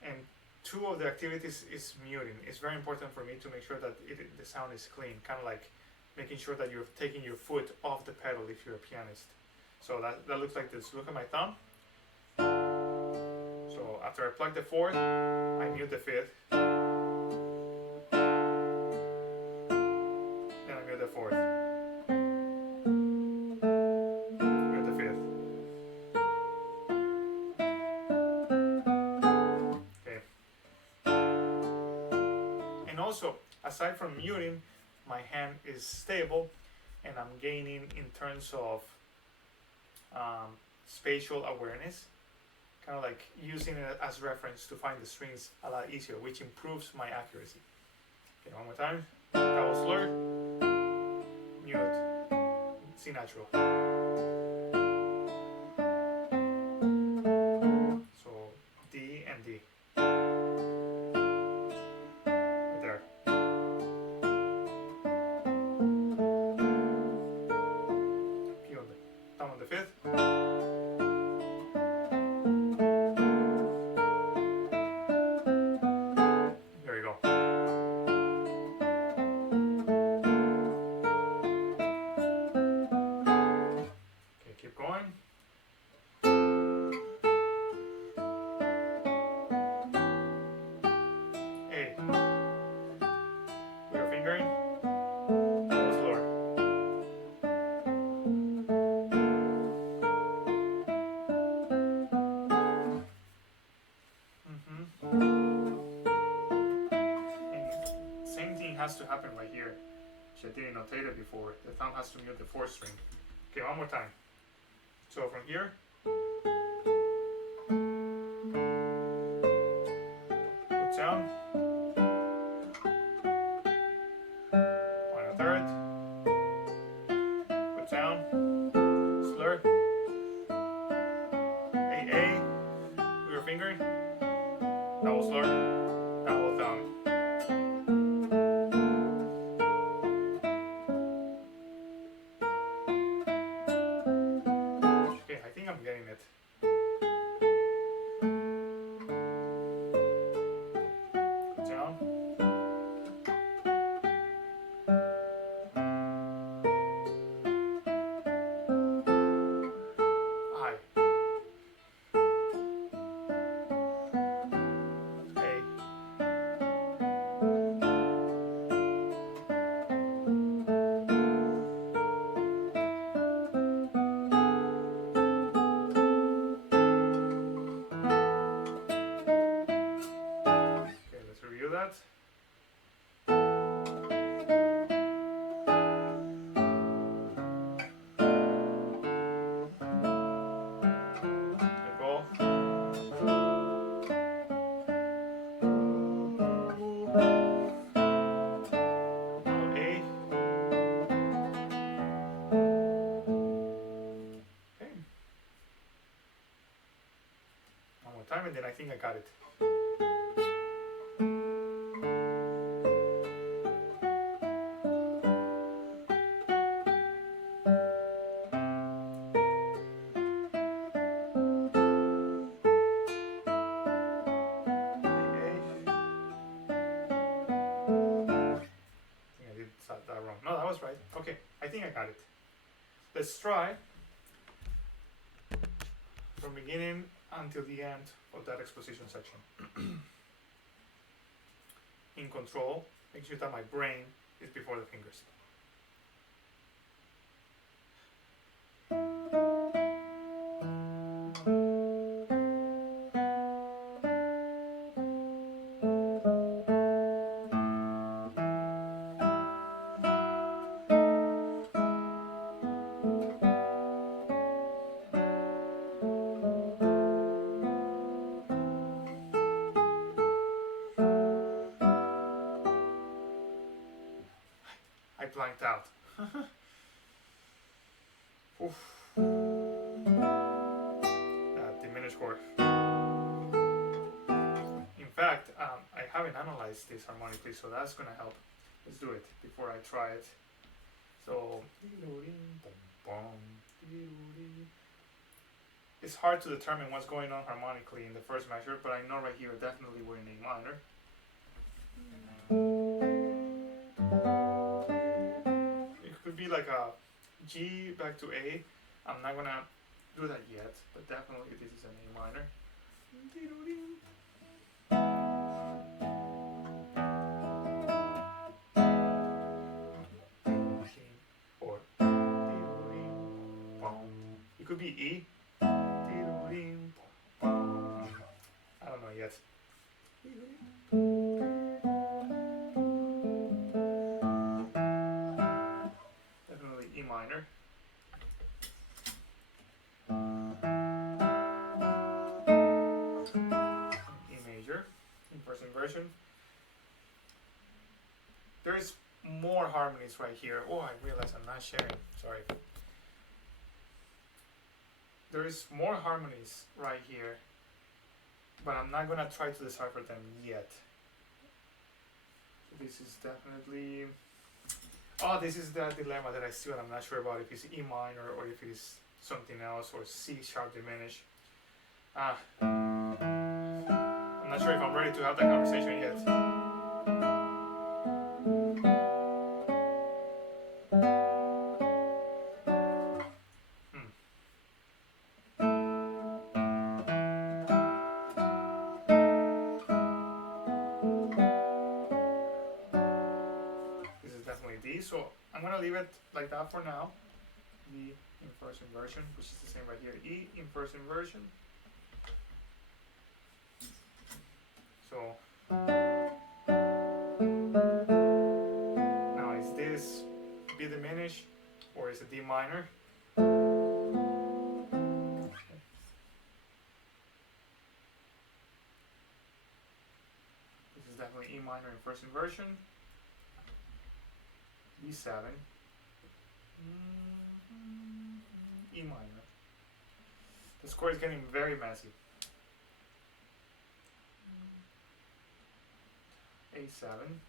and two of the activities is muting. It's very important for me to make sure that the sound is clean, kind of like making sure that you're taking your foot off the pedal if you're a pianist. So that looks like this. Look at my thumb. So after I plug the fourth, I mute the fifth, and I mute the fourth, mute the fifth. Okay. And also, aside from muting, my hand is stable, and I'm gaining in terms of spatial awareness, kind of like using it as reference to find the strings a lot easier, which improves my accuracy. Okay, one more time. Double slur, mute, C natural. So D and D. Right there. P on the thumb on the fifth. There you go. Okay, keep going. A. We are fingering. Double slur. And same thing has to happen right here, which I didn't notate it before. The thumb has to mute the fourth string. Okay, one more time. So from here, put down, minor third, put down, slur, A, we were fingering, double slur, double thumb. Okay, I think I'm getting it. Put down. I. A. Okay, let's review that. Good go. A. Okay. One more time, and then I think I got it. I think I did that wrong. No, that was right. Okay, I think I got it. Let's try from beginning until the end of that exposition section. In control, make sure that my brain is before the fingers. blanked out. Oof. That diminished chord. In fact, I haven't analyzed this harmonically, so that's gonna help. Let's do it before I try it. So it's hard to determine what's going on harmonically in the first measure, but I know right here definitely we're in A minor. It could be like a G back to A. I'm not gonna do that yet, but definitely this is an A minor. Or it could be E. I don't know yet. Definitely E minor. E major in first inversion. There's more harmonies right here. Oh, I realize I'm not sharing. Sorry. There is more harmonies right here, but I'm not gonna try to decipher them yet. So this is definitely. Oh, this is the dilemma that I'm not sure about if it's E minor or if it's something else or C sharp diminished. I'm not sure if I'm ready to have that conversation yet. This is definitely D, so I'm gonna leave it like that for now. D in first inversion, which is the same right here. E in first inversion. So now is this B diminished or is it D minor? This is definitely E minor in first inversion. D7. E minor. The score is getting very messy. A7.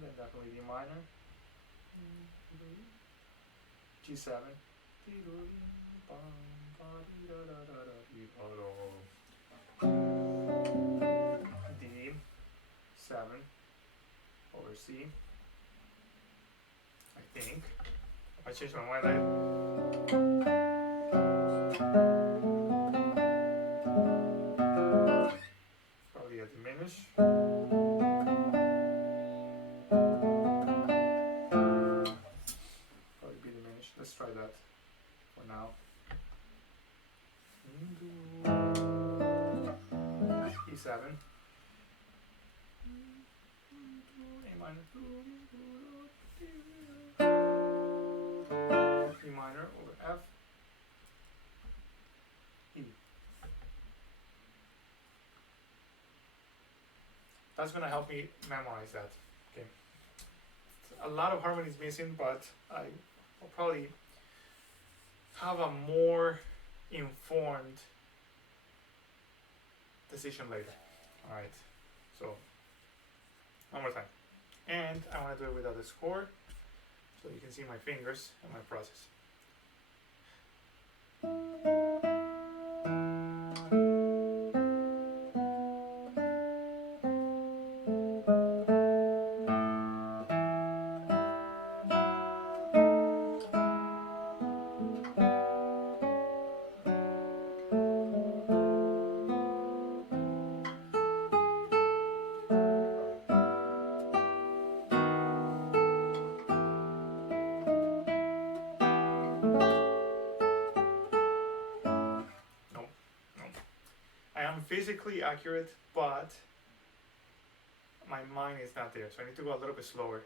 Then definitely D minor. G7. D7 over C. I think. If I change my mind, probably a diminish. Probably be diminished. Let's try that for now. E7. A minor. E minor over F. E. That's gonna help me memorize that. Okay. A lot of harmonies missing, but I will probably have a more informed decision later. All right. So one more time, and I want to do it without the score, so you can see my fingers and my process. I am physically accurate, but my mind is not there, so I need to go a little bit slower.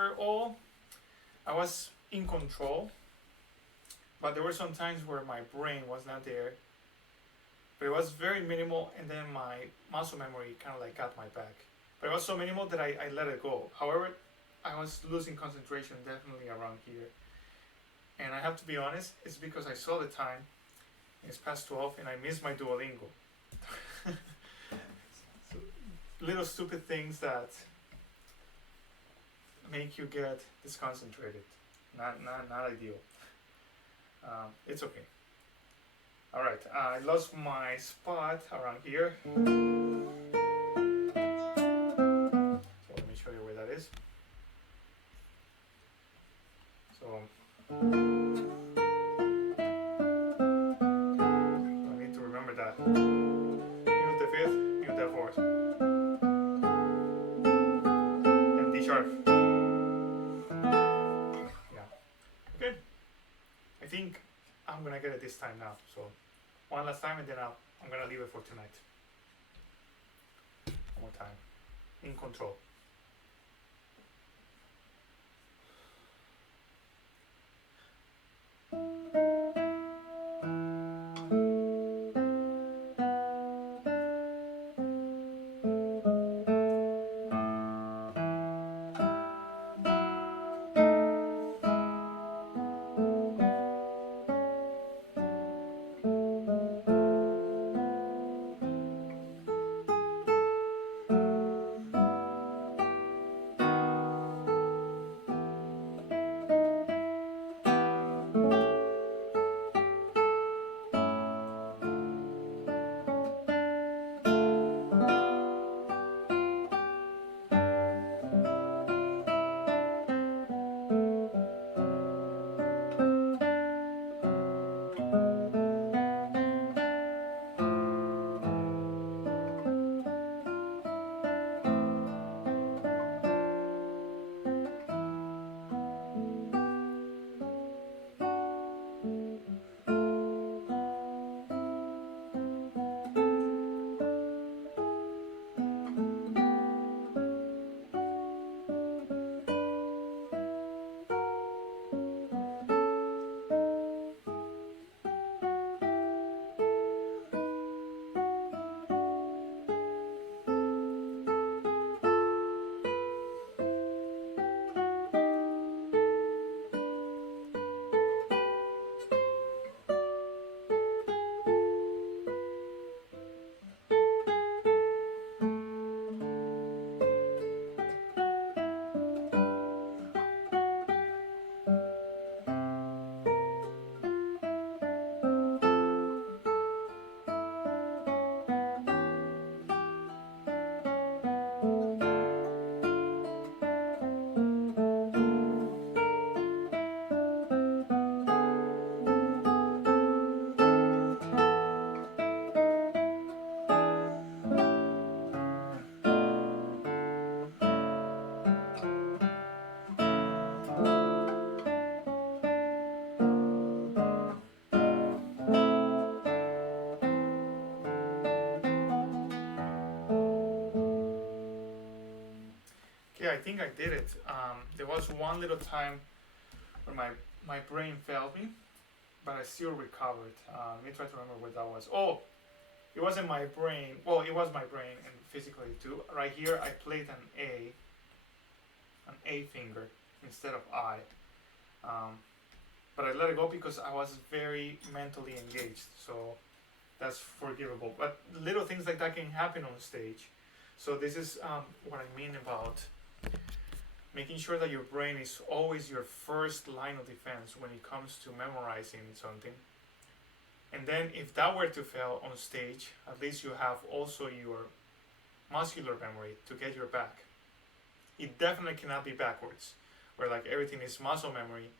overall, I was in control, but there were some times where my brain was not there. But it was very minimal, and then my muscle memory kind of like got my back. But it was so minimal that I let it go. However, I was losing concentration definitely around here. And I have to be honest, it's because I saw the time, it's past 12, and I missed my Duolingo. So, little stupid things that make you get disconcentrated. Not ideal. It's okay. All right, I lost my spot around here. So let me show you where that is. So I need to remember that. Mute the fifth, mute the fourth, and D sharp. Yeah. Okay. I think I'm gonna get it this time now. So one last time, and then I'm gonna leave it for tonight. One more time. In control. Okay, I think I did it. There was one little time when my brain failed me, but I still recovered. Let me try to remember what that was. Oh, it wasn't my brain. Well, it was my brain and physically too. Right here, I played an A finger instead of I. But I let it go because I was very mentally engaged. So that's forgivable. But little things like that can happen on stage. So this is what I mean about making sure that your brain is always your first line of defense when it comes to memorizing something. And then if that were to fail on stage, at least you have also your muscular memory to get your back. It definitely cannot be backwards, where like everything is muscle memory,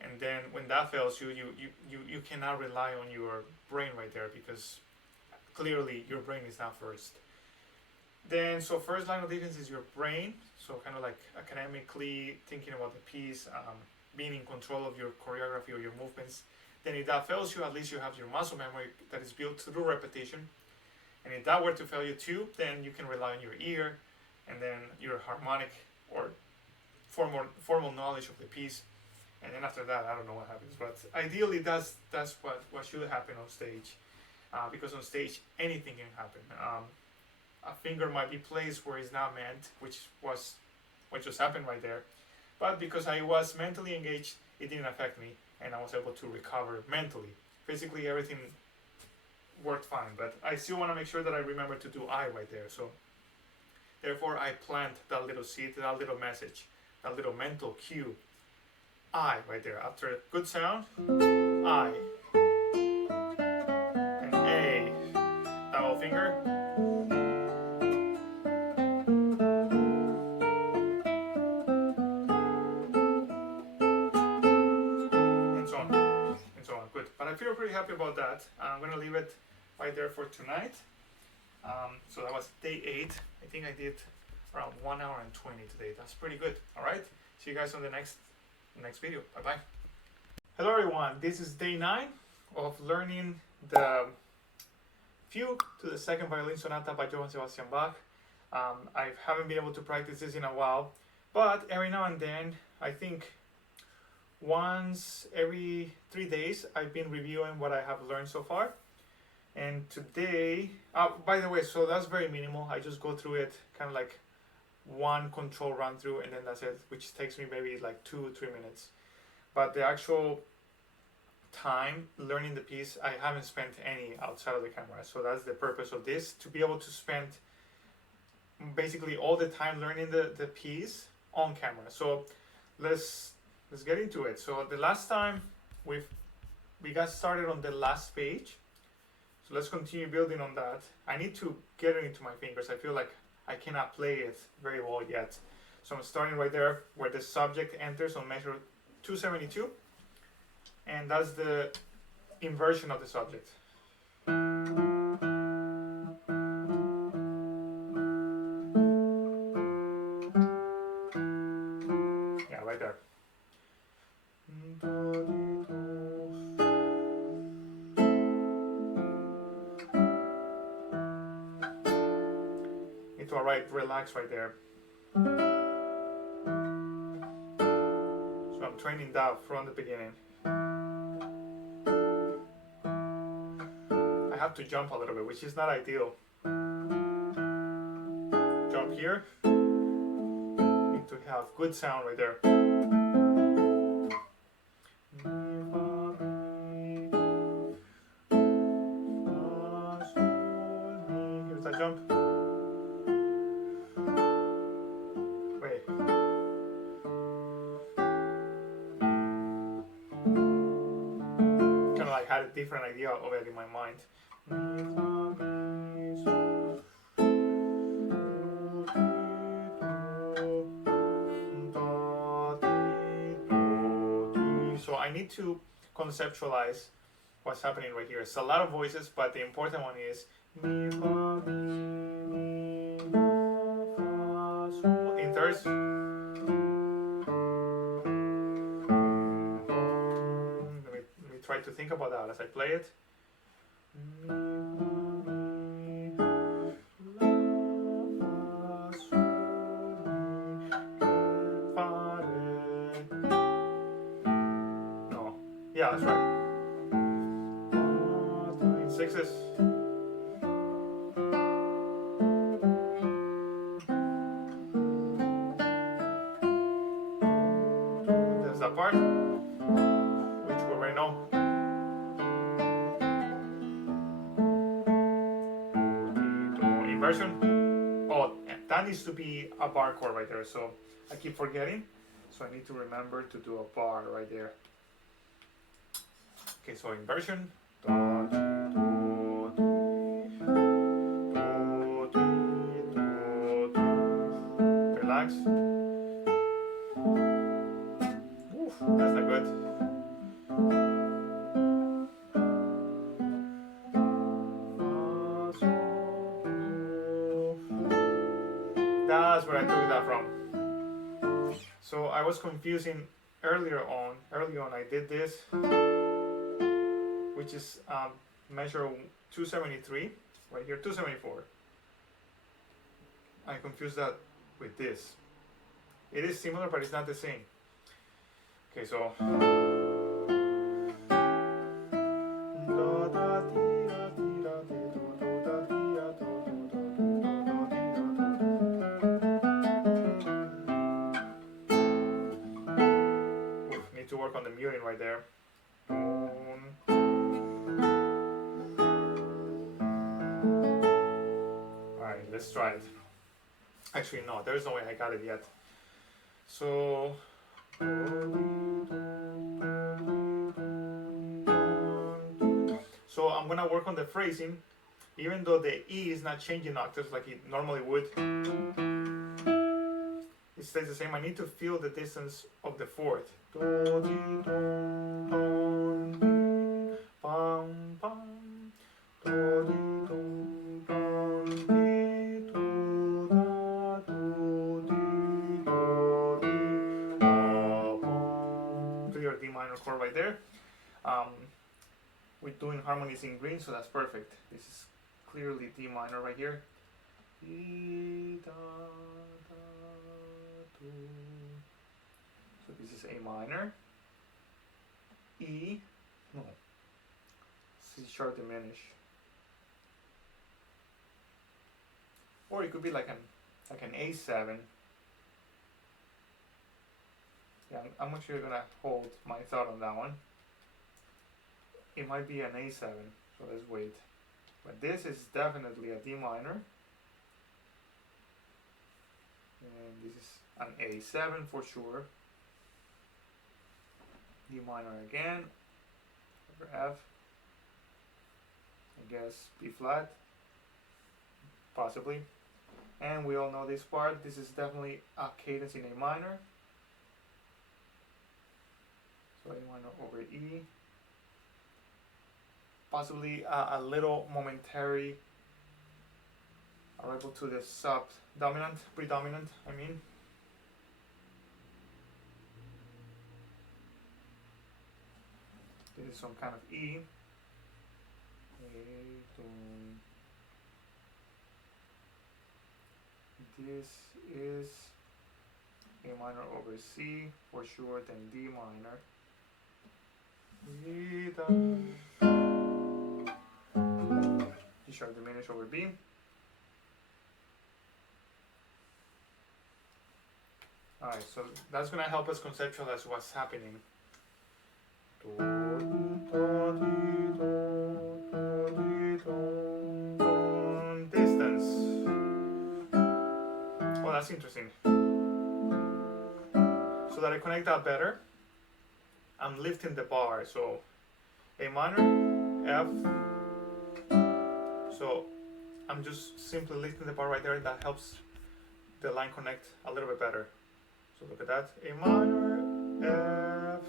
and then when that fails, you cannot rely on your brain right there because clearly your brain is not first. Then, so first line of defense is your brain, so kind of like academically thinking about the piece, being in control of your choreography or your movements. Then if that fails you, at least you have your muscle memory that is built through repetition. And if that were to fail you too, then you can rely on your ear and then your harmonic or formal knowledge of the piece, and then after that, I don't know what happens. But ideally, that's what should happen on stage, because on stage anything can happen. A finger might be placed where it's not meant, which was what just happened right there. But because I was mentally engaged, it didn't affect me, and I was able to recover mentally. Physically, everything worked fine, but I still want to make sure that I remember to do I right there. So therefore, I plant that little seed, that little message, that little mental cue. I right there. After a good sound, I, and A, double finger, and so on, and so on. Good. But I feel pretty happy about that. I'm gonna leave it right there for tonight. So that was day 8. I think I did around 1 hour and 20 today. That's pretty good. All right. See you guys on the next video. Bye bye. Hello everyone. This is day 9 of learning the Fugue to the Second Violin Sonata by Johann Sebastian Bach. I haven't been able to practice this in a while, but every now and then, I think once every 3 days, I've been reviewing what I have learned so far. And today, by the way, so that's very minimal. I just go through it kind of like one control run through, and then that's it, which takes me maybe like 2-3 minutes. But the actual time learning the piece, I haven't spent any outside of the camera. So that's the purpose of this, to be able to spend basically all the time learning the piece on camera. So let's get into it. So the last time we got started on the last page. So let's continue building on that. I need to get it into my fingers. I feel like I cannot play it very well yet. So I'm starting right there where the subject enters on measure 272. And that's the inversion of the subject. Yeah, right there. Need to relax right there. So I'm training that from the beginning. I have to jump a little bit, which is not ideal. Jump here. Need to have good sound right there. Here's that jump. Wait. Kind of like had a different idea of it in my mind. So I need to conceptualize what's happening right here. It's a lot of voices, but the important one is in thirds. Let me try to think about that as I play it. No. Yeah, that's right. In sixes. There's that part, which we already know. Inversion. Oh, that needs to be a bar chord right there, so I keep forgetting. So I need to remember to do a bar right there. Okay, so inversion. Relax. Oof, that's not good. That's where I took that from. So I was confusing early on I did this, which is measure 273, right here, 274. I confused that with this. It is similar, but it's not the same. Okay, so. Oof, need to work on the muting right there. Alright, let's try it. Actually, no, there's no way I got it yet. So. So I'm gonna work on the phrasing, even though the E is not changing octaves like it normally would. It stays the same. I need to feel the distance of the fourth. Clear D minor chord right there. We're doing harmonies in green, so that's perfect. This is clearly D minor right here. So this is A minor, E, no, C sharp diminish, or it could be like an A7. Yeah, I'm actually gonna hold my thought on that one. It might be an A7, so let's wait. But this is definitely a D minor. And this is an A7 for sure. D minor again, over F. I guess B flat, possibly. And we all know this part. This is definitely a cadence in A minor. So A minor over E. Possibly a little momentary arrival to the subdominant, predominant, I mean. This is some kind of E. This is A minor over C for sure, then D minor. G sharp diminish over B. Alright, so that's going to help us conceptualize what's happening. Distance. Oh, that's interesting. So that I connect that better, I'm lifting the bar. So A minor, F. So I'm just simply lifting the bar right there, and that helps the line connect a little bit better. So look at that, A minor, F.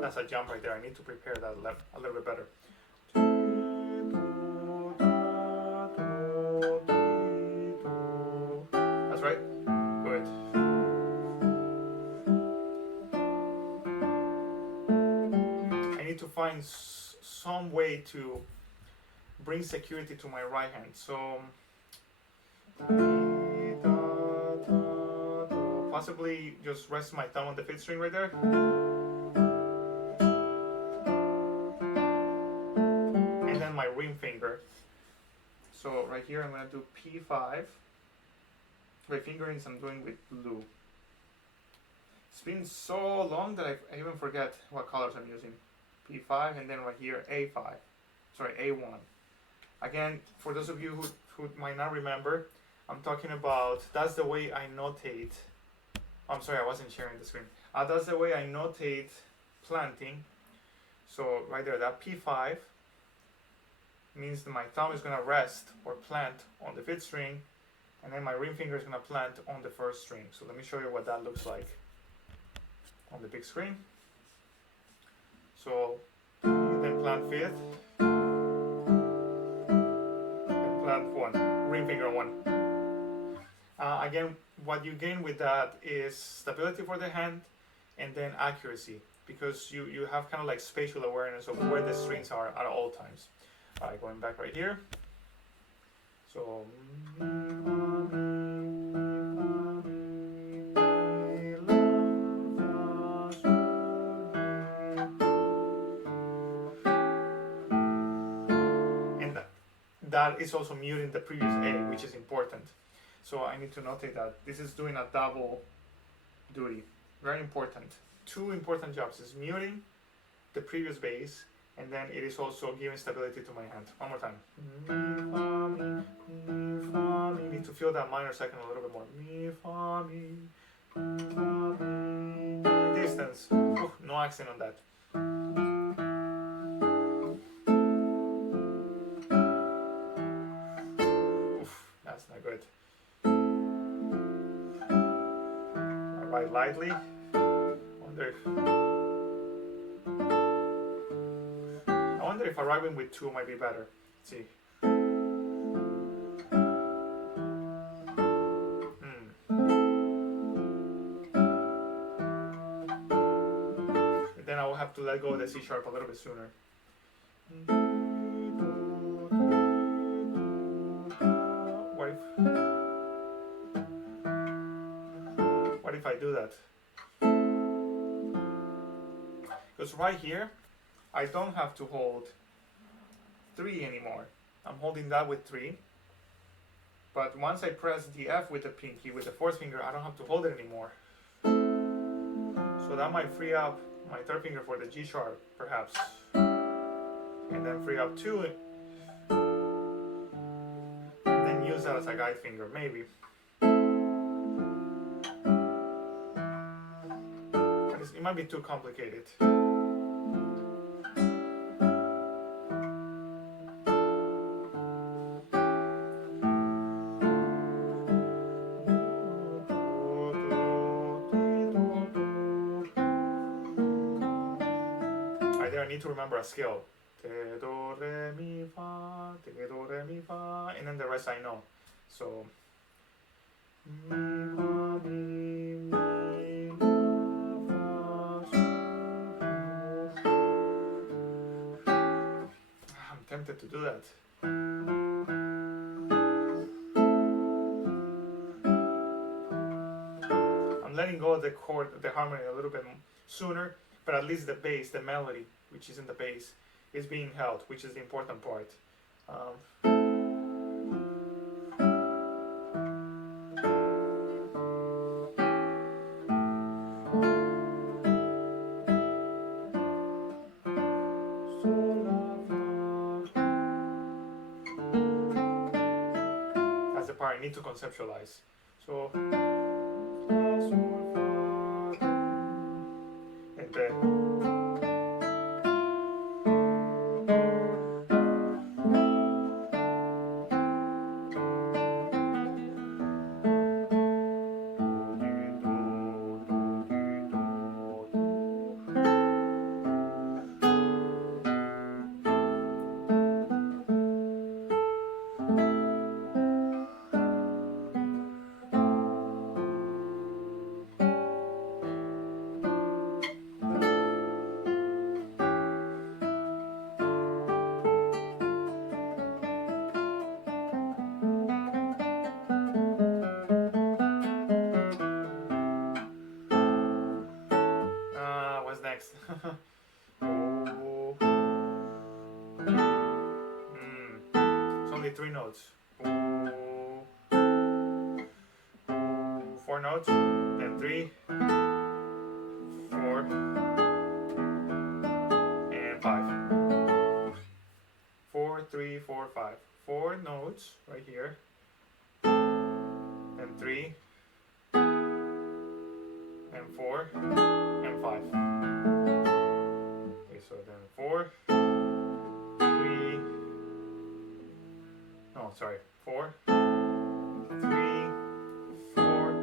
That's a jump right there. I need to prepare that a little bit better. That's right. Good. I need to find some way to bring security to my right hand. So possibly just rest my thumb on the 5th string right there. And then my ring finger. So right here I'm going to do P5. My fingerings I'm doing with blue. It's been so long that I even forget what colors I'm using. P5 and then right here A5. Sorry, A1. Again, for those of you who might not remember, I'm talking about, that's the way I notate. I'm sorry, I wasn't sharing the screen. That's the way I notate planting. So right there, that P5 means that my thumb is going to rest or plant on the 5th string, and then my ring finger is going to plant on the 1st string. So let me show you what that looks like on the big screen. So then plant 5th, then plant 1, ring finger 1. Again, what you gain with that is stability for the hand and then accuracy, because you have kind of like spatial awareness of where the strings are at all times. Alright, going back right here. So that is also muting the previous A, which is important. So I need to notate that this is doing a double duty. Very important. Two important jobs is muting the previous bass, and then it is also giving stability to my hand. One more time. Mi, fa, mi, mi, fa, mi. Need to feel that minor second a little bit more. Mi, fa, mi, fa, mi. Distance. Ooh, no accent on that. Oof, that's not good. I write lightly. I wonder if arriving with two might be better. Let's see. And then I will have to let go of the C sharp a little bit sooner. What if I do that? Because right here, I don't have to hold 3 anymore. I'm holding that with 3. But once I press the F with the pinky, with the fourth finger, I don't have to hold it anymore. So that might free up my third finger for the G sharp, perhaps. And then free up 2. And then use that as a guide finger, maybe. But it might be too complicated. I need to remember a scale. Te, do, re, mi, fa, te, do, re, mi, fa, and then the rest I know. So, mi, fa, mi, mi, fa, so, I'm tempted to do that. I'm letting go of the chord, the harmony a little bit sooner, but at least the bass, the melody, which is in the bass, is being held, which is the important part. That's the part I need to conceptualize. So, and then. What's next? Oh. It's only 3 notes. Oh. 4 notes, then 3, 4, and 5. 4, 3, 4, 5. 4 notes right here, then 3, and 4, and 5. Okay, so then 4, 3, no, sorry, 4, 3, 4,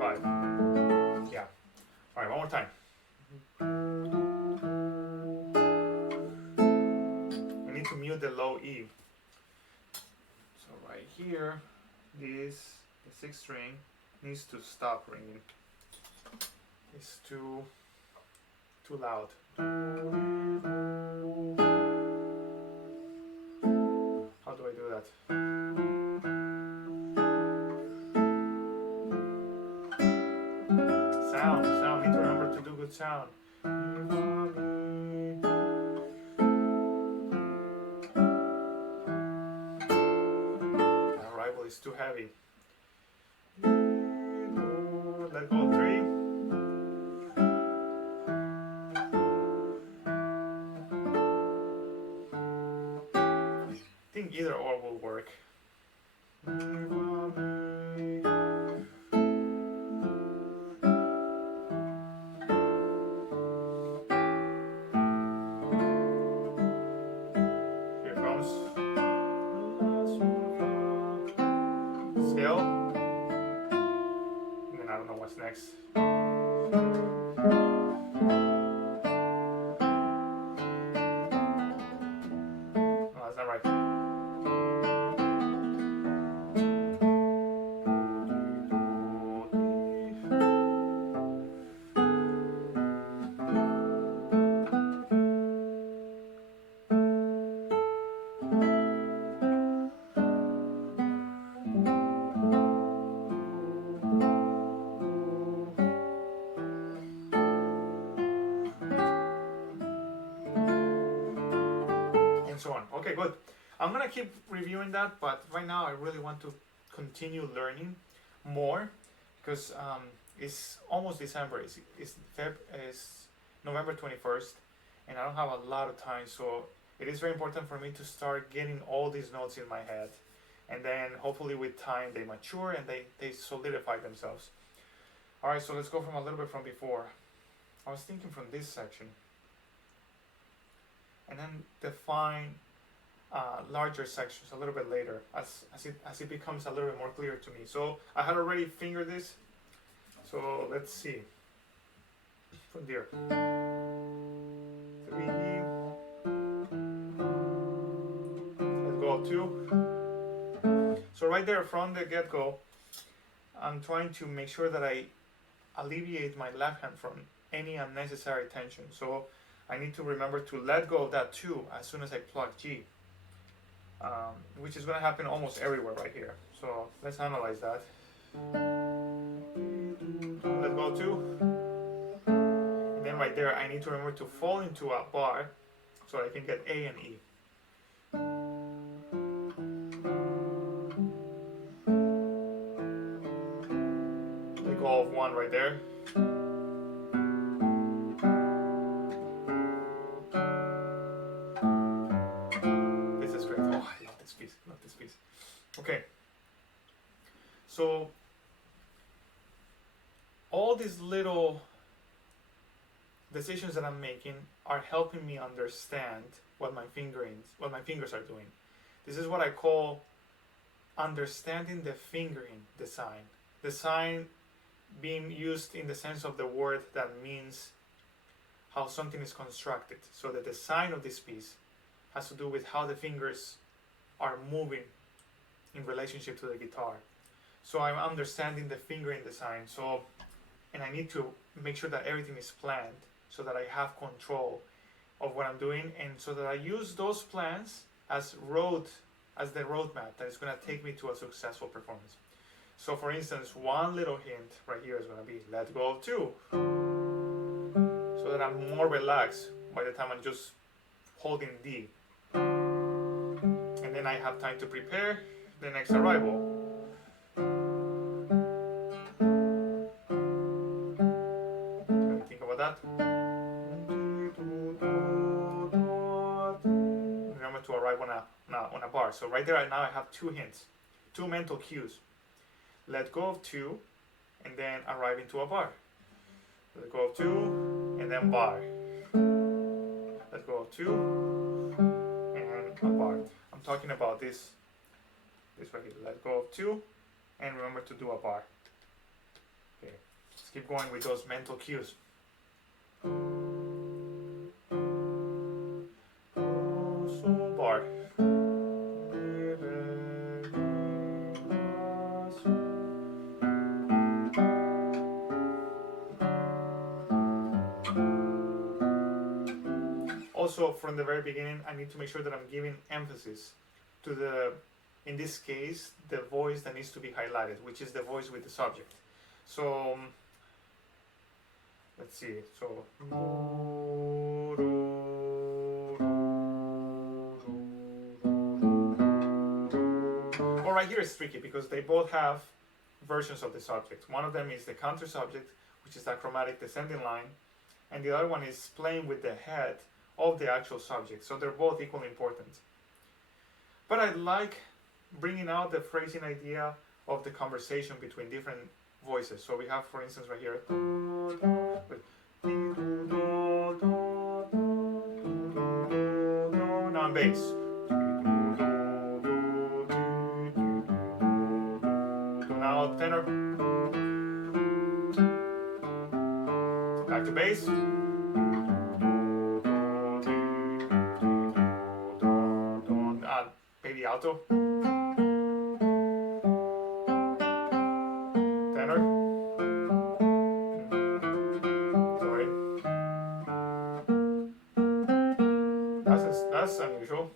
5. Yeah. All right, one more time. We need to mute the low E. So right here, the 6th string needs to stop ringing. It's too loud. How do I do that? Sound. Need to remember to do good sound. either or will work. Here comes scale, and then I don't know what's next. No, that's not right. And so on. Okay, good. I'm gonna keep reviewing that, but right now I really want to continue learning more because it's almost December. It's November 21st, and I don't have a lot of time, so it is very important for me to start getting all these notes in my head, and then hopefully with time they mature and they solidify themselves. All right, so let's go from a little bit from before. I was thinking from this section, and then define larger sections a little bit later as it becomes a little bit more clear to me. So I had already fingered this, so let's see from there. 3, let's go 2. So right there from the get-go, I'm trying to make sure that I alleviate my left hand from any unnecessary tension. So I need to remember to let go of that 2 as soon as I pluck G, which is going to happen almost everywhere right here. So let's analyze that. Let go 2. And then right there I need to remember to fall into a bar so I can get A and E. Let go of 1 right there. Love this piece. Okay. So all these little decisions that I'm making are helping me understand what my fingers are doing. This is what I call understanding the fingering design. Design being used in the sense of the word that means how something is constructed. So the design of this piece has to do with how the fingers are moving in relationship to the guitar. So I'm understanding the fingering design. And I need to make sure that everything is planned so that I have control of what I'm doing, and so that I use those plans as the roadmap that is going to take me to a successful performance. So for instance, one little hint right here is going to be let go of 2, so that I'm more relaxed by the time I'm just holding D. And then I have time to prepare the next arrival. Let me think about that. Remember to arrive on a bar. So right there now I have 2 hints, 2 mental cues. Let go of 2 and then arrive into a bar. Let go of 2 and then bar. Let go of 2 and a bar. I'm talking about this right here. Let go of 2 and remember to do a bar. Okay, let's keep going with those mental cues. So bar. Also, from the very beginning, I need to make sure that I'm giving emphasis to in this case, the voice that needs to be highlighted, which is the voice with the subject. So, let's see. So, well, right here is tricky because they both have versions of the subject. One of them is the counter subject, which is that chromatic descending line, and the other one is playing with the head of the actual subject. So they're both equally important. But I like bringing out the phrasing idea of the conversation between different voices. So we have, for instance, right here, with now bass. Now tenor. Back to bass. Maybe alto. Tenor. Sorry. That's unusual.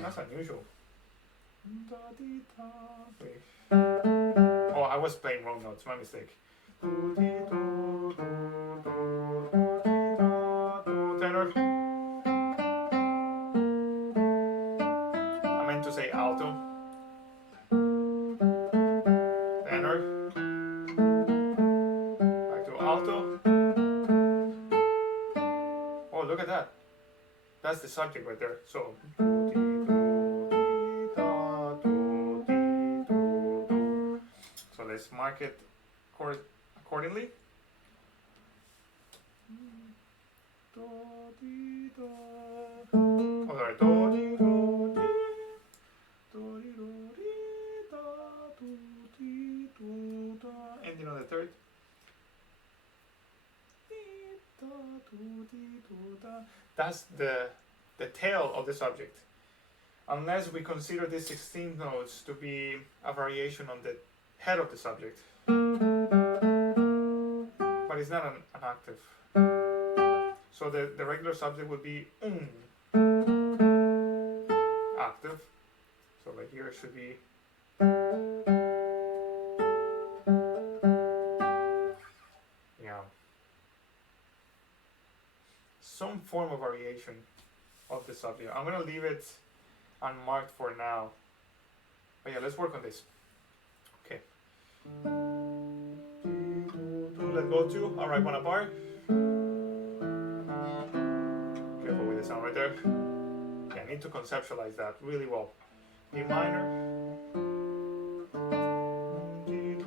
That's unusual. Wait. Oh, I was playing wrong notes. My mistake. Tenor. I meant to say alto. Tenor. Back to alto. Oh, look at that. That's the subject right there. So. So let's mark it accordingly. Oh, sorry. Ending on the third. That's the tail of the subject. Unless we consider these 16 notes to be a variation on the head of the subject. But it's not an octave. So the regular subject would be octave. So right here it should be some form of variation of the subject. I'm gonna leave it unmarked for now. But yeah, let's work on this. Okay. Let's go to alright, 1 apart. Careful with the sound right there. Okay, I need to conceptualize that really well. D minor.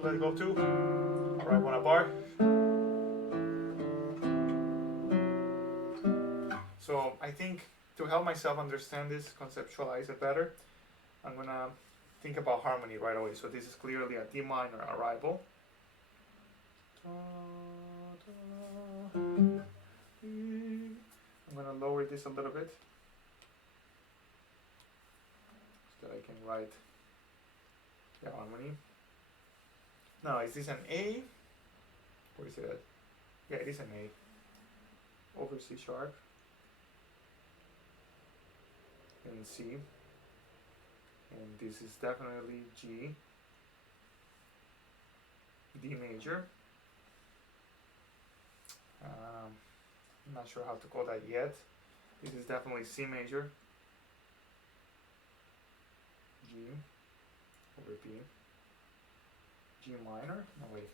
Let's go to alright, 1 apart. So I think to help myself understand this, conceptualize it better, I'm gonna think about harmony right away. So this is clearly a D minor arrival. I'm gonna lower this a little bit so that I can write the harmony. Now, is this an A? Or is it a, yeah, it is an A over C sharp and C, and this is definitely G, D major. I'm not sure how to call that yet. This is definitely C major, G over B, G minor. No, wait,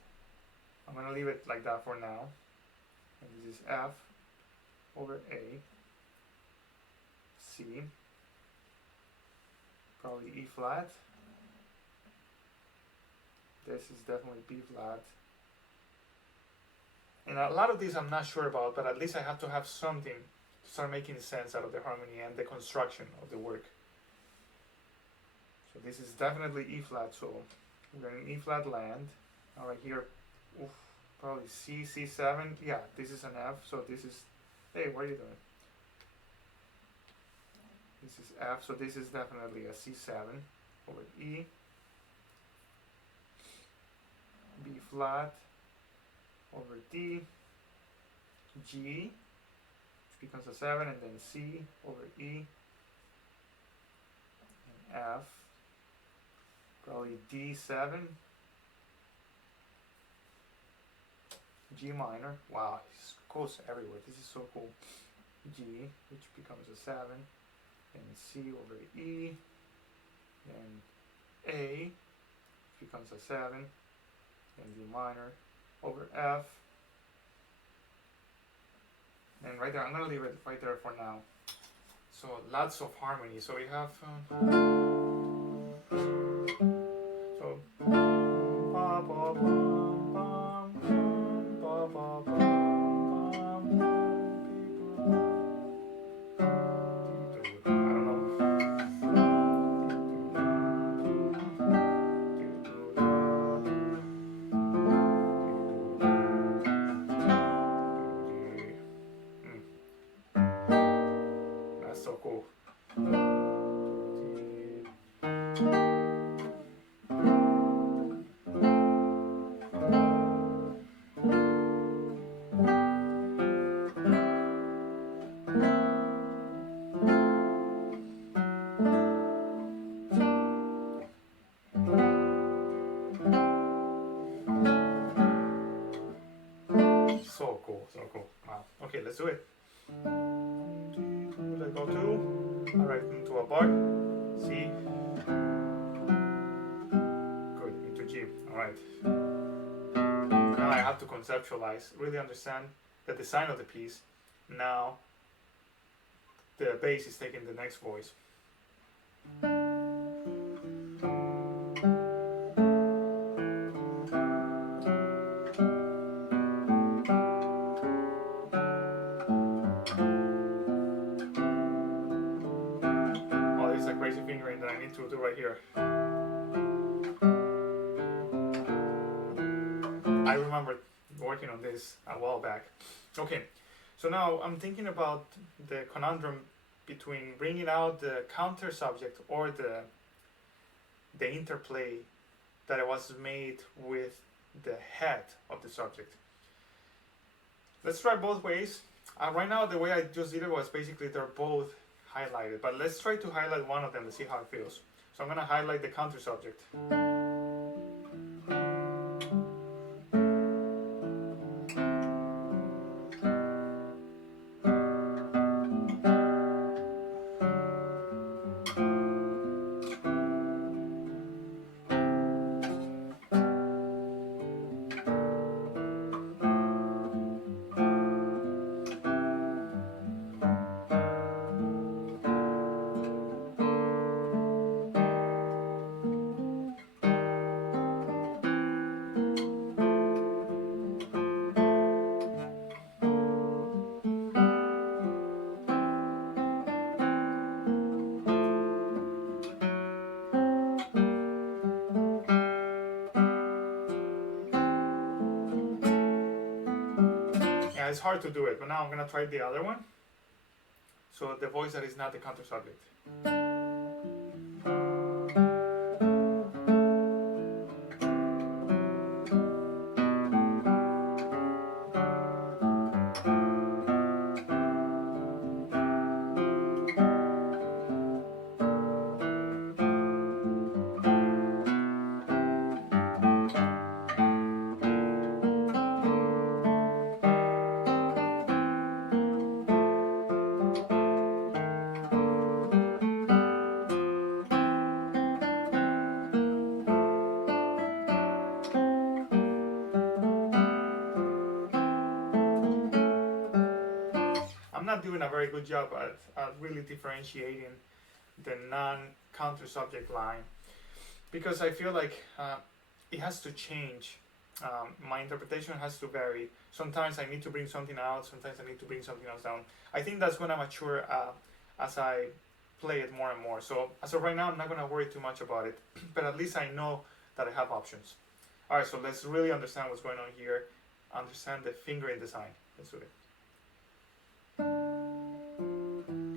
I'm gonna leave it like that for now. And this is F over A, C, probably E flat. This is definitely B flat. And a lot of these I'm not sure about, but at least I have to have something to start making sense out of the harmony and the construction of the work. So this is definitely E flat, so we're in E flat land. All right, here, oof, probably C, C7. Yeah, this is an F, so this is, hey, what are you doing? This is F, so this is definitely a C7 over E. B flat over D, G, which becomes a 7, and then C over E, and F, probably D7, G minor. Wow, it goes everywhere. This is so cool. G, which becomes a 7, and C over E, and A, which becomes a 7, and D minor over F. And right there, I'm gonna leave it right there for now. So lots of harmony. So you have so ba ba bum bum bum ba ba bum bum I don't know. That's so cool. So cool, so cool. Wow. Okay, let's do it. Let's go to, alright, into a bar, C, good, into G, alright. Now I have to conceptualize, really understand the design of the piece. Now the bass is taking the next voice. Oh, this is a crazy fingering that I need to do right here. I remember working on this a while back. Okay, so now I'm thinking about the conundrum between bringing out the counter subject or the interplay that was made with the head of the subject. Let's try both ways. Right now the way I just did it was basically they're both highlighted, but let's try to highlight one of them to see how it feels. So I'm going to highlight the counter subject. Yeah, it's hard to do it, but now I'm going to try the other one. So the voice that is not the counter subject. I'm not doing a very good job at really differentiating the non-counter subject line because I feel like it has to change. My interpretation has to vary. Sometimes I need to bring something out, sometimes I need to bring something else down. I think that's going to mature as I play it more and more. So as of right now, I'm not going to worry too much about it, but at least I know that I have options. All right, so let's really understand what's going on here, understand the fingering design. Let's do it.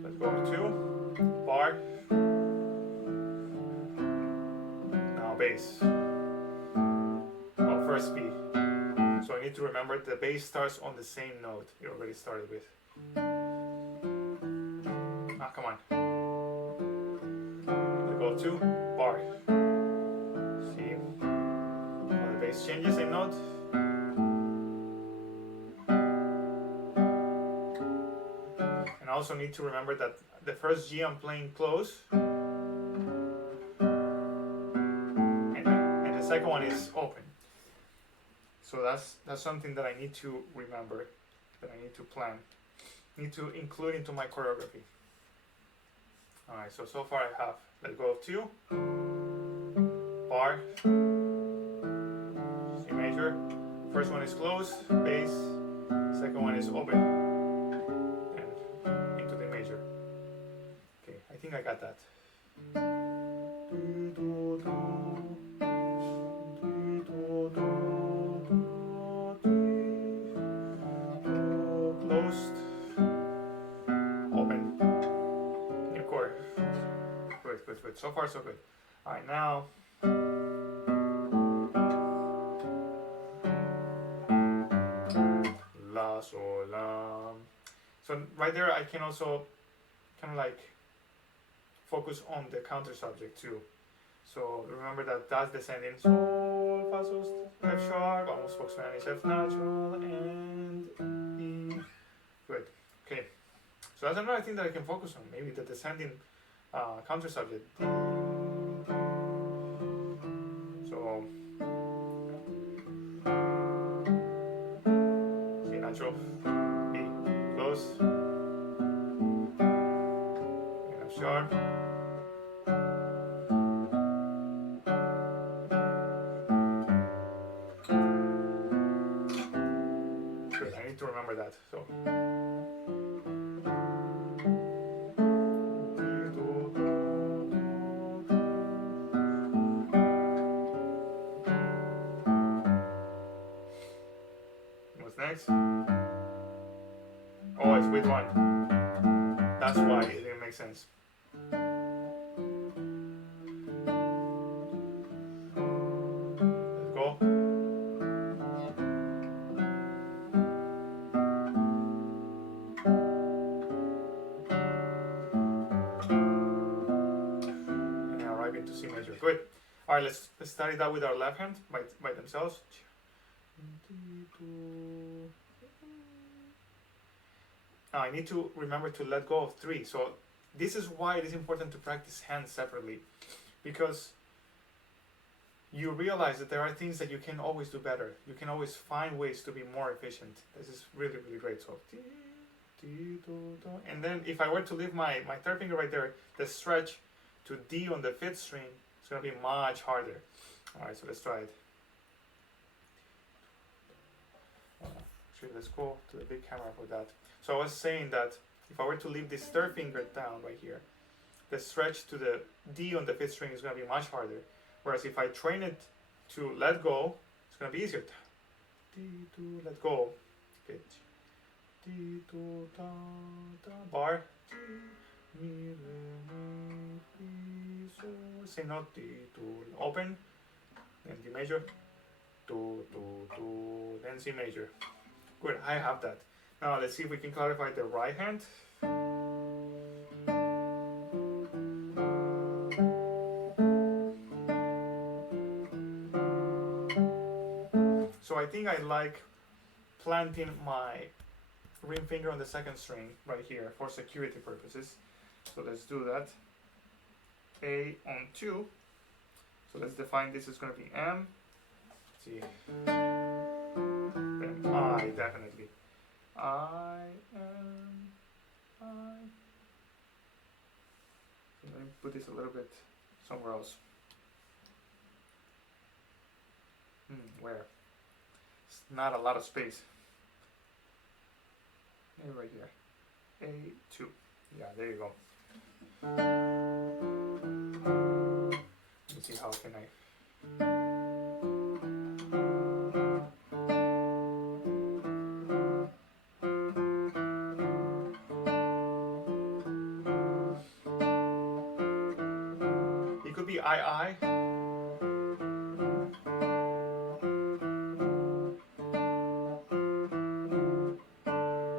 Let's go to bar, now bass. Well, first B. So I need to remember the bass starts on the same note you already started with. Ah, come on. Let's go to bar. See? Well, the bass changes same note. And I also need to remember that the first G I'm playing close. And the second one is open. So that's something that I need to remember, that I need to plan, need to include into my choreography. Alright, so far I have let go of 2, bar, C major. First one is closed, bass, second one is open, and into the major. Okay, I think I got that. Closed, open, new chord. Good. So far, so good. All right, now. La, sol, la. So right there, I can also kind of like focus on the counter subject too. So remember that that's descending. Sol, fa, sol, F sharp, almost spoke Spanish, F natural, and E. Good. Okay. So that's another thing that I can focus on. Maybe the descending counter subject. So C natural, E close, and F sharp. Good. I need to remember that. So. What's next? Oh, it's with 1. That's why it didn't make sense. Let's go. And arrive into C major. Good. All right, let's study that with our left hand by themselves. Now I need to remember to let go of 3. So this is why it is important to practice hands separately, because you realize that there are things that you can always do better. You can always find ways to be more efficient. This is really, really great. So, and then if I were to leave my third finger right there, the stretch to D on the 5th string is going to be much harder. All right, so let's try it. Actually, let's go to the big camera for that. So I was saying that if I were to leave this third finger down right here, the stretch to the D on the 5th string is going to be much harder. Whereas if I train it to let go, it's going to be easier. D, do, let go. Okay. D, do, da, da, bar. D, mi, re, mi, fi, sol. Say not D, do, open. Then D major. Do, do, do. Then C major. Good, I have that. Now let's see if we can clarify the right hand. So I think I like planting my ring finger on the 2nd string right here for security purposes. So let's do that. A on 2. So let's define this is going to be M. Let's see. Then I, definitely. I, M, I. So let me put this a little bit somewhere else. Where? It's not a lot of space. Maybe right here. A2. Yeah, there you go. Let me see how can I. It could be I.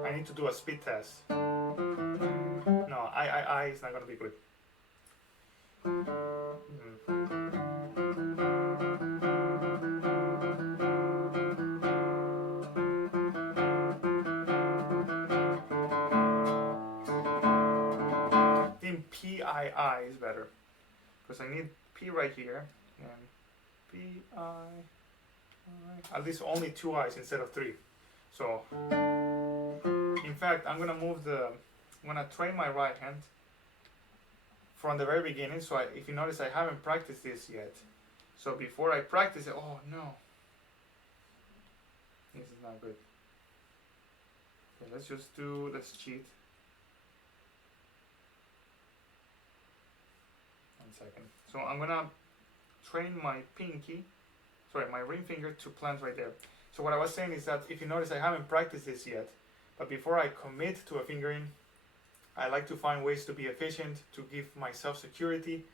I need to do a speed test. No, I is not gonna be good. I think PII is better, because I need P right here and PI. At least only 2 I's instead of 3. So in fact, I'm gonna train my right hand from the very beginning. So if you notice, I haven't practiced this yet. So before I practice it, oh no, this is not good. Okay, let's cheat. 1 second. So I'm gonna train my my ring finger to plant right there. So what I was saying is that if you notice, I haven't practiced this yet, but before I commit to a fingering, I like to find ways to be efficient, to give myself security,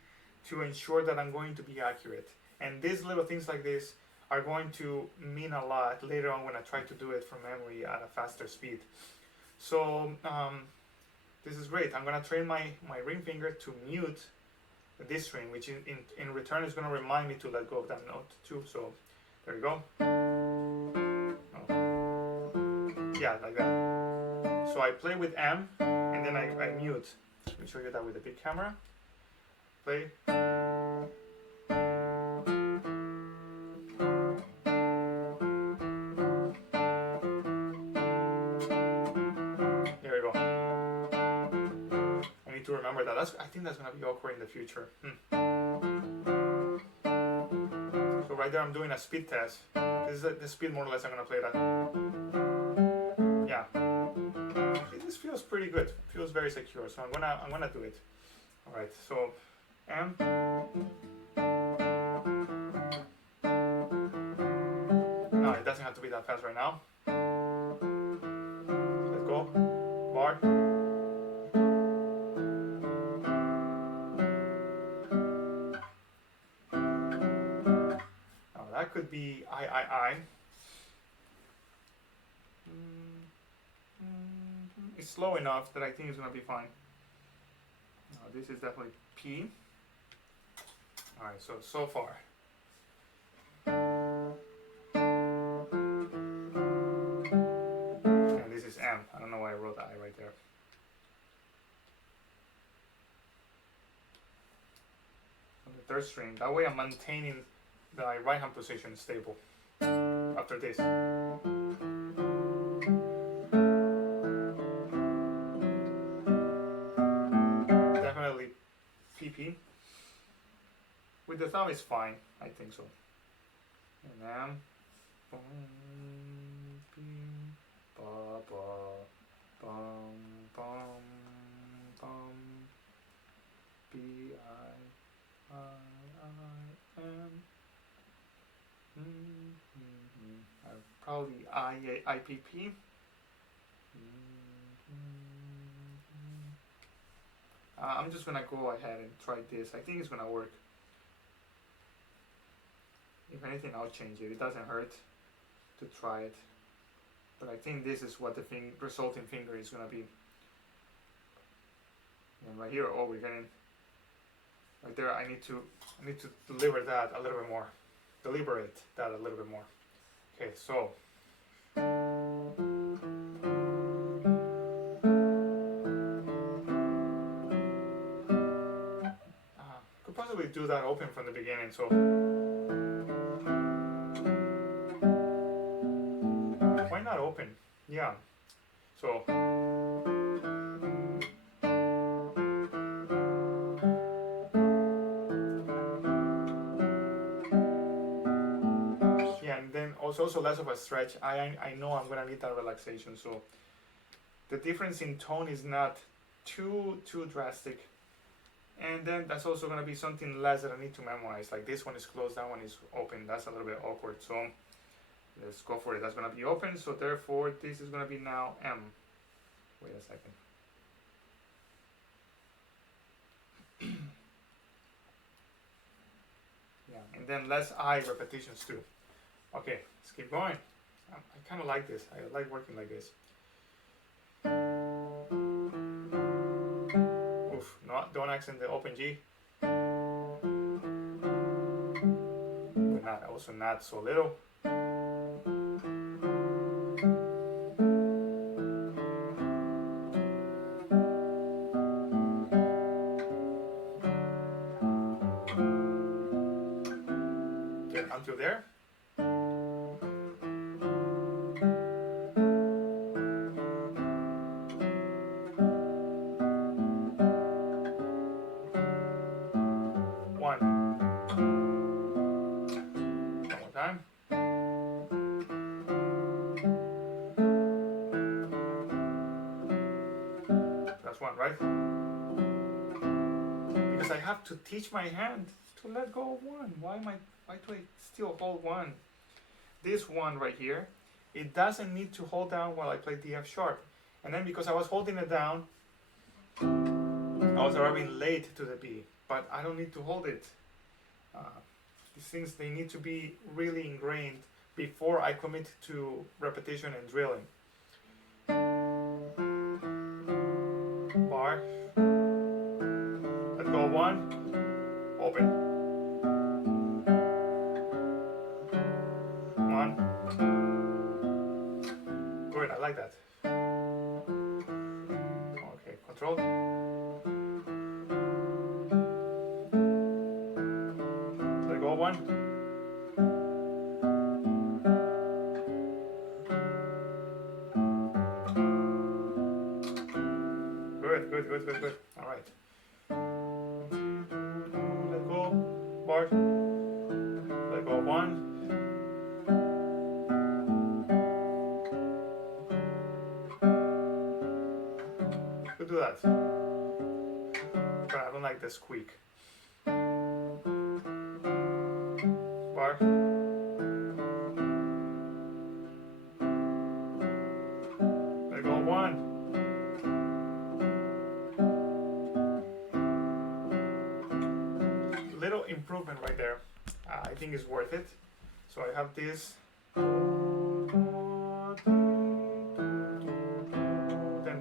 to ensure that I'm going to be accurate. And these little things like this are going to mean a lot later on when I try to do it from memory at a faster speed. So this is great. I'm gonna train my ring finger to mute this string, which in return is gonna remind me to let go of that note too. So there you go. Oh. Yeah, like that. So I play with M and then I mute. Let me show you that with a big camera. Play. There we go. I need to remember that. I think that's gonna be awkward in the future. So right there I'm doing a speed test. This is the speed more or less I'm gonna play that. Yeah. This feels pretty good. Feels very secure. So I'm gonna do it. Alright, so M. No, it doesn't have to be that fast right now. Let's go. Bar. Now that could be I. It's slow enough that I think it's gonna be fine. This is definitely P. Alright, so far. And this is M. I don't know why I wrote I right there. On the third string. That way I'm maintaining the right hand position stable. After this. Definitely PP. With the thumb is fine, I think so. And then boom, bim, ba ba, bum bum bum, B I M. Probably IPP. I'm just gonna go ahead and try this. I think it's gonna work. If anything, I'll change it. It doesn't hurt to try it. But I think this is what the resulting finger is gonna be. And right here, we're getting right there. I need to deliver that a little bit more. Deliberate that a little bit more. Okay, so. Could possibly do that open from the beginning, so. Why not open? Yeah. So. Yeah, and then also less of a stretch. I know I'm gonna need that relaxation, so the difference in tone is not too drastic. And then that's also gonna be something less that I need to memorize. Like this one is closed, that one is open. That's a little bit awkward. So let's go for it. That's gonna be open. So therefore, this is gonna be now M. Wait a second. Yeah, and then less I repetitions too. Okay, let's keep going. I kind of like this. I like working like this. Oof, don't accent the open G. But also not so little. Get until there. right? Because I have to teach my hand to let go of one. Why do I still hold one? This one right here, it doesn't need to hold down while I play the F sharp. And then because I was holding it down, I was arriving late to the B, but I don't need to hold it. These things, they need to be really ingrained before I commit to repetition and drilling. Bar, let go one, open. One. Good, I like that. Okay, control. Let go one. Good. All right. Let go. Bar. Let go one. Could do that. But I don't like the squeak. Bar. Let go one. Little improvement right there. I think is worth it. So I have this. Then,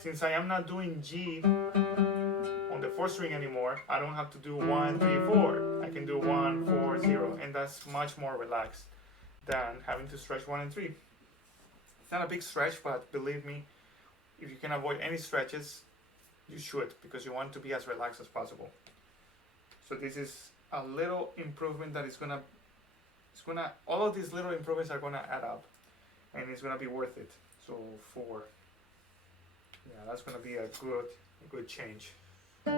since I am not doing G on the 4th string anymore, I don't have to do 1, 3, 4. I can do 1, 4, 0, and that's much more relaxed than having to stretch 1 and 3. It's not a big stretch, but believe me, if you can avoid any stretches, you should, because you want to be as relaxed as possible. So this is a little improvement that is gonna, all of these little improvements are gonna add up, and it's gonna be worth it. So that's gonna be a good change. Okay,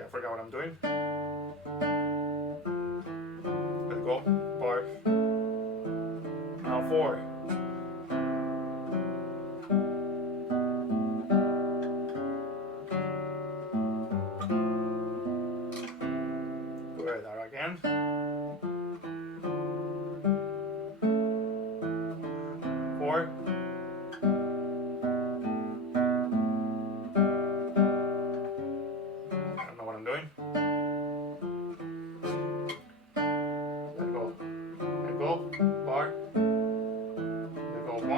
I forgot what I'm doing. Let go, bar. Now 4. Good, again. 4. I don't know what I'm doing. Let go, bar. Let go 1.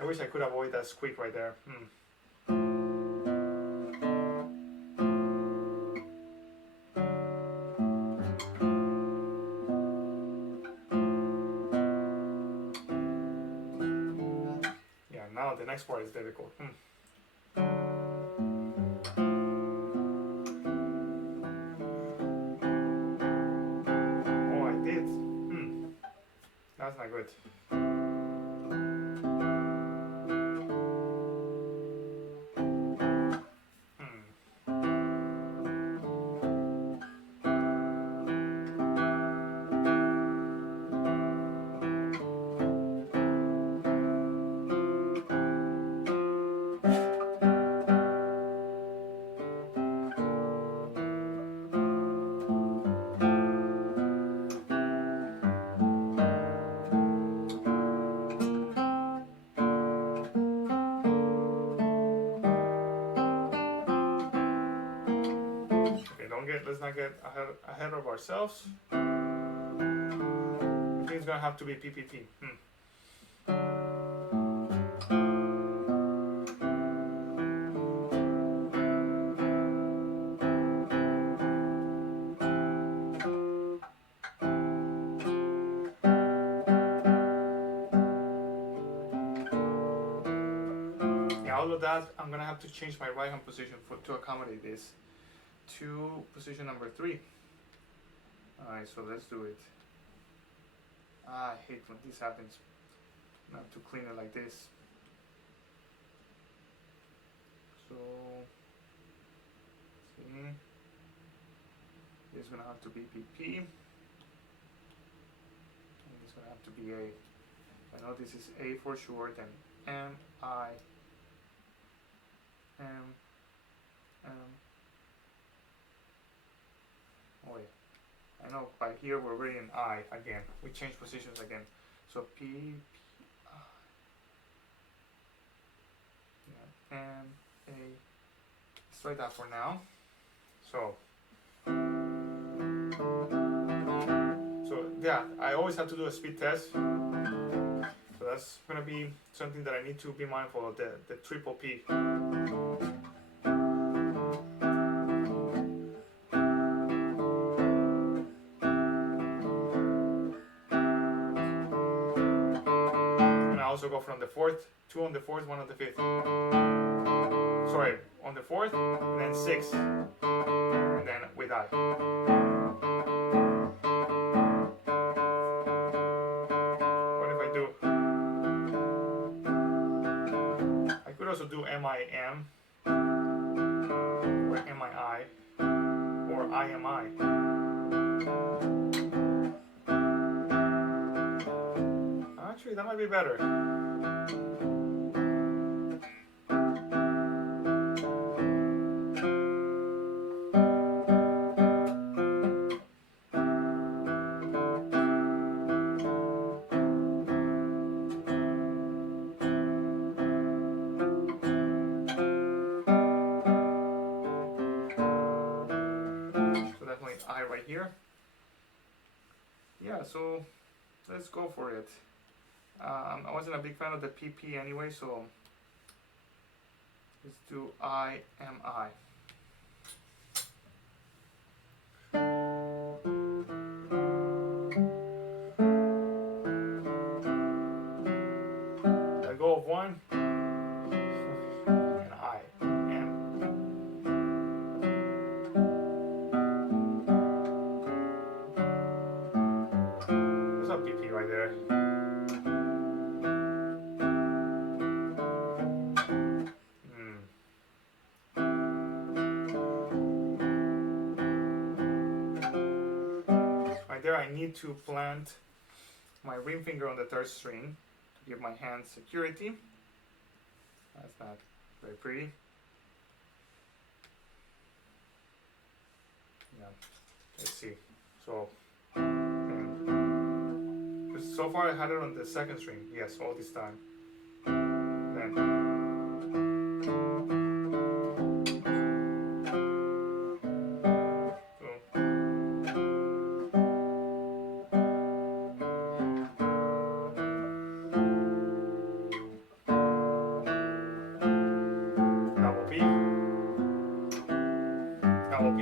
I wish I could avoid that squeak right there. Yeah, now the next part is difficult. Oh, I did. That's not good. Let's not get ahead of ourselves. I think it's gonna have to be PPP. Yeah, all of that, I'm gonna have to change my right hand position to accommodate this to position number 3. Alright, so let's do it. I hate when this happens. Not to clean it like this. So, see, this is gonna have to be PP. And it's gonna have to be A. I know this is A for sure, then M, I, M, M. Oh wait, I know by here we're already in I again. We change positions again. So P, P, I. Yeah, M, A. Let's try that for now. So yeah, I always have to do a speed test. So that's gonna be something that I need to be mindful of, the triple P. And I also go from the fourth, 2 on the fourth, 1 on the fifth. Sorry, on the fourth, and then 6, and then with I. What if I do? I could also do M-I-M, or M-I-I, or I-M-I. Actually, that might be better. I right here. Yeah, so let's go for it. I wasn't a big fan of the PP anyway, so let's do I-M-I. Let go of 1, and I-M. There's a PP right there. Right there, I need to plant my ring finger on the 3rd string to give my hand security. That's not very pretty. Yeah, let's see. So so far I had it on the 2nd string. Yes, all this time. Then double P, double P.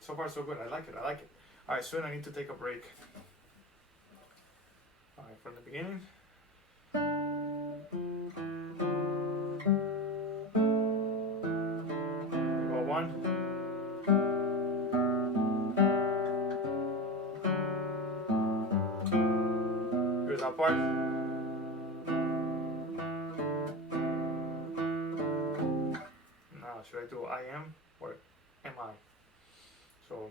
So far so good. I like it. Alright, soon I need to take a break. Alright, from the beginning. Go 1. Here's that part. Now, should I do I-M or M-I? So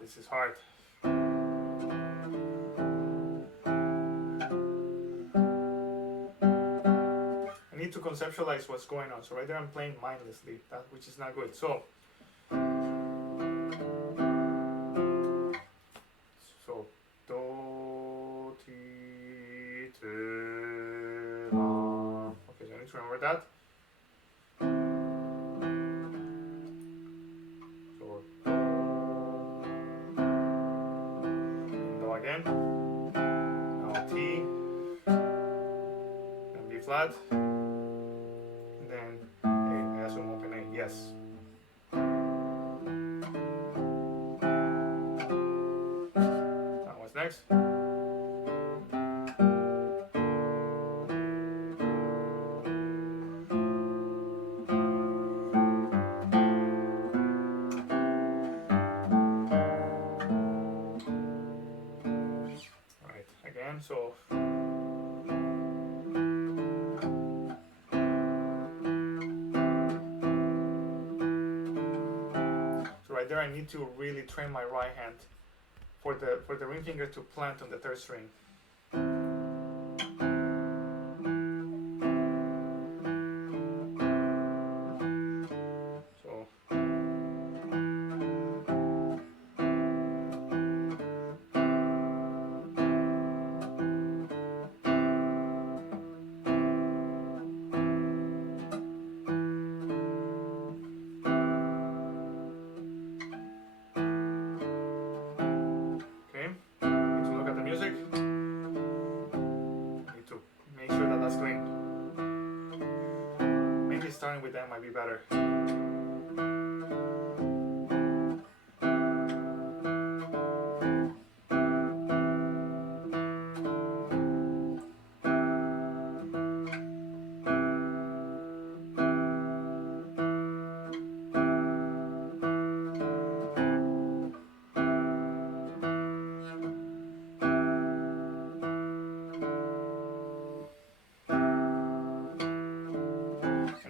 this is hard. I need to conceptualize what's going on. So right there I'm playing mindlessly, which is not good. So do, ti, ti, la. Okay, so I need to remember that. now T, then B flat, and then A. I assume open A. Yes. Now what's next? Again, so right there I need to really train my right hand for the ring finger to plant on the third string. So music. I need to make sure that that's clean. Maybe starting with that might be better.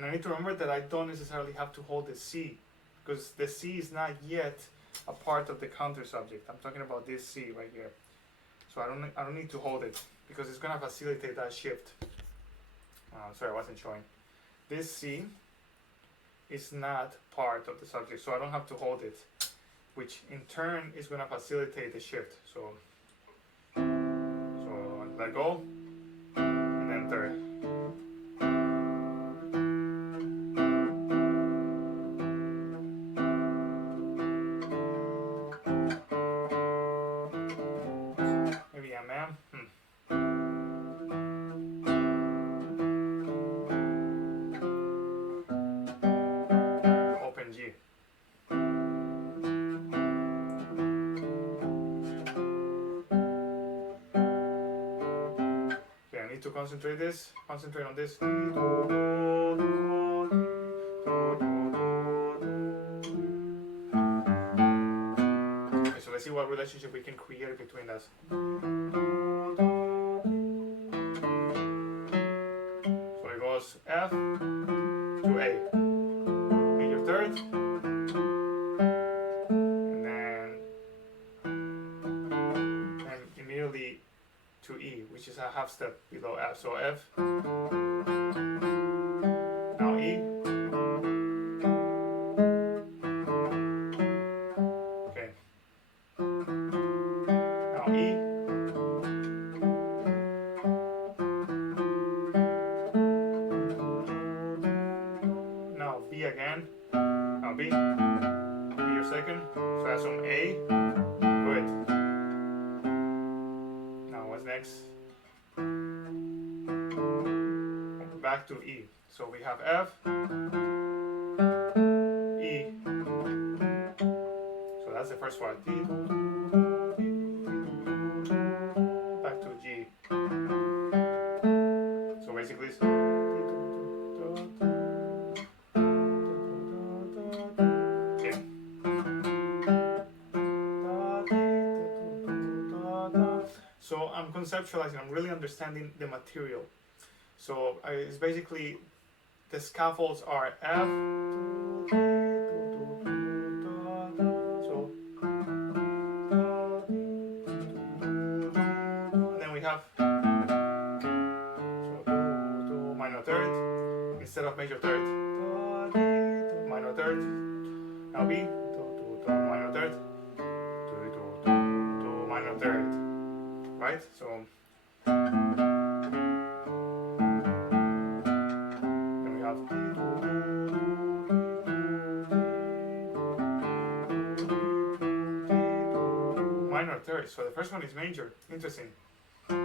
I need to remember that I don't necessarily have to hold the C, because the C is not yet a part of the counter subject. I'm talking about this C right here. So I don't need to hold it, because it's gonna facilitate that shift. Sorry, I wasn't showing. This C is not part of the subject, so I don't have to hold it, which in turn is gonna facilitate the shift. So let go, and then third. Maybe a man. Open G. Okay, I need to concentrate on this. Okay, so let's see what relationship we can create between us. So it goes F to A, major third, and immediately to E, which is a half step below F. So F, now E, okay, now E, now B again, now B, your second, so that's on A, good. Now what's next? Back to E. So we have F, E. So that's the first part. Back to G. So basically it's okay. So I'm conceptualizing, I'm really understanding the material. So it's basically, the scaffolds are F, so then we have so minor third instead of major third, minor third, now B, minor third, minor third, right? So minor third. So the first one is major. Interesting. Okay.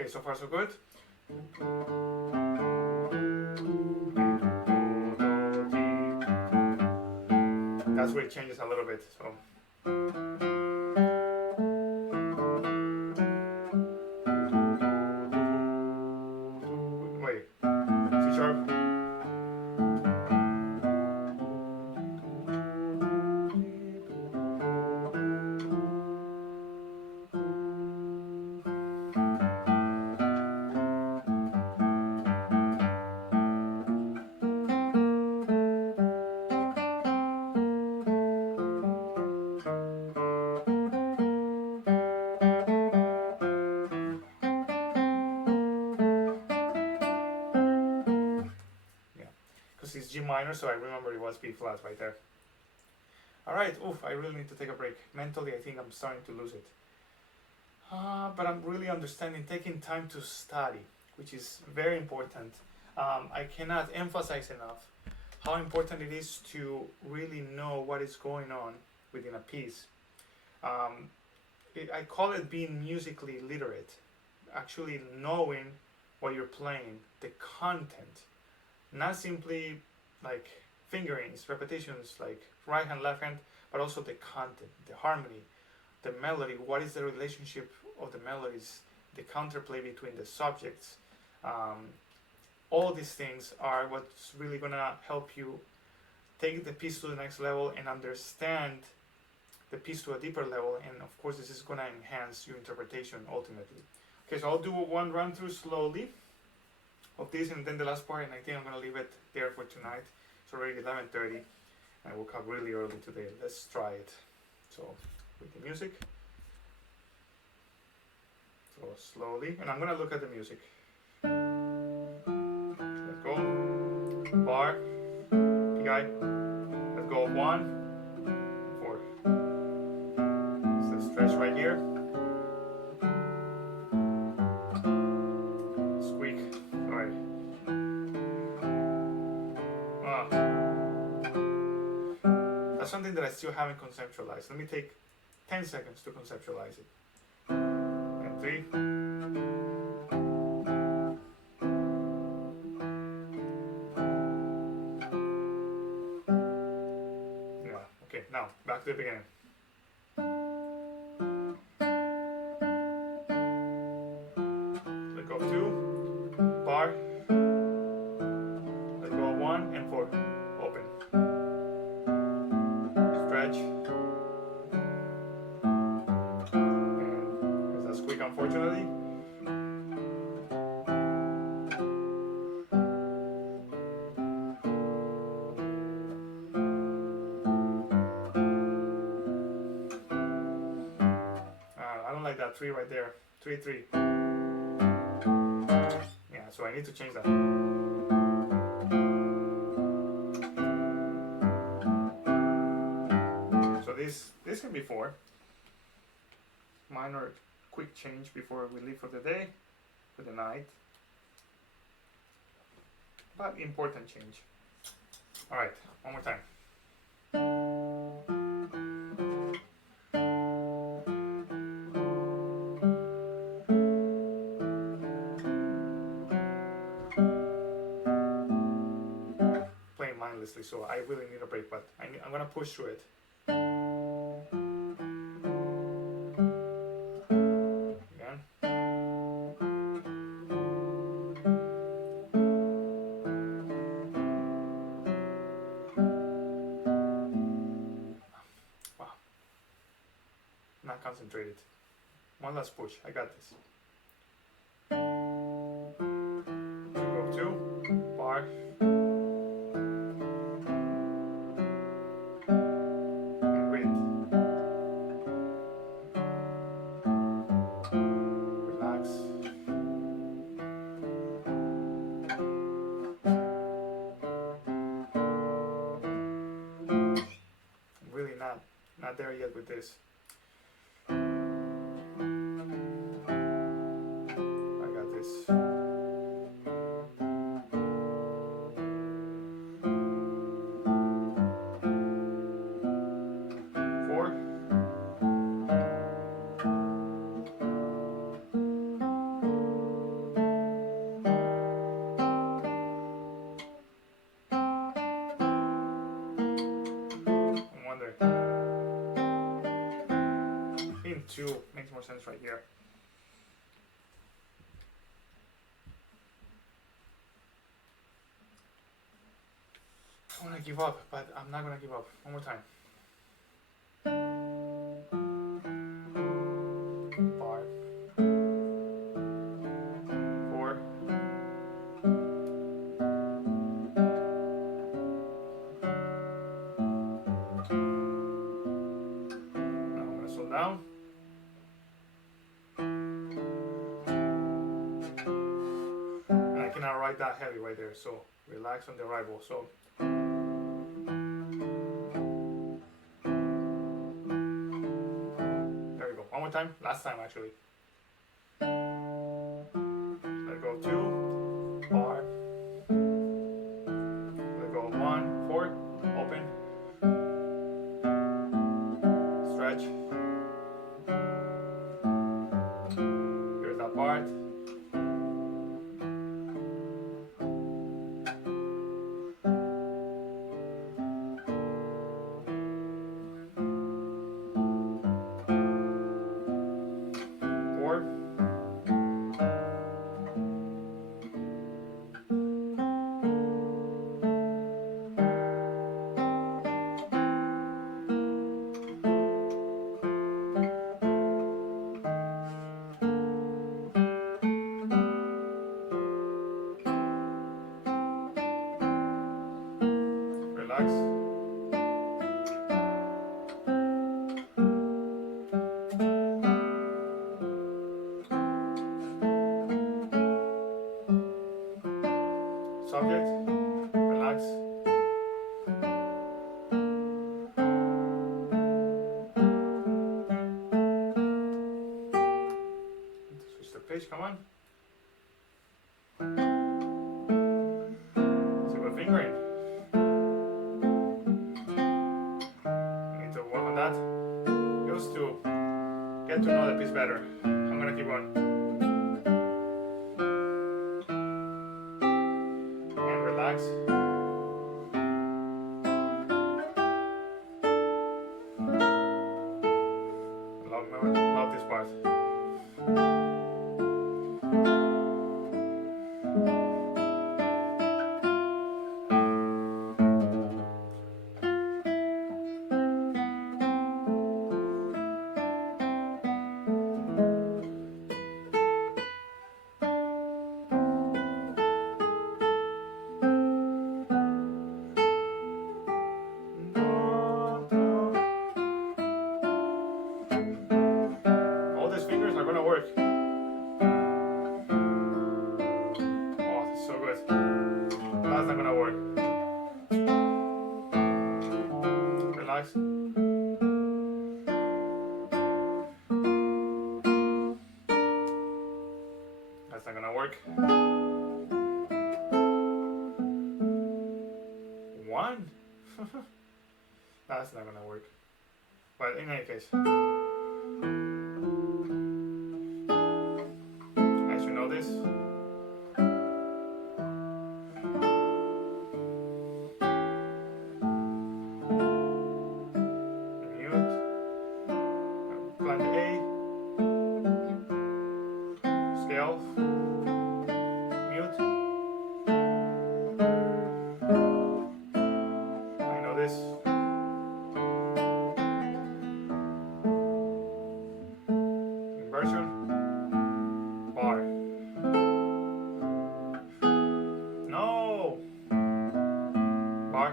Okay, so far so good. That's where it changes a little bit. So. Wait, C sharp. Because it's G minor, so I remember it was B flat right there. Alright, oof, I really need to take a break. Mentally, I think I'm starting to lose it. But I'm really understanding taking time to study, which is very important. I cannot emphasize enough how important it is to really know what is going on within a piece. I call it being musically literate, actually knowing what you're playing, the content, not simply like fingerings, repetitions like right hand, left hand, but also the content, the harmony, the melody, what is the relationship of the melodies, the counterplay between the subjects. All these things are what's really gonna help you take the piece to the next level and understand the piece to a deeper level, and of course this is gonna enhance your interpretation ultimately. Okay, so I'll do one run through slowly of this and then the last part, and I think I'm gonna leave it there for tonight. It's already 11:30. I woke up really early today. Let's try it. So with the music. So slowly, and I'm gonna look at the music. Let's go. Bar, PI. Let's go 1, 4. It's the stretch right here. Squeak. Sorry. That's something that I still haven't conceptualized. Let me take 10 seconds to conceptualize it. And 3. Yeah, okay, now back to the beginning. Let go 2, bar. Let go 1 and 4. Open. Stretch. And there's that squeak, unfortunately. I don't like that 3 right there. 3, 3. Yeah, so I need to change that. So this can be 4. Minor quick change before we leave for the day, for the night. But important change. Alright, one more time. Playing mindlessly, so I really need a break, but I'm gonna push through it. Again. Wow. Not concentrated. One last push. I got this. Go 2, bar. not there yet with this. I got this. 4. I wonder. In 2 makes more sense right here. I want to give up, but I'm not going to give up. One more time. Bar. 4. Now I'm going to slow down. And I cannot write that heavy right there, so relax on the arrival. So there we go. One more time. Last time actually. Let go 2. Bar. Let go 1. 4. Open. Stretch. Here's that part. Relax. Subject. Relax. Switch the page, come on. Let's see what fingering. To work on that, just to get to know the piece better. I'm gonna keep on and relax. Love this part. All these fingers are gonna work. Oh, this is so good. That's not gonna work. Relax. That's not gonna work. 1. That's not gonna work. But in any case, I should know this. Mute. Plant A. Scale. Mute. I know this. Inversion. Bar. No. Bar.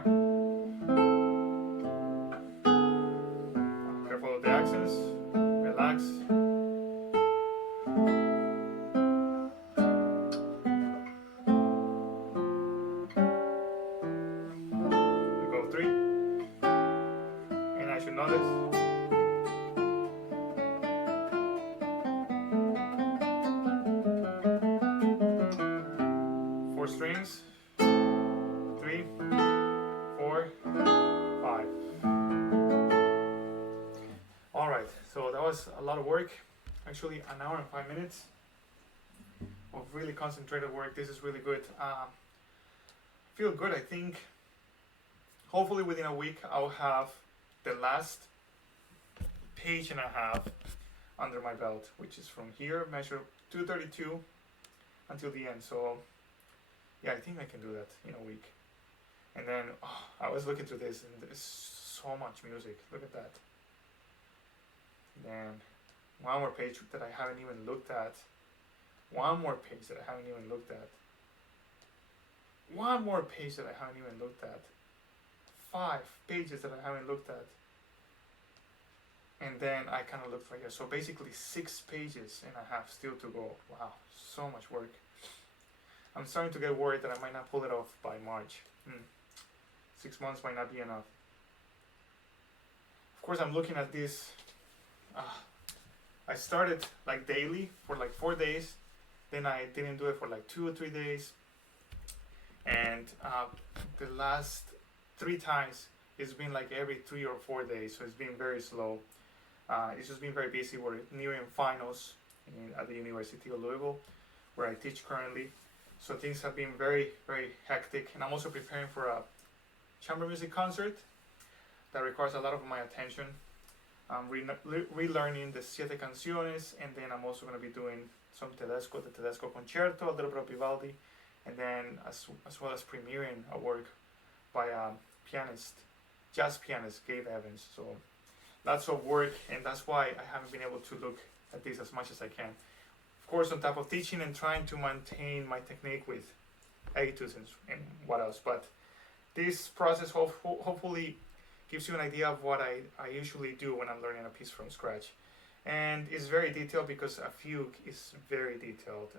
Careful of the accents. Relax. Go 3. And I should know this. was a lot of work. Actually, an hour and 5 minutes of really concentrated work. This is really good. Feel good. I think hopefully within a week I'll have the last page and a half under my belt, which is from here, measure 232 until the end. So yeah, I think I can do that in a week. And then I was looking through this, and there's so much music. Look at that. Then one more page that I haven't even looked at. One more page that I haven't even looked at. One more page that I haven't even looked at. 5 pages that I haven't looked at. And then I kind of looked right here. So basically 6 pages and a half still to go. Wow, so much work. I'm starting to get worried that I might not pull it off by March. 6 months might not be enough. Of course, I'm looking at this. I started like daily for like 4 days. Then I didn't do it for like 2 or 3 days. And the last 3 times, it's been like every 3 or 4 days. So it's been very slow. It's just been very busy. We're nearing finals at the University of Louisville, where I teach currently. So things have been very, very hectic. And I'm also preparing for a chamber music concert that requires a lot of my attention. I'm relearning the Siete Canciones, and then I'm also going to be doing some the Tedesco Concerto, a little bit of Vivaldi, and then as well as premiering a work by a jazz pianist, Gabe Evans. So lots of work, and that's why I haven't been able to look at this as much as I can. Of course, on top of teaching and trying to maintain my technique with etudes and what else. But this process hopefully gives you an idea of what I usually do when I'm learning a piece from scratch. And it's very detailed because a fugue is very detailed.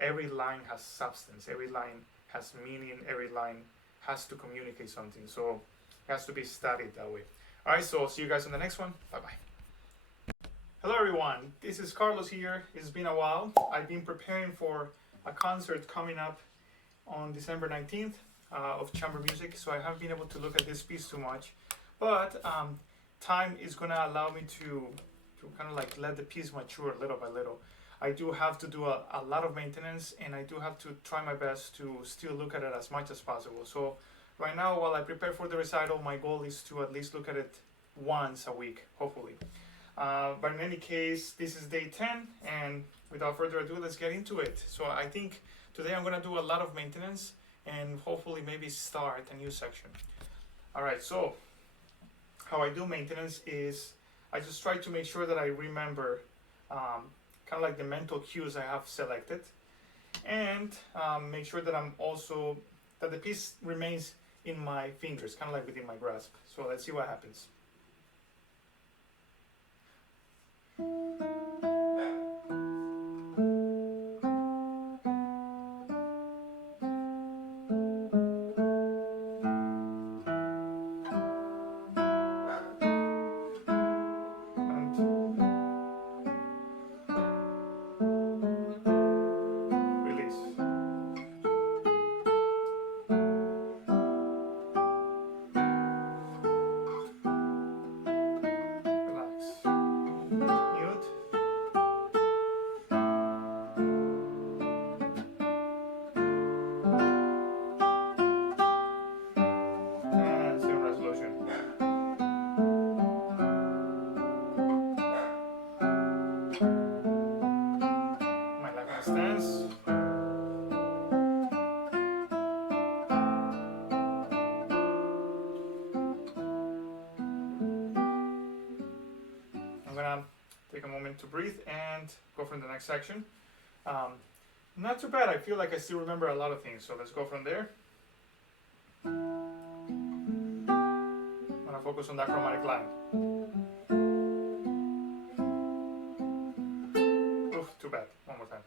Every line has substance, every line has meaning, every line has to communicate something. So it has to be studied that way. Alright, so see you guys on the next one. Bye-bye. Hello everyone, this is Carlos here. It's been a while. I've been preparing for a concert coming up on December 19th of chamber music, so I haven't been able to look at this piece too much. But time is going to allow me to kind of like let the piece mature little by little. I do have to do a lot of maintenance, and I do have to try my best to still look at it as much as possible. So right now, while I prepare for the recital, my goal is to at least look at it once a week, hopefully. But in any case, this is day 10, and without further ado, let's get into it. So I think today I'm going to do a lot of maintenance and hopefully maybe start a new section. Alright, so how I do maintenance is I just try to make sure that I remember kind of like the mental cues I have selected, and make sure that that the piece remains in my fingers, kind of like within my grasp. So let's see what happens. Take a moment to breathe and go from the next section. Not too bad. I feel like I still remember a lot of things. So let's go from there. I'm gonna focus on that chromatic line. Oof, too bad. One more time.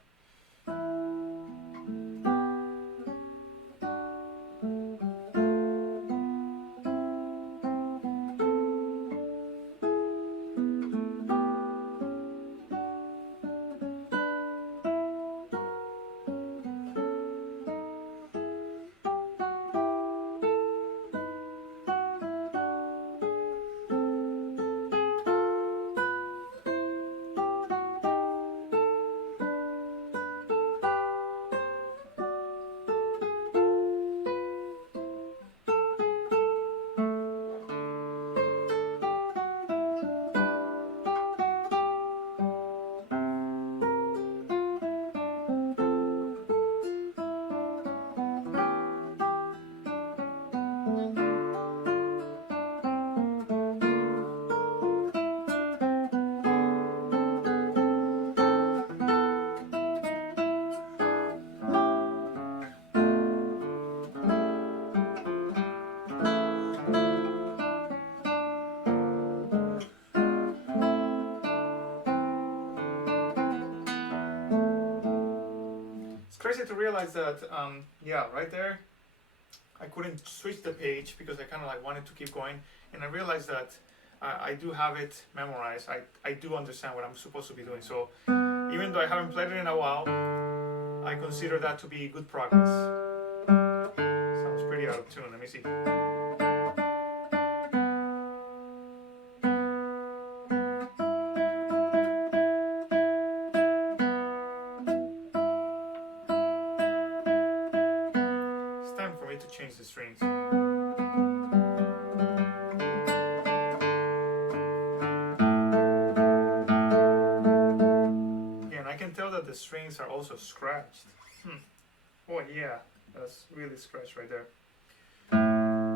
realized that, yeah, right there, I couldn't switch the page because I kind of like wanted to keep going. And I realized that I do have it memorized. I do understand what I'm supposed to be doing. So even though I haven't played it in a while, I consider that to be good progress. Sounds pretty out of tune. Let me see. It's time for me to change the strings. I can tell that the strings are also scratched. Oh yeah, that's really scratched right there.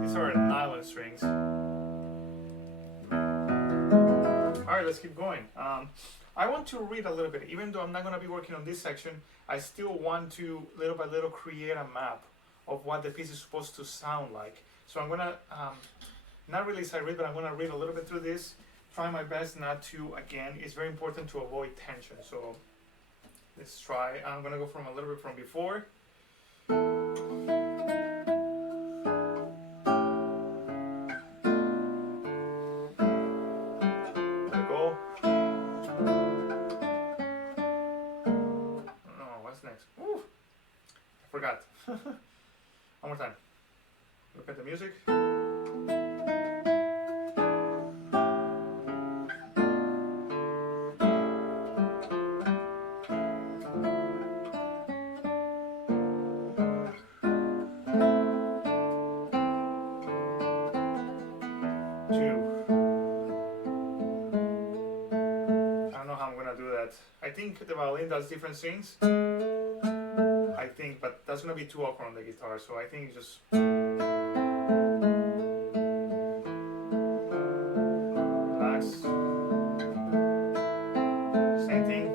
These are nylon strings. Alright, let's keep going. I want to read a little bit. Even though I'm not going to be working on this section, I still want to, little by little, create a map of what the piece is supposed to sound like. So I'm going to, not really sight read, but I'm going to read a little bit through this. Try my best not to, again, it's very important to avoid tension. So let's try. I'm going to go from a little bit from before. Let it go. No, what's next? Ooh, I forgot. One more time. Look at the music. I think the violin does different things. I think, but that's gonna be too awkward on the guitar. So I think just relax. Same thing.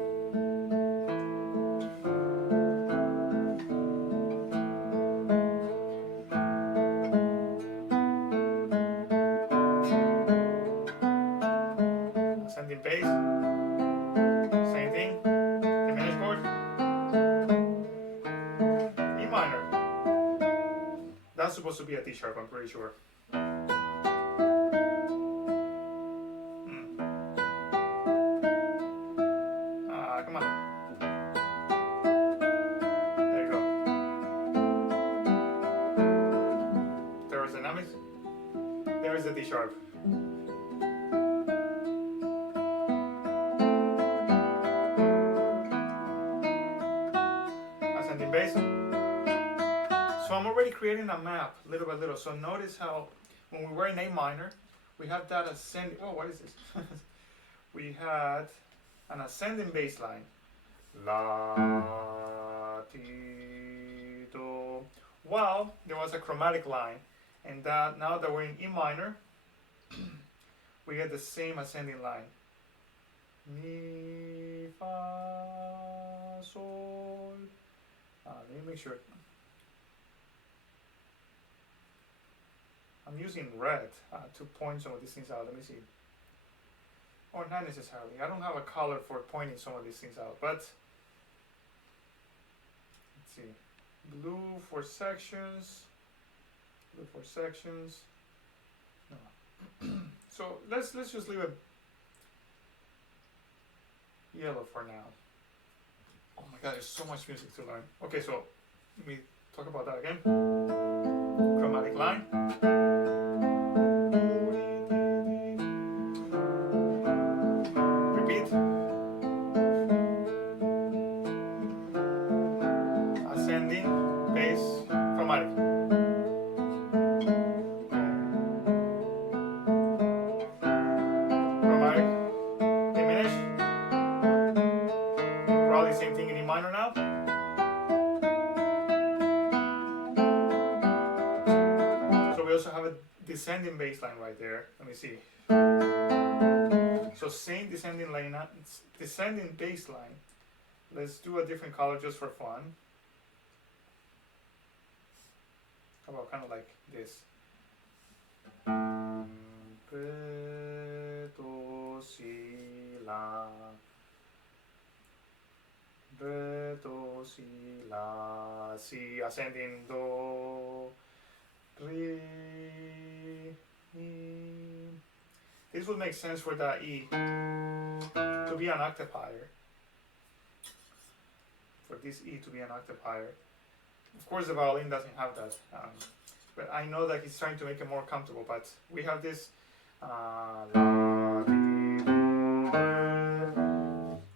Ascending bass. Same thing. Diminished chord. E minor. That's supposed to be a D sharp, I'm pretty sure. Come on. There you go. There's dynamics. There's the D sharp. Ascending bass. So I'm already creating a map little by little. So notice how when we were in A minor, we have that ascending. Oh, what is this? We had an ascending bass line. La, ti, do. While there was a chromatic line. And that now that we're in E minor, we get the same ascending line. Mi, fa, sol. Let me make sure. I'm using red to point some of these things out. Let me see. Or not necessarily. I don't have a color for pointing some of these things out, but let's see. Blue for sections. Blue for sections. No. So let's just leave it yellow for now. Oh my god, there's so much music to learn. Okay, so let me talk about that again. Chromatic line. Repeat. Ascending, bass, chromatic. Chromatic, diminish. Probably same thing in E minor now. So we also have a descending bass line right there. Let me see. So same descending line, descending bass line. Let's do a different color just for fun. How about kind of like this? Re, do, si, la. Re, do, si, la, Si, ascending, do, re, mi. This would make sense for the E to be an octave higher. For this E to be an octave higher. Of course, the violin doesn't have that, but I know that he's trying to make it more comfortable. But we have this.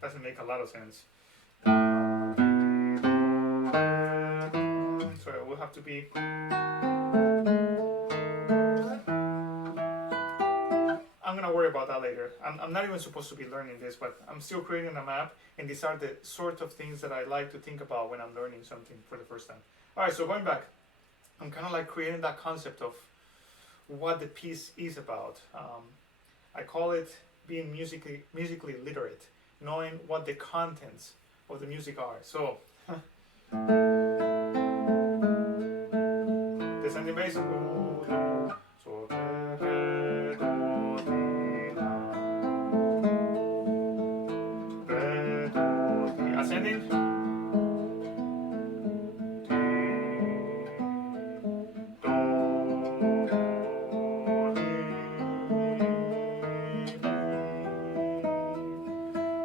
Doesn't make a lot of sense. So it will have to be. I'm gonna worry about that later. I'm not even supposed to be learning this, but I'm still creating a map, and these are the sort of things that I like to think about when I'm learning something for the first time. All right, so going back, I'm kind of like creating that concept of what the piece is about. I call it being musically literate, knowing what the contents of the music are. So, descending bass, so ascending,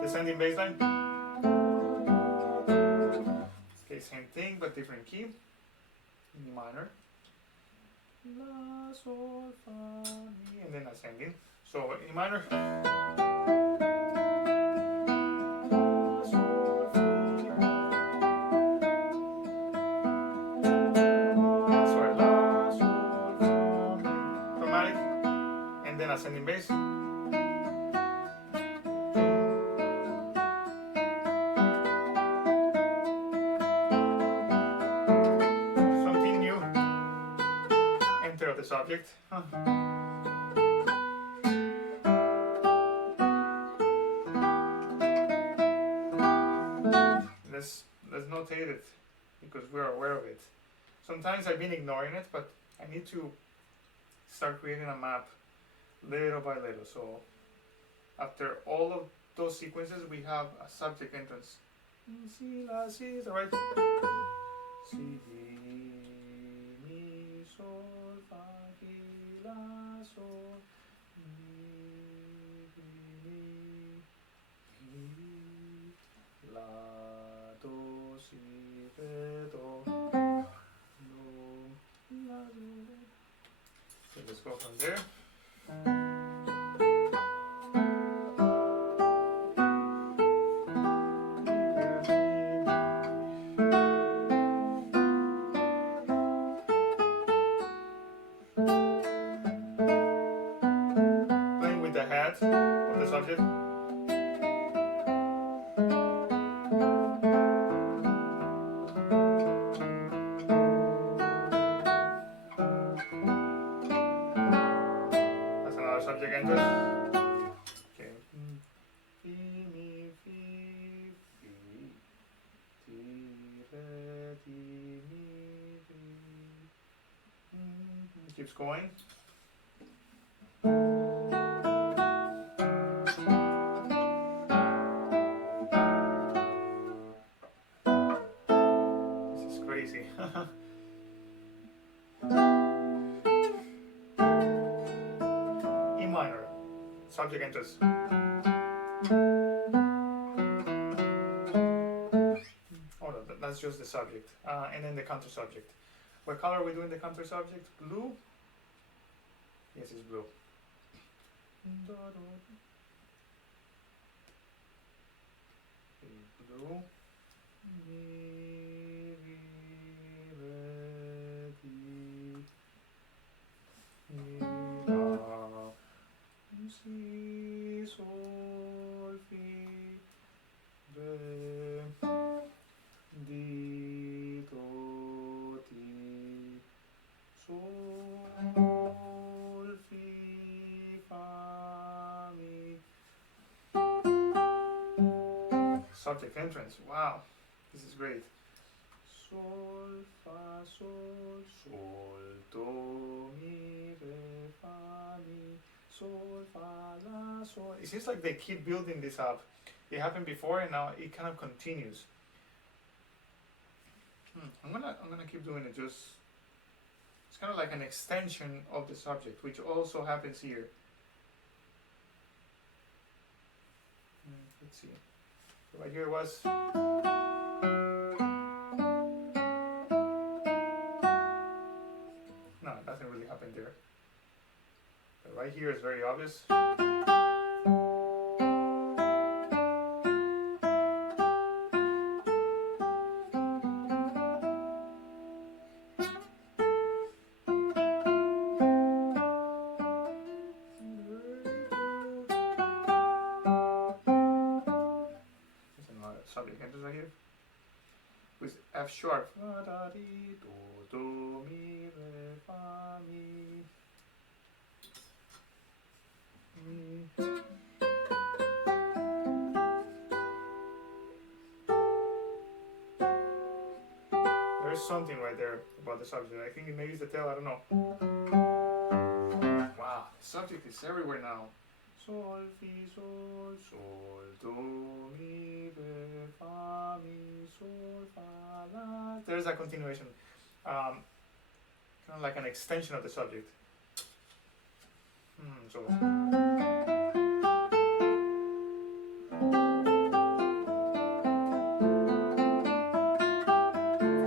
descending bass line. Okay, same thing but different key. E minor. La, sol, fa, mi, and then ascending. So E minor. Sorry, la, sol, fa, mi. Chromatic, and then ascending bass. Something new. Enter the subject. Let's notate it because we're aware of it. Sometimes I've been ignoring it, but I need to start creating a map little by little. So after all of those sequences, we have a subject entrance. Si, la, si, is that right? Si, mi, sol, fa, mi, la, sol, mi, la, do, si, re, do, la, do. Okay, let's go from there. Playing with the head of the subject. That's another subject entrance. Okay. Fi, mi, fi, fi, ti, re, ti, mi, fi. Keeps going. This is crazy. E minor, subject enters. Oh no, that's just the subject, and then the counter subject. What color are we doing the counter subject? Blue? Yes, it's blue. Blue. Mi, re, ti, mi, la, si, sol, fi, re, di, do, ti, sol, fi, fa, mi. Subject entrance. Wow, this is great. Sol, fa, sol, sol, do, mi, re, fa, mi, sol, fa, la, sol. It seems like they keep building this up. It happened before and now it kind of continues. I'm I'm gonna keep doing it. Just it's kind of like an extension of the subject, which also happens here. Let's see. Right here was. No, it doesn't really happen there. But right here is very obvious. There's another subject enters right here with F sharp. Fa da di do mi re fa mi. There's something right there about the subject. I think it maybe it's the tail, I don't know. Wow, the subject is everywhere now. Sol, fi, sol, sol, do, mi, re, fa, mi, sol, fa, la. There's a continuation. Kind of like an extension of the subject. So.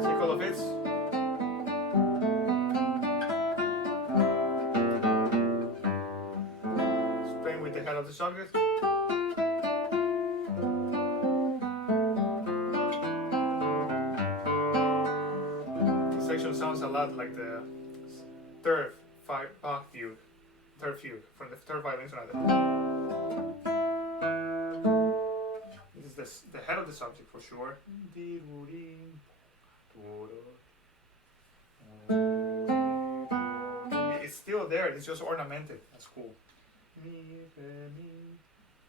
Circle of Fifths. Playing with the head of the subject. This section sounds a lot like the third fugue. Third fugue from the third violin sonata. This is the head of the subject for sure. It's still there, it's just ornamented. That's cool. Mi, re,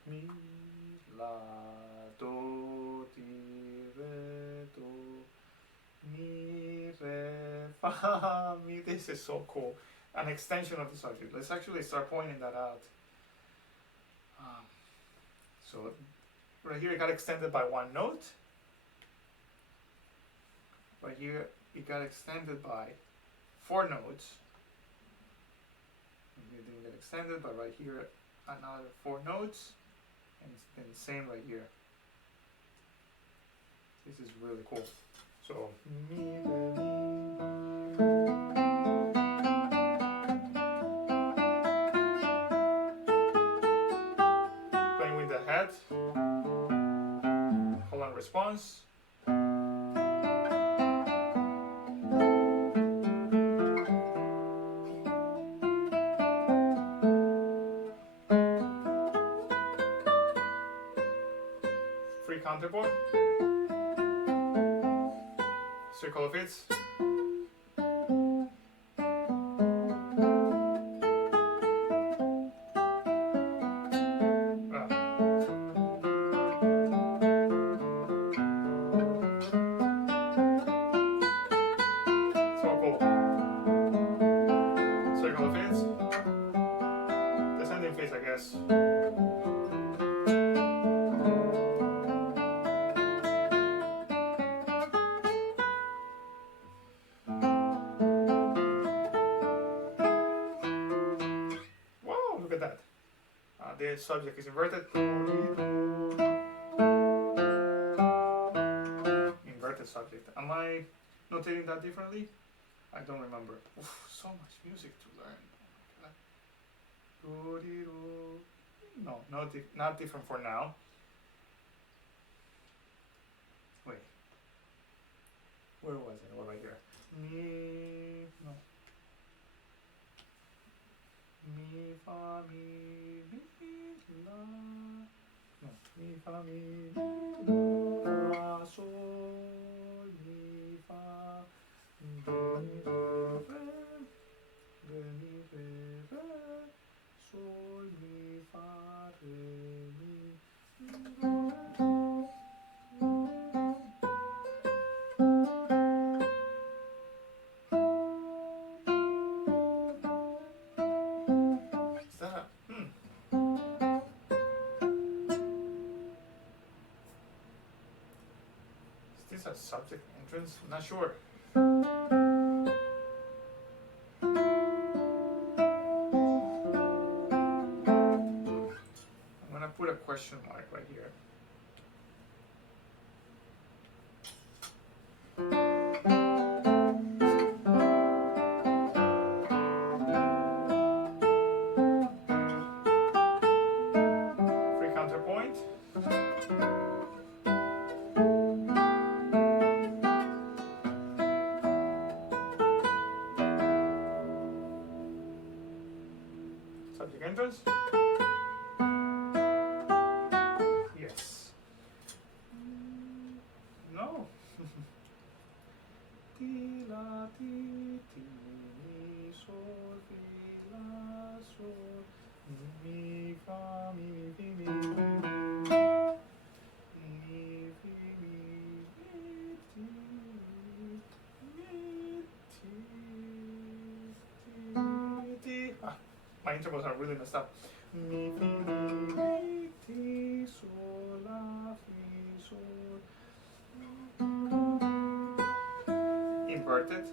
mi, la, do, ti, re, do, mi, re, fa, mi. This is so cool. An extension of the subject. Let's actually start pointing that out. So right here it got extended by one note. Right here it got extended by 4 notes. And it didn't get extended, but right here another 4 notes, and then same right here. This is really cool. So mi, re, mi. Playing with the head. Hold on response. Free counterpoint. Circle of Fifths. So cool. Circle of Fifths. Descending fifths, I guess. Look at that. The subject is inverted. Inverted subject. Am I notating that differently? I don't remember. Oof, so much music to learn. Oh my god. No, not different for now. Wait. Where was it? What right here? Mi, no. Mi, fa, mi, la. No, mi, fa, mi, la, sol, mi, fa, do, mi, re, sol, mi, fa, re, mi. Is that a, Is this a subject entrance? I'm not sure. question mark right here. Free counterpoint. Subject entrance. Yes. No. Ti la ti ti mi sol fi la sol mi fa mi fi mi mi fi mi ti mi ti. My intervals are really messed up. Mi fi mi ti sol la fi sol. Inverted.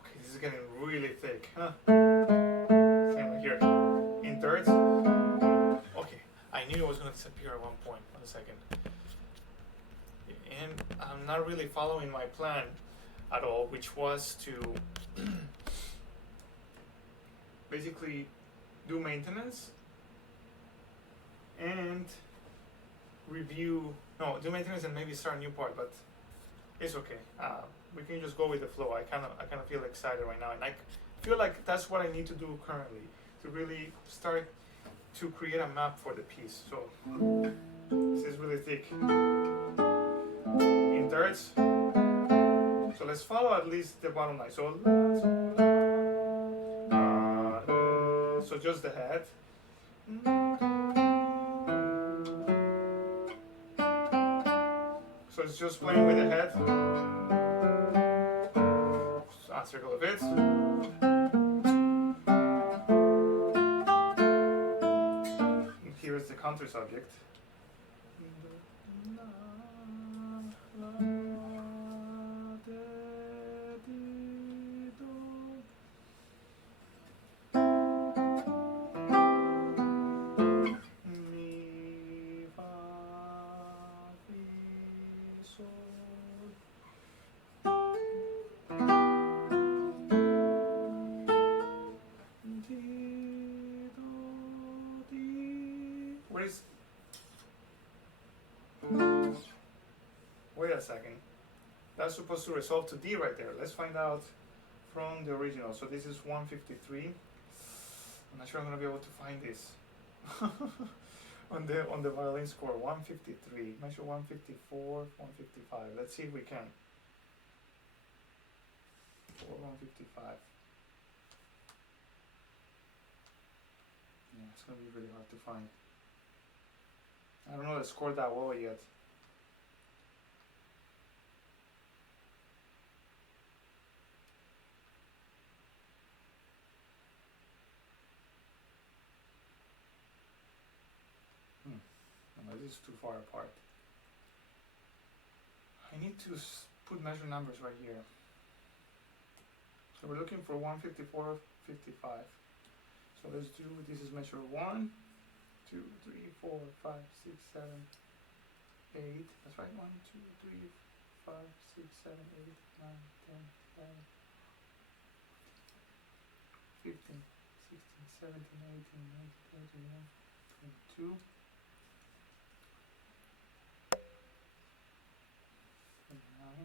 Okay, this is getting really thick. Huh? Same right here. In thirds. Okay, I knew it was going to disappear at one point. 1 second. And I'm not really following my plan at all, which was to basically do maintenance and review. No, do maintenance and maybe start a new part, but it's okay. We can just go with the flow. I kind of feel excited right now, and I feel like that's what I need to do currently to really start to create a map for the piece. So this is really thick. In thirds. So let's follow at least the bottom line. So la, so la, so just the head. So it's just playing with the head. So circle of it. And here is the counter subject. Wait a second. That's supposed to resolve to D right there. Let's find out from the original. So this is 153. I'm not sure I'm gonna be able to find this on the violin score. 153. Measure 154, 155. Let's see if we can. Or 155. Yeah, it's gonna be really hard to find. I don't know the score that well yet. No, this is too far apart. I need to put measure numbers right here. So we're looking for 154, 55. So let's do, this is measure 1, 2, 3, 4, 5, 6, 7, 8. That's right, 1, 2, 3, 5, 6, 7, 8, 9, 10, 11, 15, 16, 17, 18, 19, 20, 21, 22. 29,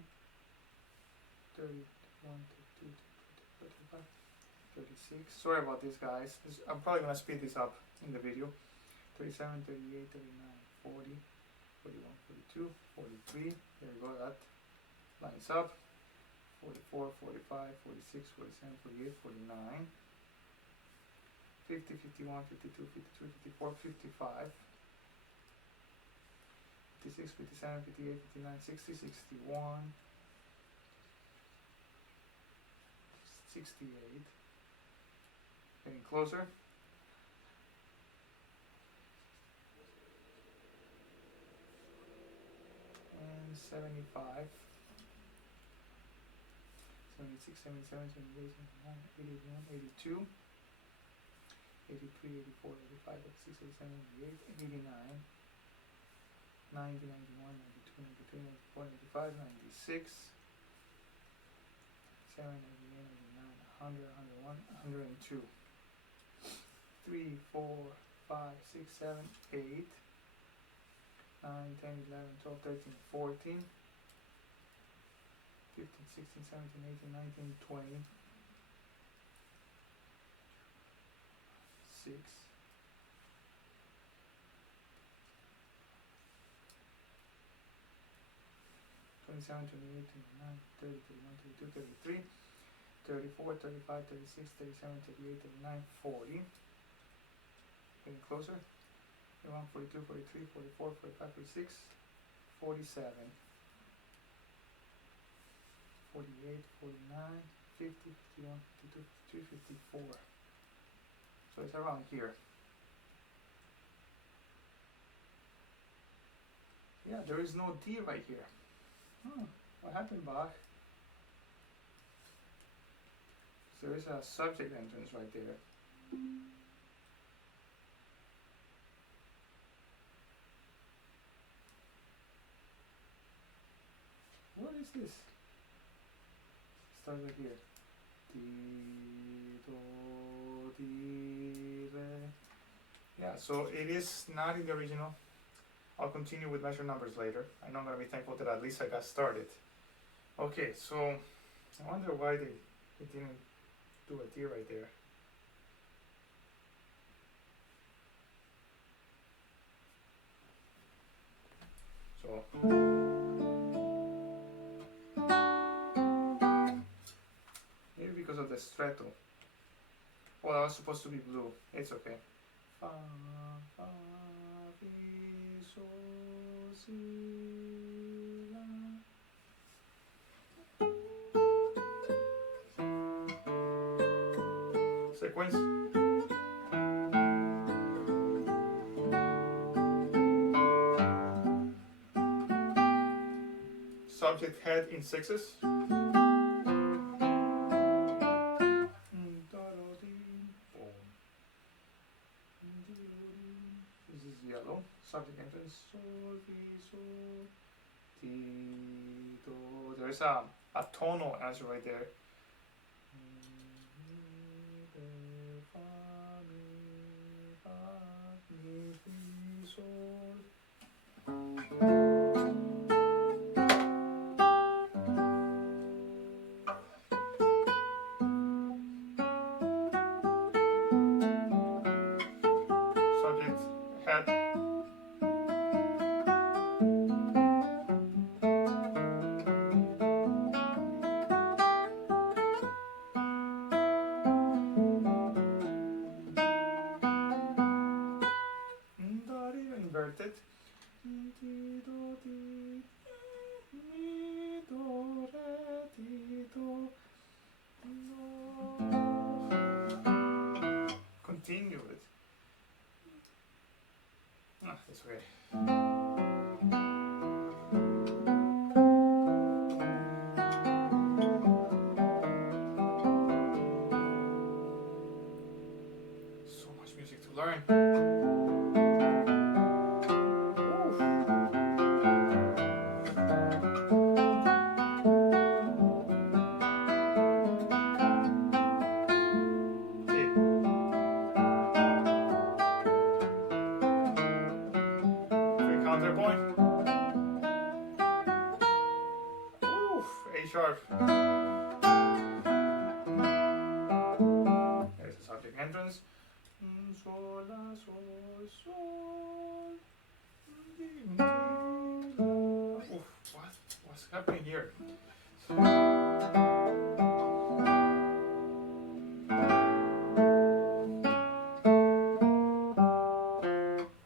30, 31, 32, 33, 35, 36. Sorry about this, guys. I'm probably going to speed this up in the video. 37, 38, 39, 40, 41, 42, 43. There we go, that lines up. 44, 45, 46, 47, 48, 49, 50, 51, 52, 53, 54, 55. 56, 57, 58, 59, 60, 61, 68, getting closer, 75, 76, 77, 78, 79, 81, 82, 83, 84, 85, 86, 87, 88, 89, 90, 91, 92, 93, 94, 95, 96, 7, 88, 89, 100, 101, 102, 3, 4, 5, 6, 7, 8, 9, 10, 11, 12, 13, 14, 15, 16, 17, 18, 19, 20, 6, 27, 28, 29, 30, 31, 32, 33, 34, 35, 36, 37, 38, 39, 40. Getting closer. 41, 42, 43, 44, 45, 46, 47, 48, 49, 50, 51, 52, 53, 54. So it's around here. Yeah, there is no D right here. What happened, Bach? So there is a subject entrance right there. What is this? Start right here. Di, do, di, re. Yeah, so it is not in the original. I'll continue with measure numbers later. I know I'm going to be thankful that at least I got started. Okay, so I wonder why they didn't do a D right there. So maybe because of the stretto. Well, I was supposed to be blue. It's okay. Fa, fa, fi, sol, si, la. Sequence. Subject head in sixes. This is yellow. Subject entrance. Sol, fi, sol, ti, do. There's a tonal answer right there. Subject head. Inverted. Continue it. It's okay. So much music to learn. Counterpoint. A sharp. There's the subject entrance. Sol, la, sol, sol. What's happening here?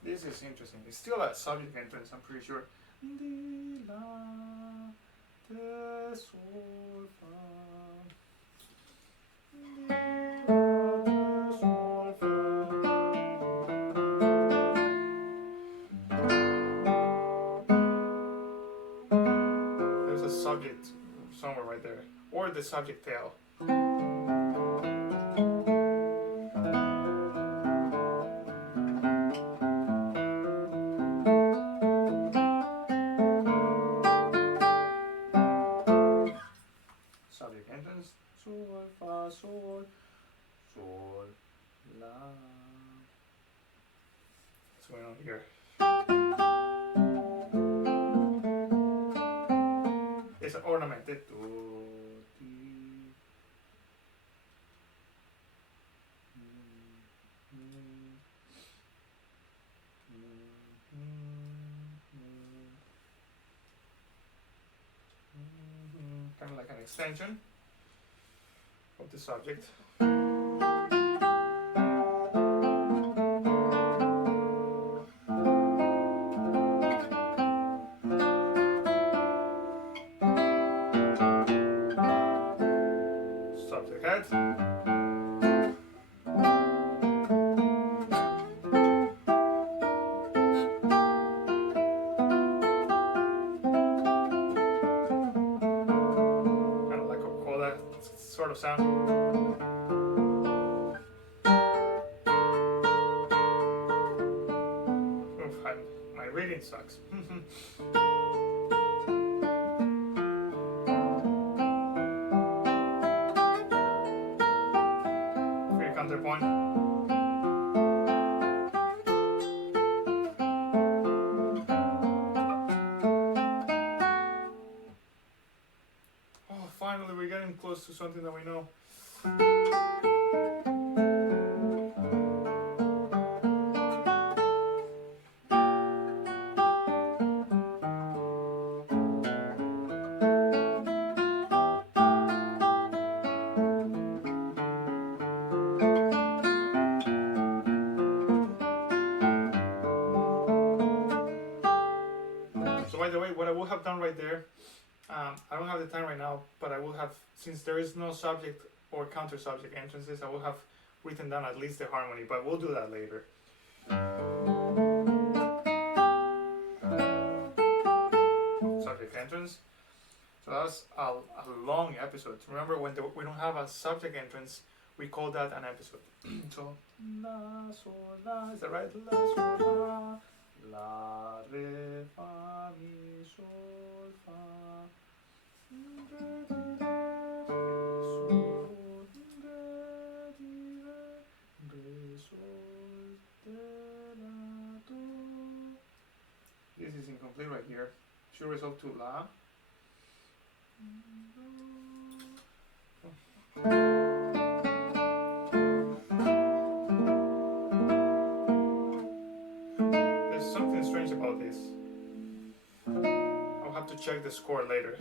This is interesting. It's still a subject entrance, I'm pretty sure. Di, la, de, sol, fa. Di, la, de, sol, fa. or the subject tail. Subject entrance, sol, fa, sol, sol, la. What's going on here? It's an ornamented. Kind of like an extension of the subject. Subject head. Kind of like a coda sort of sound. Oof, my reading sucks. Free counterpoint. Oh, finally we're getting close to something that we know. So by the way, what I would have done right there, I don't have the time right now, but I will have, since there is no subject or counter subject entrances, I will have written down at least the harmony, but we'll do that later. Subject entrance. So that's a long episode. Remember, when we don't have a subject entrance, we call that an episode. So, la, sol, la, is that right? La, sol, la, la, re, fa, mi, sol, fa, re, di, re, sol, re, di, re, sol, de, la, do. This is incomplete right here. Should resolve to la. There's something strange about this. I'll have to check the score later.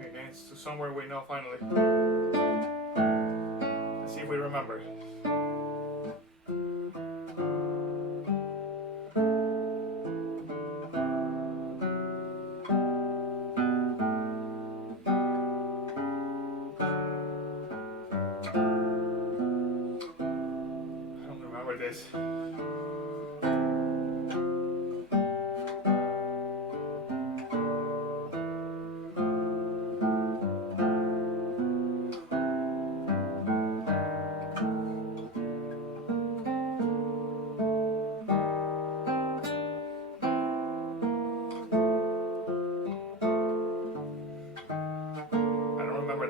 Okay, so somewhere we know finally. Let's see if we remember. I don't remember this.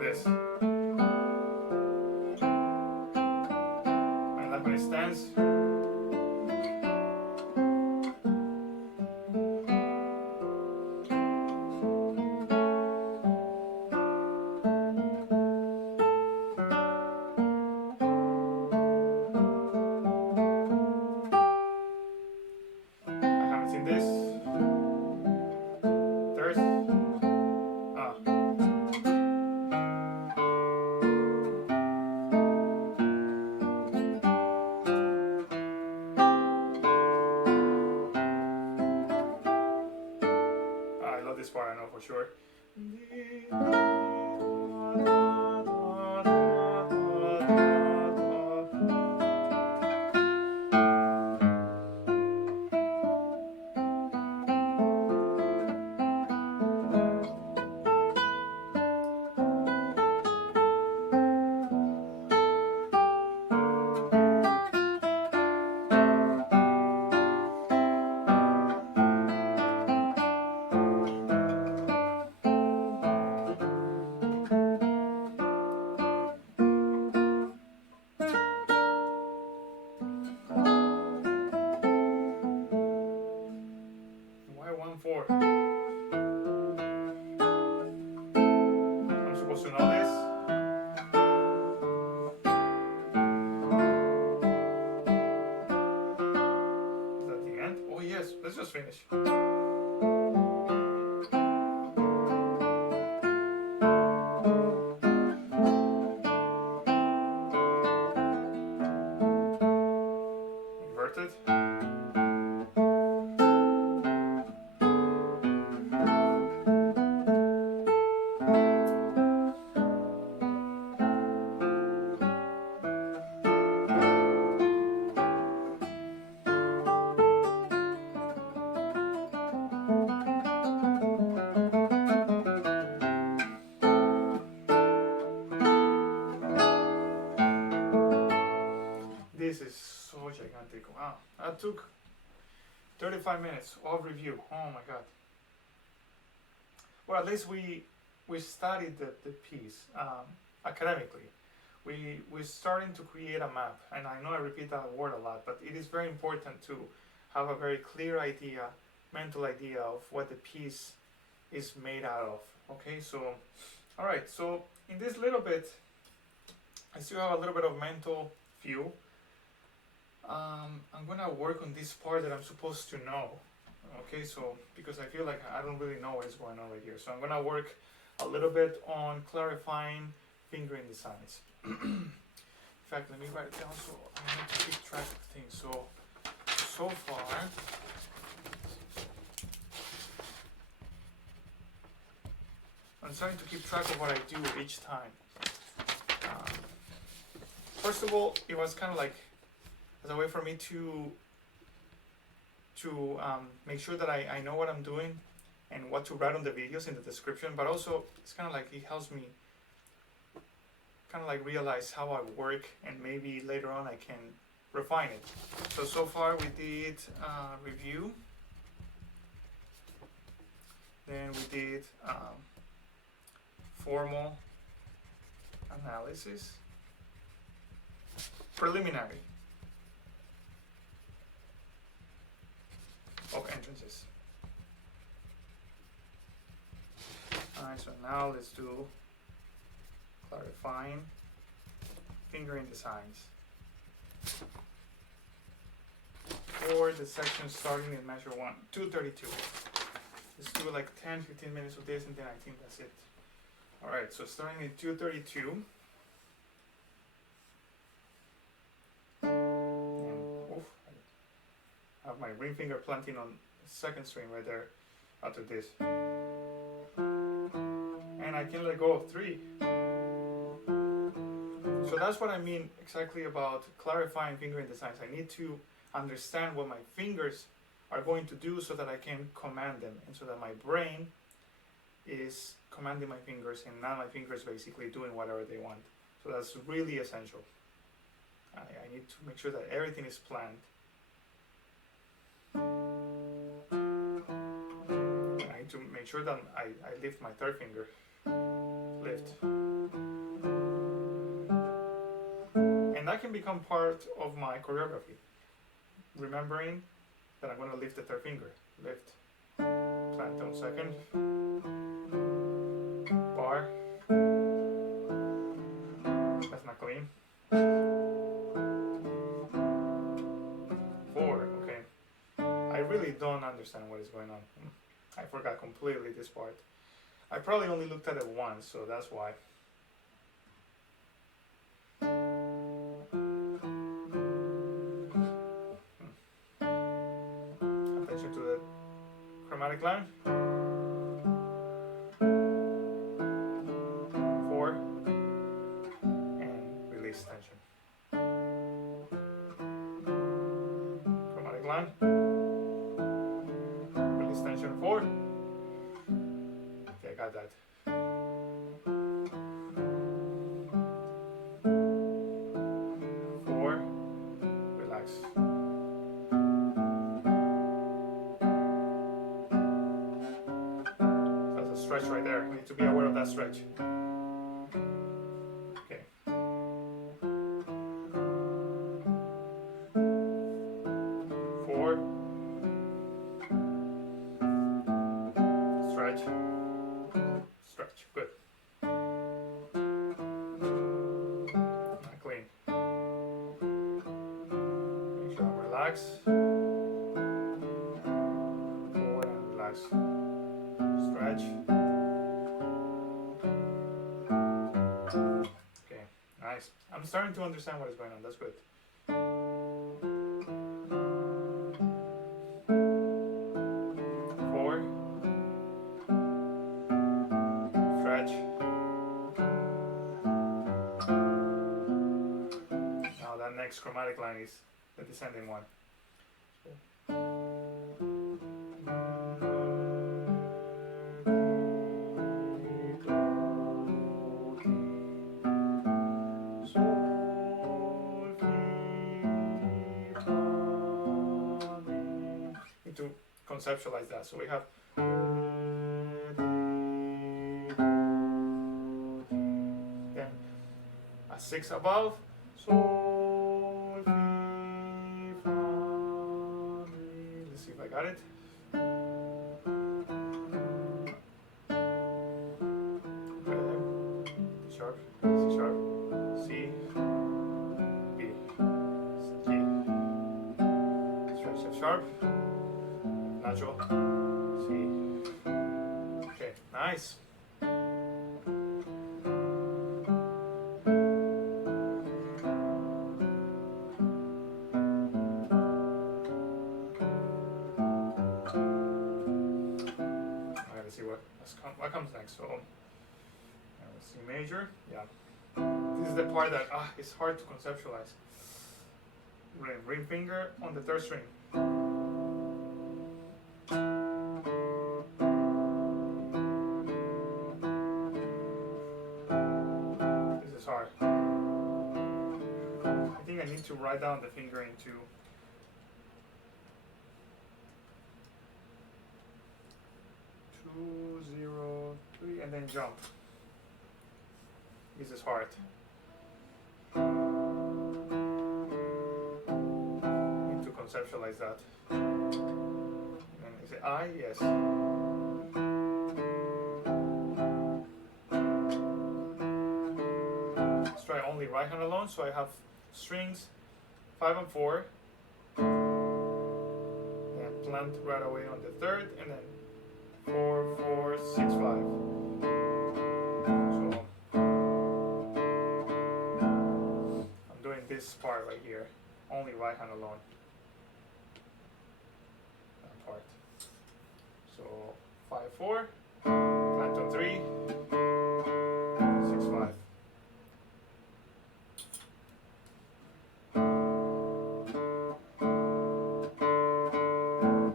This. My left hand stands. I haven't seen this. Third. this part I know for sure. 1-4. I'm supposed to know this. Is that the end? Oh yes, let's just finish. Inverted. This is so gigantic. Wow, that took 35 minutes of review. Oh my god. Well, at least we studied the piece academically. We're starting to create a map, and I know I repeat that word a lot, but it is very important to have a very clear idea, mental idea of what the piece is made out of. Okay, so all right, so in this little bit, I still have a little bit of mental view. I'm gonna work on this part that I'm supposed to know. Okay, so because I feel like I don't really know what is going on right here, so I'm gonna work a little bit on clarifying fingering designs. In fact, let me write it down so I need to keep track of things. So far, I'm trying to keep track of what I do each time. First of all, it was kind of like as a way for me to make sure that I know what I'm doing and what to write on the videos in the description, but also it's kind of like it helps me kind of like realize how I work, and maybe later on I can refine it. So far we did review, then we did formal analysis, preliminary of entrances. Alright, so now let's do clarifying fingering designs for the section starting in measure 1, 232. Let's do like 10-15 minutes of this, and then I think that's it. Alright, so starting in 232. I have my ring finger planting on the second string right there after this. And I can let go of 3. So that's what I mean exactly about clarifying fingering designs. I need to understand what my fingers are going to do so that I can command them, and so that my brain is commanding my fingers and not my fingers basically doing whatever they want. So that's really essential. I need to make sure that everything is planned. I need to make sure that I lift my third finger. Lift. And that can become part of my choreography. Remembering that I'm going to lift the third finger. Lift. Plant on second. Bar. That's not clean. 4. Okay. I really don't understand what is going on. I forgot completely this part. I probably only looked at it once, so that's why. Attention to the chromatic line. had that. 4, relax. That's a stretch right there. We need to be aware of that stretch. Okay. 4. Stretch. Stretch. Good. Not clean. Make sure I relax. Forward and relax. Stretch. Okay, nice. I'm starting to understand what is going on. That's good. 4. Stretch. Now that next chromatic line is the descending one. Need to conceptualize that. So we have then a 6 above. Sol, fi, fa, mi. Let's see if I got it. D sharp, C sharp, C, B, G. Stretch F sharp, natural, C. Okay, nice. See what comes next. So C major, yeah. This is the part that it's hard to conceptualize. Ring finger on the third string. This is hard. I think I need to write down the fingering too. 2, 0, 3, and then jump. This is hard. Need to conceptualize that. And is it I? Yes. Let's try only right hand alone. So I have strings 5 and 4. Then plant right away on the third, and then 4, 4, 6, 5. So I'm doing this part right here, only right hand alone. That part. So 5, 4, plant on 3, 6, 5.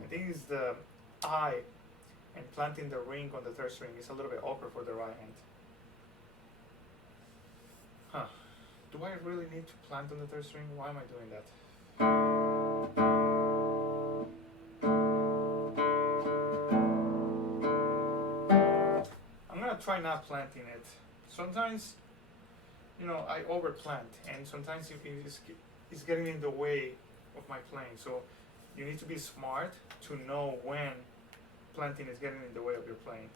I think it's the I. And planting the ring on the third string is a little bit awkward for the right hand. Do I really need to plant on the third string? Why am I doing that? I'm gonna try not planting it. Sometimes, I overplant, and sometimes it's getting in the way of my playing. So you need to be smart to know when planting is getting in the way of your playing.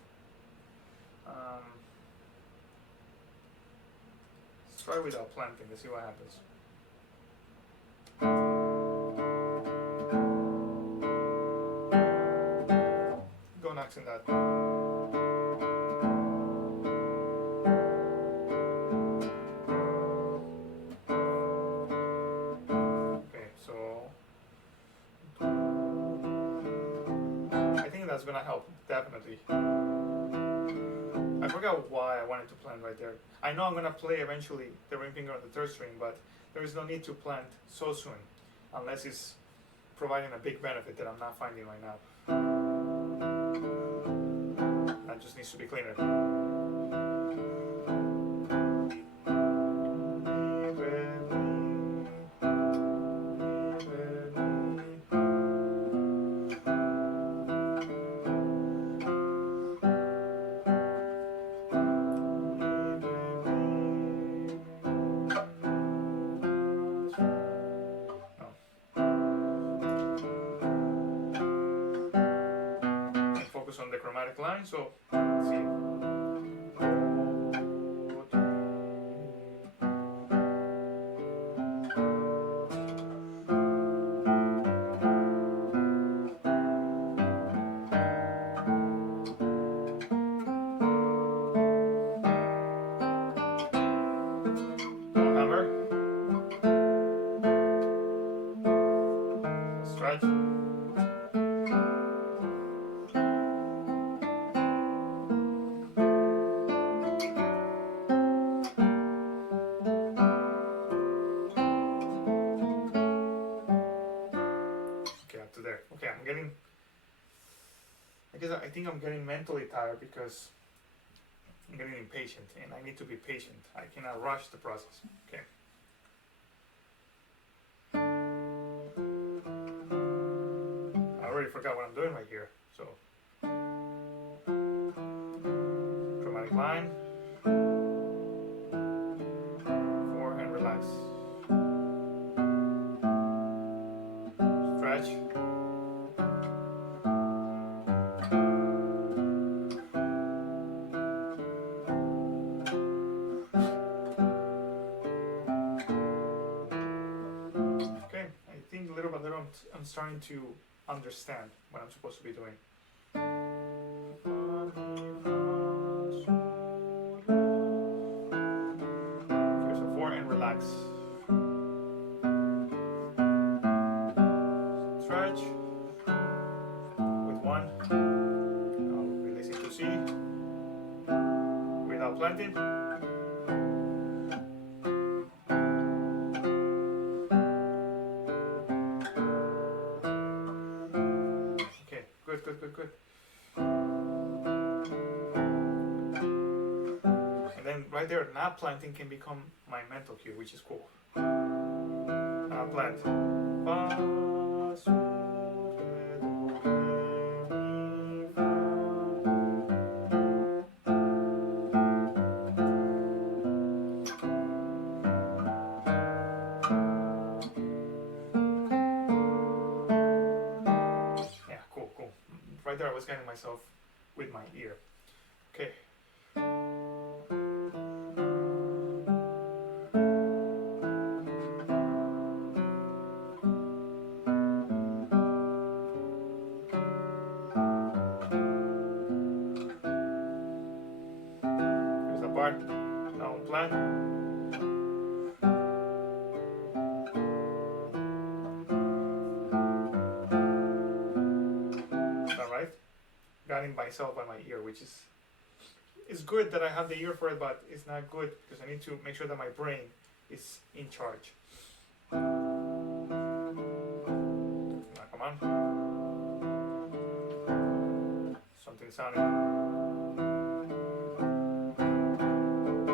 Let's try without planting to see what happens. Go next in that. Okay, so I think that's gonna help, definitely. I forgot why I wanted to plant right there. I know I'm gonna play eventually the ring finger on the third string, but there is no need to plant so soon, unless it's providing a big benefit that I'm not finding right now. I just need needs to be cleaner. Focus on the chromatic line, so let's see. Hammer. Stretch. To there. Okay, I think I'm getting mentally tired because I'm getting impatient, and I need to be patient. I cannot rush the process. Okay. I already forgot what I'm doing right here. So, chromatic line, 4 and relax. Stretch. Little by little, I'm starting to understand what I'm supposed to be doing. Okay, so 4 and relax. Stretch with 1. Now releasing to C without planting. Good. And then right there, not planting can become my mental cue, which is cool. Not plant. Right there I was getting myself with my ear. Okay. Here's the part. Now plan. Guiding myself by my ear, which is good that I have the ear for it, but it's not good because I need to make sure that my brain is in charge. Now, come on. Something sounding.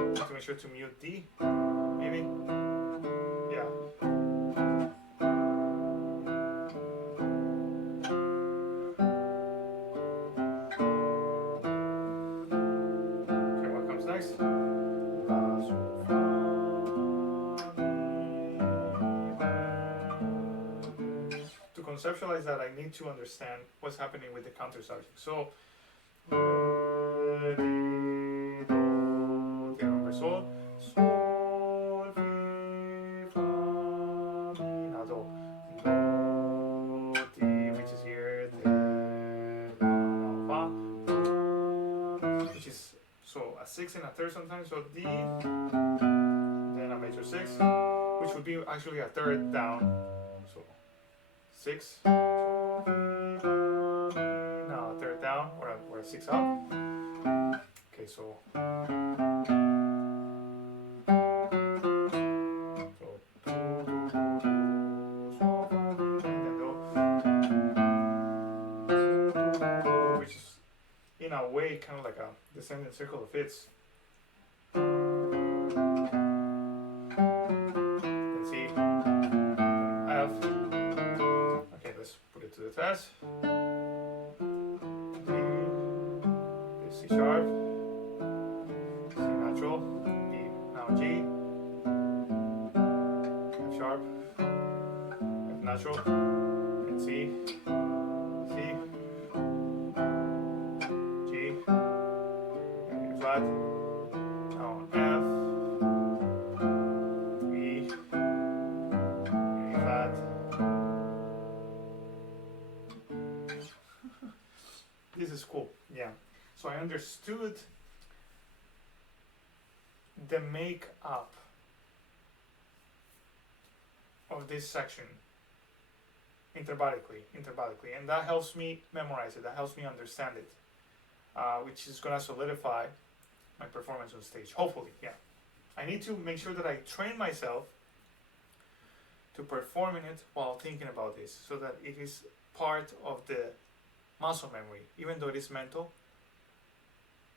Need to make sure to mute D, maybe. Yeah. To conceptualize that, I need to understand what's happening with the counter subject. So, sol, sol, fa, mi, now do, ti, which is here, fa, which is so a 6 and a third sometimes. So D, then a major 6, which would be actually a third down. So 6, now a third down, or a 6 up. Okay, so which is in a way kind of like a descending circle of fifths. Then C, F. Okay, let's put it to the test. D, C sharp, C natural, E, now G, F sharp, F natural, and C, C, G, and E flat, now F, E, and E flat. This is cool, yeah. So I understood the make-up of this section interbolically, and that helps me memorize it, that helps me understand it, which is gonna solidify my performance on stage, hopefully, yeah. I need to make sure that I train myself to performing it while thinking about this, so that it is part of the muscle memory, even though it is mental.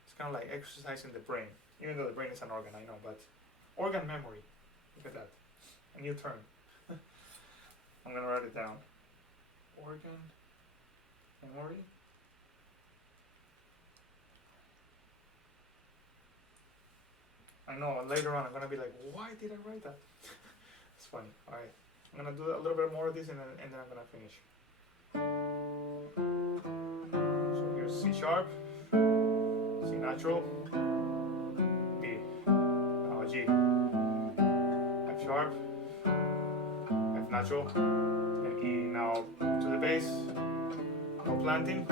It's kind of like exercising the brain, even though the brain is an organ, I know, but organ memory, look at that, a new term. I'm gonna write it down. Organ memory. I know later on I'm gonna be like, why did I write that? It's funny. Alright, I'm gonna do a little bit more of this and then I'm gonna finish. So here's C sharp, C natural, B, now G, F sharp, F natural, and E. Now to the bass, no planting.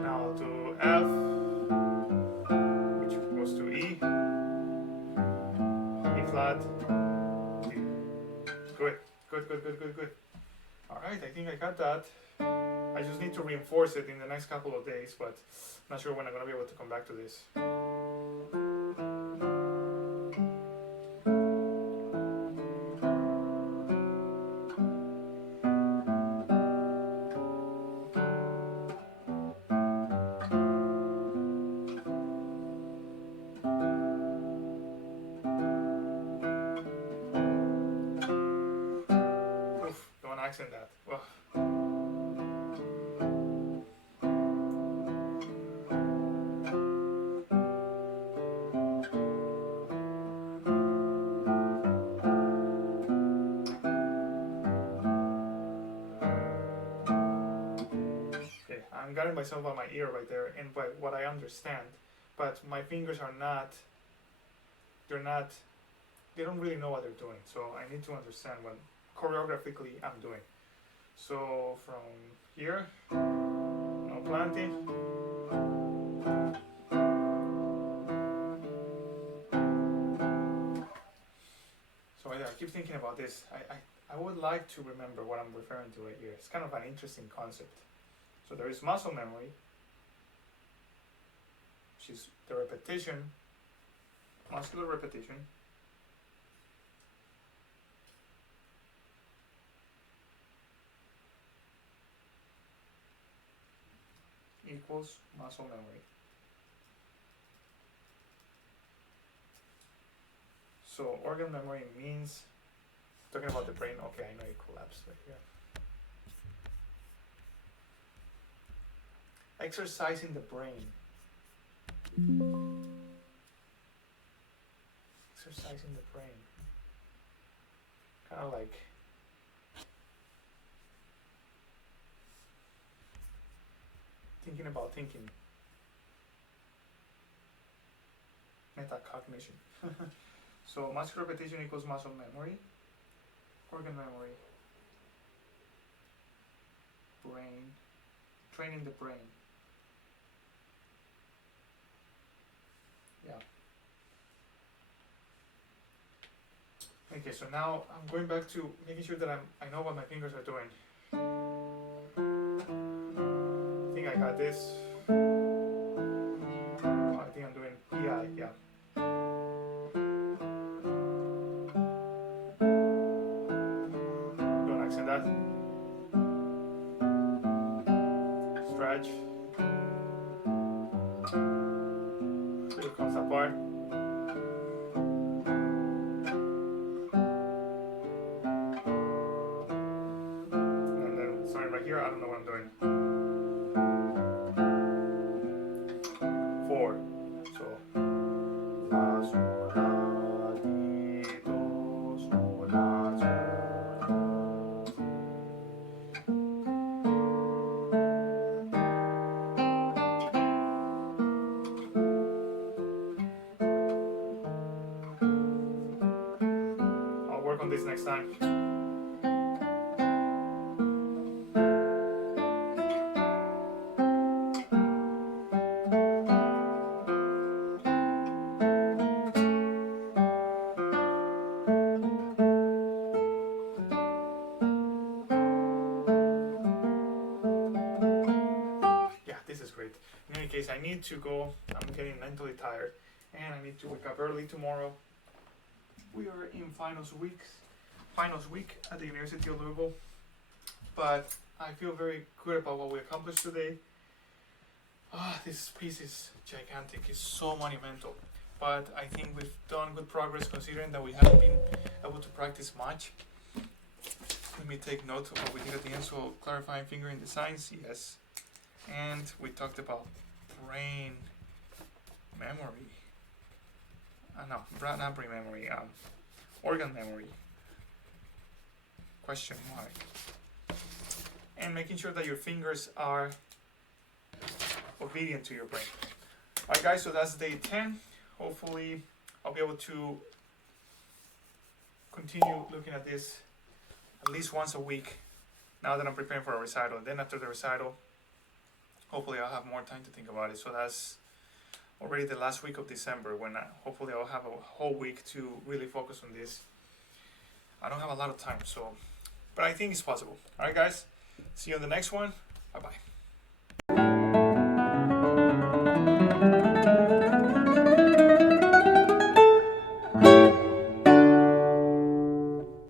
Now to F, which goes to E, E flat, D. Good. Alright, I think I got that. I just need to reinforce it in the next couple of days, but I'm not sure when I'm going to be able to come back to this. Oof, don't accent that. Ugh. I'm getting myself on my ear right there, and by what I understand, but my fingers are not, they don't really know what they're doing, so I need to understand what choreographically I'm doing. So from here, no planting. So yeah, I keep thinking about this. I would like to remember what I'm referring to right here. It's kind of an interesting concept. So there is muscle memory, which is the repetition, muscular repetition, equals muscle memory. So organ memory means, talking about the brain, okay, I know it collapsed right here. Exercising the brain. Exercising the brain. Kind of like thinking about thinking. Metacognition. So muscular repetition equals muscle memory, organ memory, brain, training the brain. Yeah. Okay, so now I'm going back to making sure that I know what my fingers are doing. I think I got this. Oh, I think I'm doing PI, yeah. Don't accent that. scratch. Here comes that part. And then starting right here, I don't know what I'm doing. 4. So la sol la ti do sol la sol. I'll work on this next time. Yeah, this is great. In any case, I need to go. I'm getting mentally tired, and I need to wake up early tomorrow. We are in finals week at the University of Louisville, but I feel very good about what we accomplished today. This piece is gigantic. It's so monumental, but I think we've done good progress considering that we haven't been able to practice much. Let me take note of what we did at the end. So clarifying fingering designs, yes. And we talked about brain memory. Not brain memory, organ memory. Question mark. And making sure that your fingers are obedient to your brain. Alright guys, so that's day 10. Hopefully I'll be able to continue looking at this at least once a week now that I'm preparing for a recital. And then after the recital, hopefully I'll have more time to think about it. So that's already the last week of December when hopefully I'll have a whole week to really focus on this. I don't have a lot of time, but I think it's possible. Alright guys, see you on the next one. Bye bye.